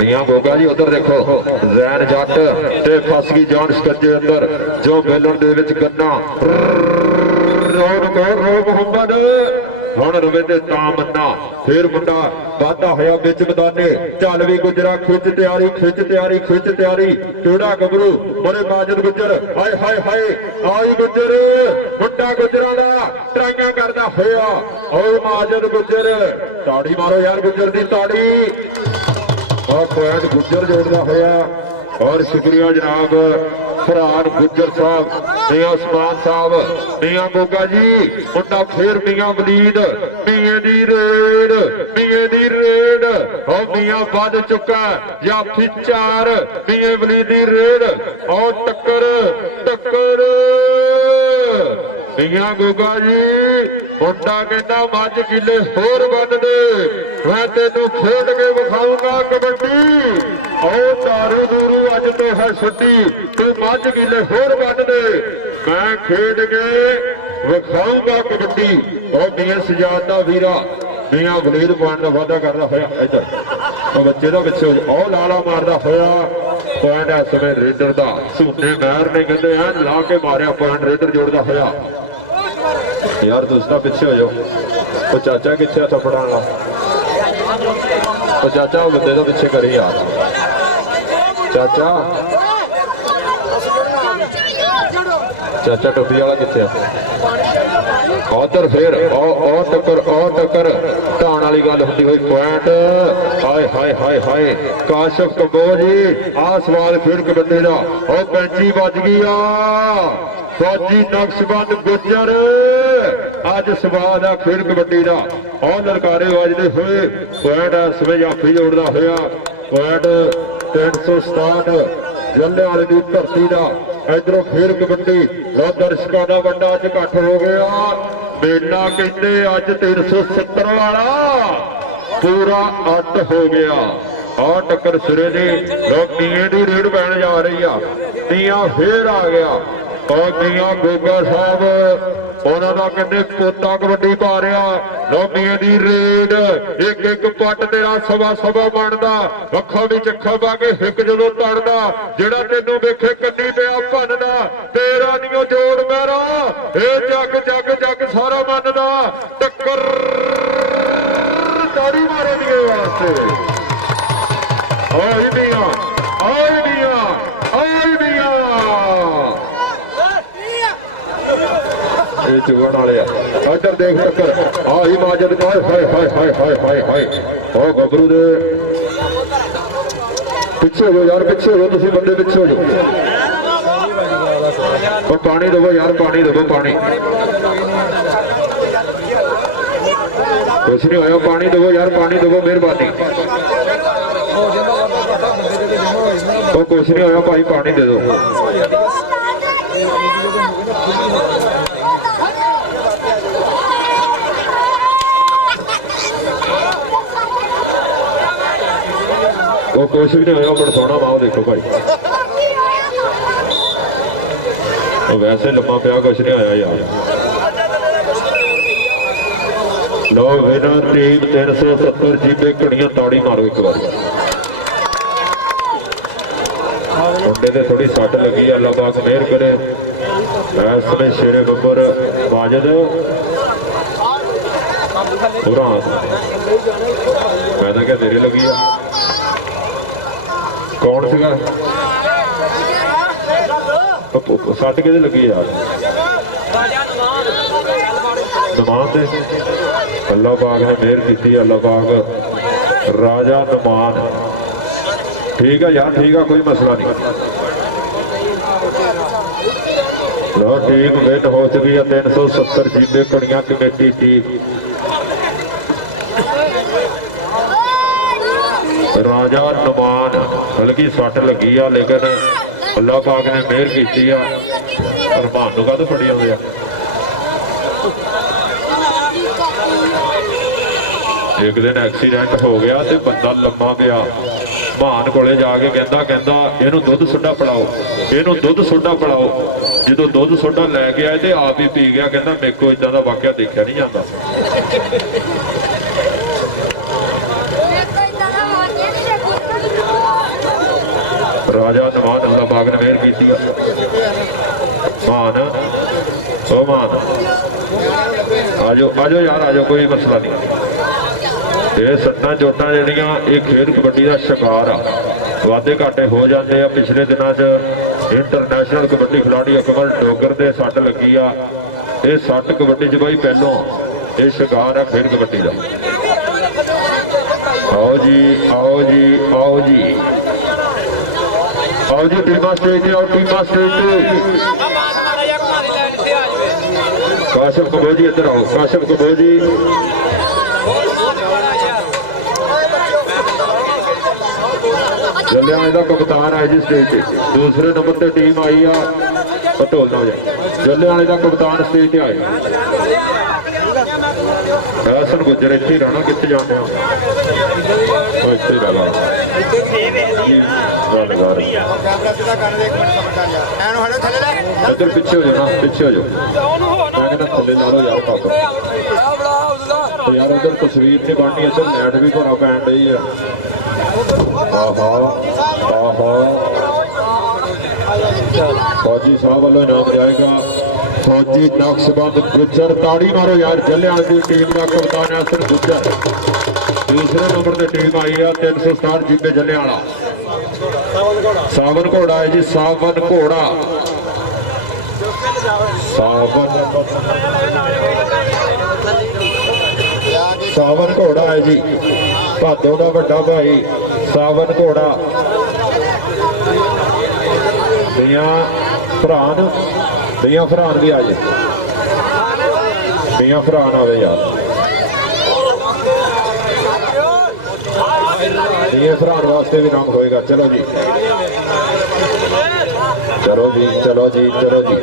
ਮੀਆਂ ਗੋਗਾ ਜੀ ਉਧਰ ਦੇਖੋ ਜ਼ੈਨ ਜੱਟ ਤੇ ਫਸ ਗਈ ਜਾਨ ਸਕੱਜੇ ਅੰਦਰ ਜੋ ਮੇਲਣ ਦੇ ਵਿੱਚ ਗੰਨਾ ਰੋ ਮੁਹੰਮਦ ਹੁਣ ਰਵੇ ਤੇ ਤਾਂ ਮੰਨਾ ਫੇਰ ਮੁੰਡਾ ਵਾਧਾ ਹੋਇਆ ਵਿੱਚ ਮੈਦਾਨੇ ਚੱਲ ਵੀ ਗੁਜਰਾ ਖਿੱਚ ਤਿਆਰੀ ਕਿਹੜਾ ਗੱਭਰੂ ਬੜੇ ਮਾਜਦ ਗੁਜਰ ਹਾਏ ਹਾਏ ਹਾਏ ਆਈ ਗੁਜਰ ਮੁੰਡਾ ਗੁਜਰਾਂ ਦਾ ਟਰਾਈਆਂ ਕਰਦਾ ਹੋਇਆ ਓਏ ਮਾਜਦ ਗੁਜਰ ਤਾੜੀ ਮਾਰੋ ਯਾਰ ਗੁਜਰ ਦੀ ਤਾੜੀ और पॉइंट गुज्जर जोड़ता होया और शुक्रिया जनाब फरहान गुज्जर साहब मियां उस्मान साहब मियां गोगा जी मुंडा फिर मियां वलीद मियां दी रेड और मियां बद चुका या फिर 4 मियां वलीद दी रेड और टक्कर मियां गोगा जी मुंडा कहता 5 किले होर बन दे मैं तेनू खेड के विखाऊंगा कबड्डी ओ दारू दूरू अज तो है छुट्टी तू 5 किले होर बन दे मैं खेड के विखाऊंगा कबड्डी और मियां सजाद दा वीरा मियां वलीद पॉइंट का वादा करता होया इधर तो बच्चे का पिछे ओ लाला मारदा होया पॉइंट इस समय रेडर का सूटे मैर ने कहते हैं ला के मारिया पॉइंट रेडर जोड़ता होया यार दूसरा पिछे हो जाओ तो चाचा कितने थप्पड़ वाला तो चाचा वो बंदे तो पिछे करी यार चाचा टोपी वाला कितने उधर फिर टक्कर ढाण वाली गल होती हुई पॉइंट हाय हाय हाय हाय काशिफ कंबोज जी आ सवाल फिर कबड्डी का और कैंची बज गई फौजी नक्शबंद गुजर अज सवाल है फिर कबड्डी का और ललकारे वजदे हुए पॉइंट इस समय जाफी जोड़ता होया पॉइंट 367 जल्लेवाले की धरती का इधरों फिर कबड्डी दर्शकों का वड्डा अज इकट्ठ हो गया मेला कहते अज 370 वाला पूरा अट हो गया और टक्कर सिरे ने मियां की रेड पैन जा रही है मियां फिर आ गया और मियां गोगा साहब उन्होंने कहते पोता कबड्डी पा रहा लो मियां की रेड एक पट तेरा सवा बनता अखा भी अखा पा के हिक जो तड़दा जेड़ा तेनों वेखे कन्नी पिया भनदा तेरा नहीं जोड़ मेरा जग सारा मनदा टक्कर ताड़ी मारे दिए वास्ते आई मियां चुगण वाले इधर देख टक्कर आई माजद हाय हाय हाय हाय हाय हाय ओ गबरू दे पिछे हो यार पिछे हो तुम बंदे पिछे हो जाओ और पानी दबो यार पानी दबो पानी कुछ नहीं होया पानी दबो यार पानी दबो मेहरबानी तो कुछ नहीं होया भाई पानी दे दो वो कुछ भी नहीं होया बड़ा सोना माओ देखो भाई तो वैसे लम्बा पिया कुछ नहीं होया यार लो विनर टीम 370 जीबे घड़ियां ताड़ी मारो एक बार मुंडे ते थोड़ी सट लगी अल्लाह पाक मेहर करे इस समय शेरे बब्बर माजिद मैं तो क्या तेरे लगी है कौन सी सट कि लगी यार नमाज अल्लाह पाक ने मेहर की अल्लाह पाक राजा नुमान ठीक है यार ठीक है कोई मसला नहीं लो टीम विन हो चुकी है 370 जीबे कड़ियां कमेटी टीम राजा नुमान हल्की सट लगी आ लेकिन अल्लाह पाक ने मेहर की हरमान नूं कद फड़ी आउंदे आ एक दिन एक्सीडेंट हो गया तो बंदा लम्मा पिया भान कोले जाके कहता इहनूं दुध सोडा पिलाओ इहनूं दुध सोडा पिलाओ जो दुध सोडा लैके आए तो आप ही पी गया कहता मेरे को इदां दा वाकिया देखा नहीं जाता राजा नुमान अल्लाह पाक ने मेहर की मान ओ मान आजो आजो यार आजो कोई मसला नहीं ये सट्टा चोटा ਜਿਹੜੀਆਂ ਇਹ खेल कबड्डी का शिकार आ वादे घाटे हो जाते हैं पिछले दिनों च इंटरनेशनल कबड्डी खिलाड़ी अकबर डोगर के सट लगी आ ये सट कबड्डी च बाई पहलों ये शिकार है खेल कबड्डी का आओ जी आओ जी आओ जी आओ जी टीमा स्टेज आओ टीमा स्टेज काशिफ कबोजी इधर आओ काशिफ कबोजी जलियां का कप्तान है जी स्टेज पे दूसरे नंबर पर टीम आई आ ढोलना हो जाए जलियां का कप्तान स्टेज पे आए हसन गुजर इत्थे रहना कितने जाने इत्थे रहना इधर पीछे हो जाओ पीछे हो जाओ मैं कहना थले ला लो यार पापा यार उधर तस्वीर नहीं बननी इधर लाइट भी भरा पैन रही है फौजी साहब वालों इनाम जाएगा फौजी नक्शबंद गुजर ताड़ी मारो यार जलियां की टीम का कप्तान है हसन गुजर दूसरे नंबर पर टीम आई है 360 जीबे जलियां सावन घोड़ा है जी सावन घोड़ा सावन घोड़ा है जी भादों का बड़ा भाई सावन घोड़ा दियां भरान भी आ जाए दियां भरान आवे यार दियां भरान वास्ते भी नाम होएगा चलो जी चलो जी चलो जी चलो जी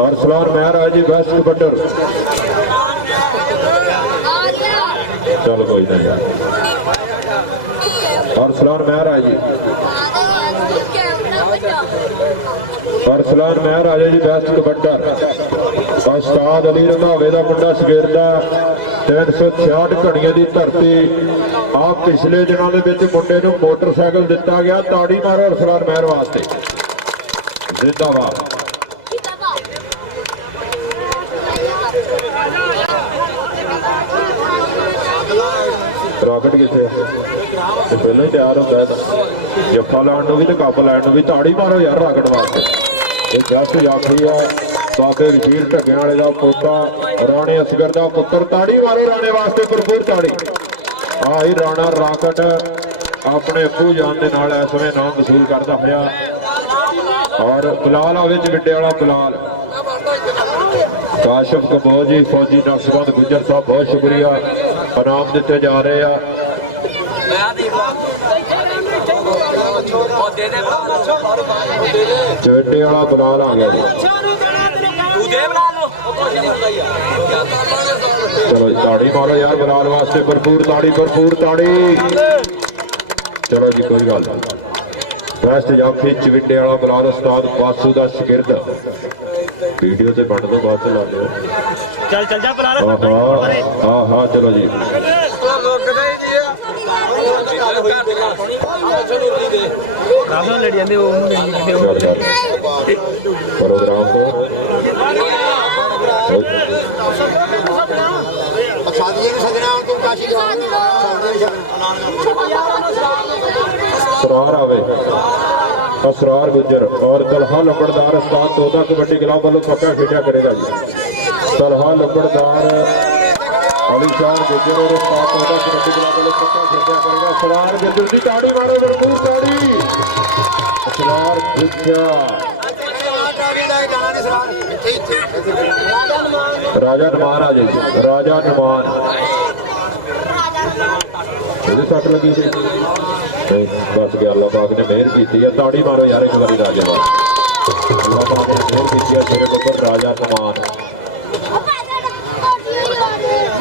अरसलान मेहर है जी बेस्ट कबड्डर चलो कोई नहीं यार अरसलान मेहर है जी अरसलान मेहर आ जाए जी बेस्ट कबड्डर उस्ताद अली रंधावे का मुंडा सवेरदा 366 घड़ियां की धरती आप पिछले दिनों के मुंडे नूं मोटरसाइकिल दिता गया ताड़ी मारो अरसलान मेहर वास्ते जिंदाबाद रॉकेट कितने पहले ही तैयार होता है जफा लैन भी तो कप लैन भी ताड़ी मारो यार रॉकेट वास्ते ये जस्ट जाफी है बाबे वकील ढगे वाले का पोता राणे असगर का पुत्र ताड़ी मारो राणे वास्ते भरपूर ताड़ी आई राणा रॉकेट अपने अबू जान के नाल इस समय नाम वसूल करता होया और बिलाल आवे विड्डे वाला बिलाल काशिफ कबोज जी फौजी नक्शबंद गुजर साहब बहुत शुक्रिया इनाम दिते जा रहे हैं चवेटे वाला बिलाल आ गया जी चलो ताड़ी मारो यार बिलाल वास्ते भरपूर ताड़ी चलो जी कोई गल बेस्ट जाफी चविड्डे वाला बिलाल उस्ताद बासू का शगिर्द वीडियो से बंद तो बाद ला लो चल चल जा बुला हाँ हाँ चलो जी लड़ जाते प्रोग्राम को सरार आवे असरार गुजर और तलहा लंबड़दार उस्ताद तोता कबड्डी क्लब वालों पक्का खेड़ा करेगा जी। तलहा लंबड़दार अलीशान गुजर और उस्ताद तोता कबड्डी क्लब वालों पक्का खेड़ा करेगा। असरार गुजर की ताड़ी मारो भरपूर ताड़ी। असरार गुजर राजा नमान आ जाइए। राजा नमान सट लगी थी नहीं बस गया। अल्लाह पाक ने मेहर की है। ताड़ी मारो यार एक बारी राजा वाल। अल्लाह पाक ने मेहर की है तेरे ऊपर राजा नमान।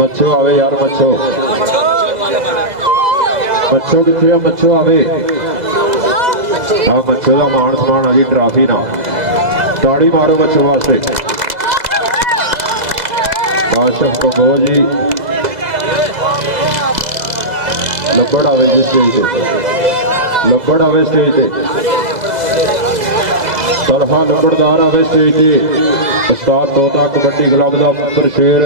मच्छो आवे यार मच्छो। मच्छो कितने मच्छो आवे। मच्छो का मान समान आ गई ट्राफी ना। ताड़ी मारो मच्छो वास्ते। आशफ कबो जी लब्बड़ आवे जी स्टेज पे। लब्बड़ आवे स्टेज पे। तलहा लब्बड़दार आवे स्टेज पे। उस्ताद तोता कबड्डी क्लब का प्रशेर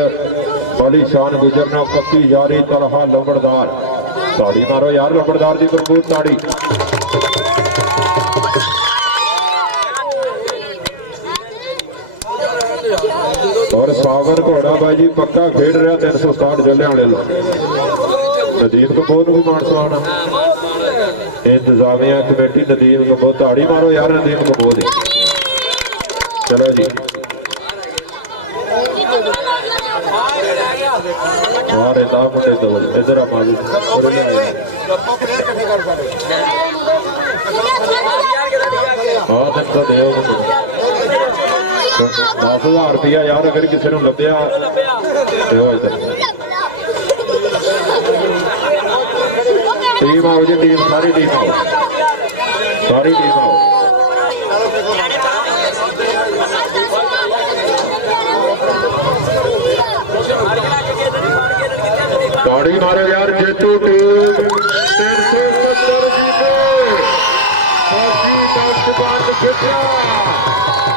अलीशान गुजर ना पक्की जारी। तलहा लब्बड़दार ताड़ी मारो यार लब्बड़दार की भरपूर ताड़ी। और सागर घोड़ा भाई जी पक्का खेड रहा 360 जलियावाले लो। नदीम कपूर भी मान समान इंतजामिया कमेटी नदीम कपूर ताड़ी मारो यार नदीम कपूर दी। चलो जी और मुंडे दो इधर आ माजी हाँ तो दो 10,000 रुपया यार अगर किसी ने लभ्या टीम आओ जी। टीम सारी टीम आओ। सारी टीम आओ। ताड़ी मारो यार जेतू टीम 370 जीते।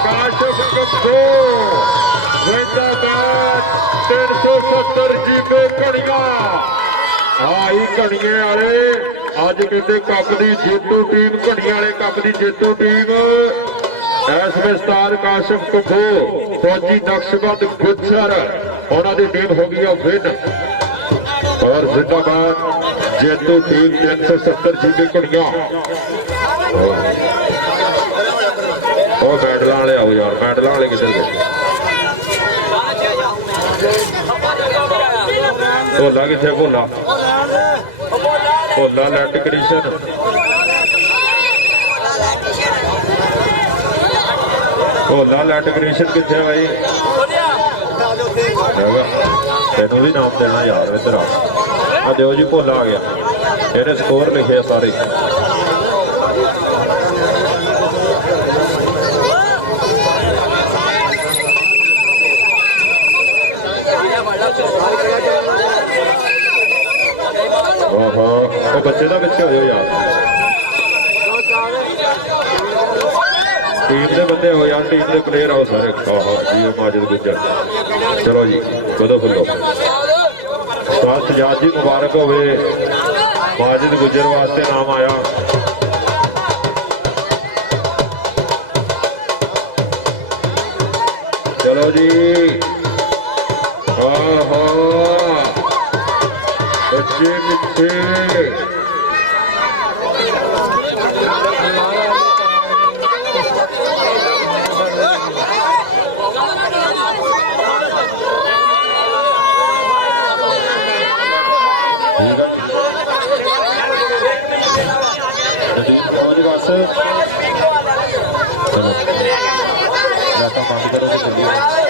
काशिफ कप्पो 370 जीते कड़िया आई कड़िए वाले अज कहते कप की जेतू टीम घड़िया वाले कप की जेतू टीम इस विस्तार काशिफ कप्पो फौजी नक्शबंद गुजर उन्होंने टीम हो गई विन और जिंदाबाद जेतू टीम 370 जीते घड़िया। मैडल वाले आओ यार मैडल वाले किधर गए। भोला कितने भोला भोला लैंड कंडीशन भोला लैंड कंडीशन कितने भाई तेनों भी नाम देना यार। इधर आ दो जी भोला आ गया। ਇਹਨੇ ਸਕੋਰ ਲਿਖਿਆ ਸਾਰੇ। ਉਹ ਬੱਚੇ ਦਾ ਪਿੱਛੇ ਹੋ ਜਾਓ ਯਾਰ। ਟੀਮ ਦੇ ਬੰਦੇ ਹੋ ਯਾਰ ਟੀਮ ਦੇ ਪਲੇਅਰ ਆਓ ਸਾਰੇ। ਆਹੋ ਜੀ ਮਾਜਿਦ ਗੁੱਜਰ ਚਲੋ ਜੀ ਕਦੋਂ ਫੁੱਲੋ। ਉਸਤਾਦ ਸਜਾਦ ਜੀ ਮੁਬਾਰਕ ਹੋਵੇ। माजिद गुजर वास्ते नाम आया। चलो जी हाँ हाँ बच्चे पीछे चलो बंद करो तो चलिए।